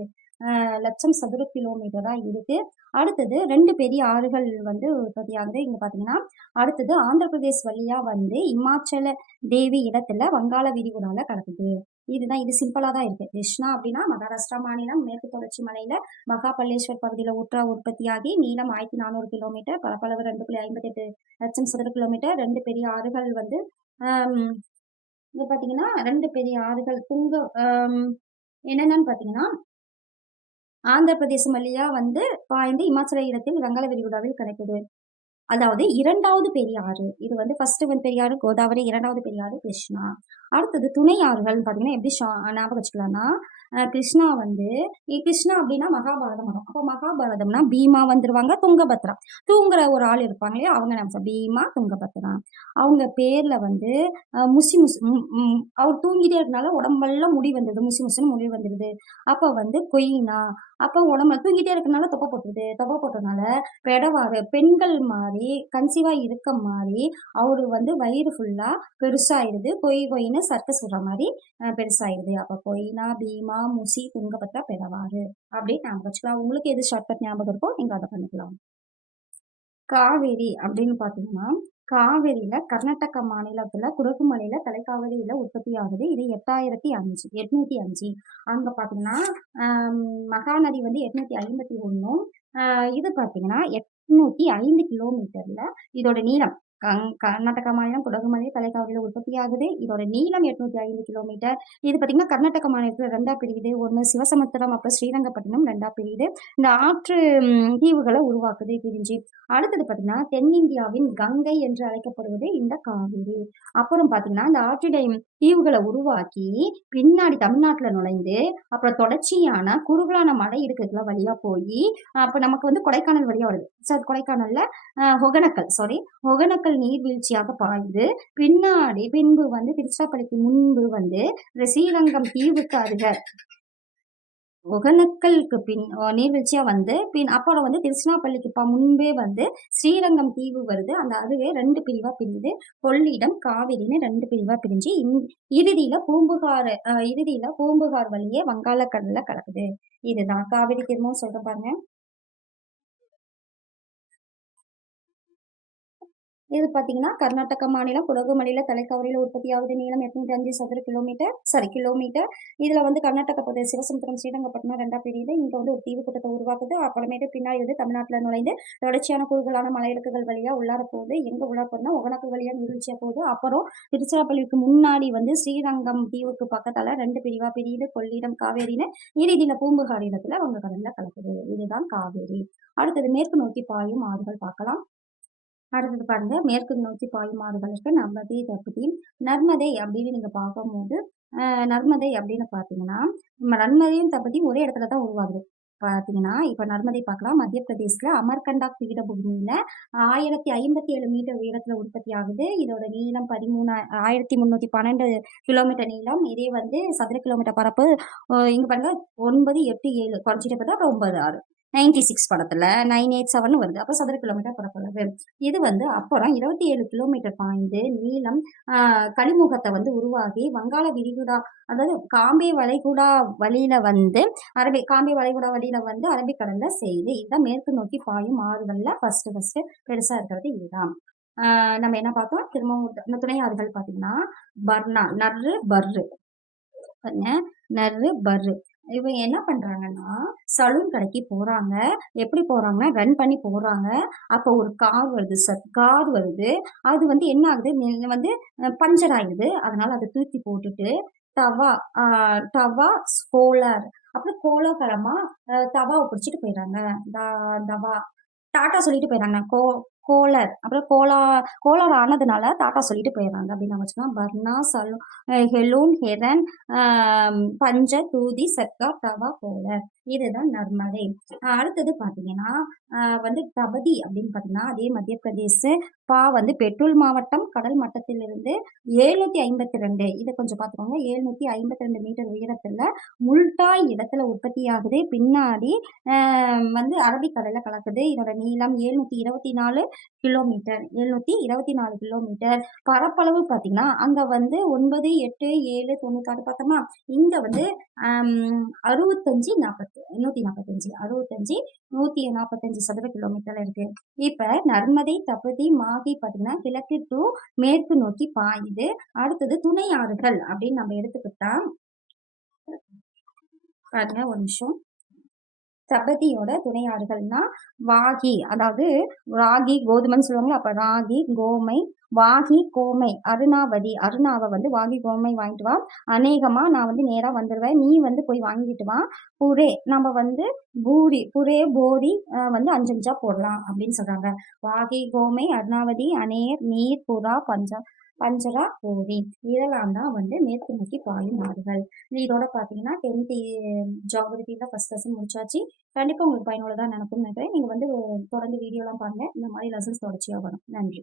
லட்சம் சதுர கிலோமீட்டரா இருக்கு. அடுத்தது 2 பெரிய ஆறுகள் வந்து உற்பத்தி ஆகுது. இங்க பாத்தீங்கன்னா அடுத்தது ஆந்திர பிரதேஷ் வழியா வந்து இமாச்சல தேவி இடத்துல வங்காள விரிகுடால கலக்குது. இதுதான். இது சிம்பிளா தான் இருக்கு. கிருஷ்ணா அப்படின்னா மகாராஷ்டிரா மாநிலம் மேற்கு தொடர்ச்சி மலையில மகாபல்லேஸ்வர் பகுதியில ஊற்றா உற்பத்தியாகி நீளம் 1400 கிலோமீட்டர், பரப்பளவு 2.58 லட்சம் சதுர கிலோமீட்டர். 2 பெரிய ஆறுகள் வந்து இங்க பாத்தீங்கன்னா 2 பெரிய ஆறுகள் என்னென்னு பாத்தீங்கன்னா ஆந்திர பிரதேசம் வழியா வந்து பாய்ந்து இமாச்சல இடத்தில் வங்காள விரிகுடாவில் கிடைக்குது. அதாவது 2வது பெரிய ஆறு. இது வந்து ஃபர்ஸ்ட் வந்து பெரிய ஆறு கோதாவரி, 2வது பெரிய ஆறு கிருஷ்ணா. அடுத்தது துணை ஆறுகள்னு பாத்தீங்கன்னா எப்படி ஞாபகம் வச்சுக்கலாம்னா கிருஷ்ணா வந்து கிருஷ்ணா அப்படின்னா மகாபாரதம் வரும். அப்போ மகாபாரதம்னா பீமா வந்துருவாங்க, துங்கபத்ரா. தூங்குற ஒரு ஆள் இருப்பாங்க இல்லையா, அவங்க நம்ம பீமா, துங்கபத்ரா. அவங்க பேர்ல வந்து முசி முசி அவர் தூங்கிட்டே இருக்கனால உடம்பெல்லாம் முடி வந்துடுது, முசி முசின்னு முடி வந்துடுது. அப்ப வந்து கொய்னா. அப்ப உடம்புல தூங்கிட்டே இருக்கனால தொப்பை போட்டுருது. தொப்பை போட்டனால பெடவாறு பெண்கள் மாதிரி கன்சீவா இருக்க மாதிரி அவரு வந்து வயிறு ஃபுல்லா பெருசாயிருது. கொய் கொயின்னு சர்க்கஸ் விடுற மாதிரி பெருசாயிருது. அப்ப கொய்னா, பீமா, முசி, துங்கபத்ரா, பெடவாறு அப்படின்னு ஞாபகம் வச்சுக்கலாம். உங்களுக்கு எது ஷார்ட்கட் ஞாபகம் இருக்கோ நீங்க அதை பண்ணிக்கலாம். காவேரி அப்படின்னு பாத்தீங்கன்னா காவேரியில கர்நாடக மாநிலத்துல குடகு மலையில தலைக்காவிரியில உற்பத்தி ஆகுது. இது 805. அங்க பாத்தீங்கன்னா மகாநதி வந்து 851. இது பாத்தீங்கன்னா 805 கிலோமீட்டர்ல இதோட நீளம். கர்நாடக மாநிலம் குடகு மலை தலைக்காவிரியில உற்பத்தி ஆகுது. இதோட நீளம் 805 கிலோமீட்டர். இது பாத்தீங்கன்னா கர்நாடக மாநிலத்துல 2ஆ பிரியுது. ஒண்ணு சிவசமுத்திரம், அப்புறம் ஸ்ரீரங்கப்பட்டினம் 2ஆ பிரியுது. இந்த ஆற்று தீவுகளை உருவாக்குது பிரிஞ்சு. அடுத்தது பாத்தீங்கன்னா தென்னிந்தியாவின் கங்கை என்று அழைக்கப்படுவது இந்த காவிரி. அப்புறம் பாத்தீங்கன்னா இந்த ஆற்றிடை தீவுகளை உருவாக்கி பின்னாடி தமிழ்நாட்டுல நுழைந்து அப்புறம் தொடர்ச்சியான குறுகலான மலை இடுக்குಗಳ வழியா போய் அப்ப நமக்கு வந்து கொடைக்கானல் வழியா வருது. சார் கொடைக்கானல்ல ஒகனக்கல் நீர்வீழ்ச்சியாக பாய்ந்து பின்பு வந்து திருச்சிராப்பள்ளிக்கு முன்பு வந்து ஸ்ரீரங்கம் தீவுக்கு அருக ஒகேனக்கலுக்கு பின் நீர்வீழ்ச்சியா வந்து அப்புறம் வந்து திருச்சிராப்பள்ளிக்கு முன்பே வந்து ஸ்ரீரங்கம் தீவு வருது. அந்த அதுவே 2 பிரிவா பிரியுது. கொள்ளிடம், காவிரின்னு 2 பிரிவா பிரிஞ்சு இறுதியில பூம்புகார் வழியே வங்காளக்கடல்ல கலக்குது. இதுதான் காவிரி. திரும்பவும் சொல்றேன் பாருங்க. இது பார்த்தீங்கன்னா கர்நாடக மாநிலம் குடகு மாநில தலைக்கவரியில் உற்பத்தியாவது. நீளம் 805 சதுர கிலோமீட்டர். இதில் வந்து கர்நாடக பகுதி சிவசமுத்திரம், ஸ்ரீரங்கப்பட்டினம் 2ஆ பிரியுது. இங்கே வந்து ஒரு தீவு கூட்டத்தை உருவாக்குது. அப்புறமேட்டு பின்னாடி வந்து தமிழ்நாட்டில் நுழைந்து தொடர்ச்சியான குறுகலான மலையிடுக்குகள் வழியாக உள்ளார போகுது. எங்கே உள்ளார போகுதுன்னா ஒகேனக்கல் வழியாக நீர்வீழ்ச்சியாக போகுது. அப்புறம் திருச்சிராப்பள்ளிக்கு முன்னாடி வந்து ஸ்ரீரங்கம் தீவுக்கு பக்கத்தால் 2 பிரிவாக பிரியுது. கொள்ளிடம், காவேரின்னு இறுதியில் பூம்புகார் இடத்துல அவங்க கடலில் கலக்குது. இதுதான் காவேரி. அடுத்தது மேற்கு நோக்கி பாயும் ஆறுகள் பார்க்கலாம். அடுத்தது பாருங்க, மேற்கு நோக்கி பாயும் ஆறுகள் இருக்கு. நர்மதை, தபதி. நர்மதை அப்படின்னு நீங்க பார்க்கும்போது நர்மதை அப்படின்னு பார்த்தீங்கன்னா நர்மதையும் தபதியும் ஒரே இடத்துல தான் உருவாகுது. பார்த்தீங்கன்னா இப்போ நர்மதை பார்க்கலாம். மத்திய பிரதேசில் அமர்கண்டாக் பீடபூமியில 1057 மீட்டர் உயரத்துல உற்பத்தி ஆகுது. இதோட நீளம் 1312 கிலோமீட்டர் நீளம். இதே வந்து சதுர கிலோமீட்டர் பரப்பு இங்க பாருங்க 987 குறைச்சிட்டு பார்த்தா 96. 96 படத்துல 987 வருது. அப்போ சதுர கிலோமீட்டர் பரப்பளவு. இது வந்து அப்புறம் 27 கிலோமீட்டர் பாய்ந்து நீளம் கலிமுகத்தை வந்து உருவாகி வங்காள விரிகுடா, அதாவது காம்பே வளைகுடா வழியில வந்து அரபிக்கடல்ல செய்யுது. இதுதான் மேற்கு நோக்கி பாயும் ஆறுகள்ல ஃபர்ஸ்ட் பெருசா இருக்கிறது இதுதான். நம்ம என்ன பார்த்தோம், திரும்பவும் துணை ஆறுகள் பார்த்தீங்கன்னா பர்னா, நர்ரு, பர்ரு. நர்ரு, பர்ரு. இவங்க என்ன பண்றாங்கன்னா சலூன் கடைக்கு போறாங்க. எப்படி போறாங்கன்னா ரன் பண்ணி போறாங்க. அப்போ ஒரு கார் வருது. அது வந்து என்ன ஆகுது, வந்து பஞ்சர் ஆயிடுது. அதனால அதை தூக்கி போட்டுட்டு தவா தவா ஸ்கோலர் அப்புறம் கோலாகலமா தவாவை பிடிச்சிட்டு போயிடுறாங்க. தவா டாட்டா சொல்லிட்டு போயிடுறாங்க. கோலர் அப்புறம் கோலார் ஆனதுனால டாட்டா சொல்லிட்டு போயிடுறாங்க அப்படின்னு நம்ம வச்சுக்கலாம். பர்னா, ஹெலூன், ஹெரன், பஞ்ச, தூதி, சர்க்கா, தவா, கோலர். இதுதான் நர்மதை. அடுத்தது பார்த்தீங்கன்னா வந்து தபதி அப்படின்னு பார்த்தீங்கன்னா அதே மத்திய பிரதேச வந்து பெட்ரோல் மாவட்டம். கடல் மட்டத்திலிருந்து 752, இதை கொஞ்சம் பார்த்துக்கோங்க, 752 மீட்டர் உயரத்துல முல்டாய் இடத்துல உற்பத்தி ஆகுது. பின்னாடி வந்து அரபிக்கடல்ல கலக்குது. இதோட நீளம் 724 கிலோமீட்டர். 724 கிலோமீட்டர். பரப்பளவு பார்த்தீங்கன்னா அங்க வந்து 9, 8, 7, 96 பார்த்தோமா. இங்க வந்து 65, 145 சதுர கிலோமீட்டர்ல இருக்கு. இப்ப நர்மதை, தபதி, மாகி பார்த்தீங்கன்னா கிழக்கு டு மேற்கு நோக்கி பாயுது. அடுத்தது துணை ஆறுகள் அப்படின்னு நம்ம எடுத்துக்கிட்டா பாருங்க ஒரு நிமிஷம். தபதியோட துணை ஆறுகள்னா வாகி, அதாவது ராகி கோதுமைன்னு சொல்லுவாங்க. அப்ப ராகி, கோமை, வாகி, கோமை, அருணாவை வந்து வாகி கோமை வாங்கிட்டு வா. அநேகமா நான் வந்து நேரா வந்துடுவேன், நீ வந்து போய் வாங்கிட்டு வா. புரே நம்ம வந்து புரே போரி வந்து 5 போடலாம் அப்படின்னு சொல்றாங்க. வாகி, கோமை, அருணாவதி, அநேர், நீர், புறா, பஞ்சரா, பூரி. இதெல்லாம் தான் வந்து மேற்கு நோக்கி பாயும் ஆறுகள். இதோட பார்த்தீங்கன்னா 10th ஜியாகிரபியில் ஃபர்ஸ்ட் லெசன் முடிச்சாச்சு. கண்டிப்பாக உங்களுக்கு பயனுள்ளதாக நினைக்கும்னு நினைக்கிறேன். நீங்கள் வந்து தொடர்ந்து வீடியோலாம் பாருங்கள். இந்த மாதிரி லெசன்ஸ் தொடர்ச்சியாக வரும். நன்றி.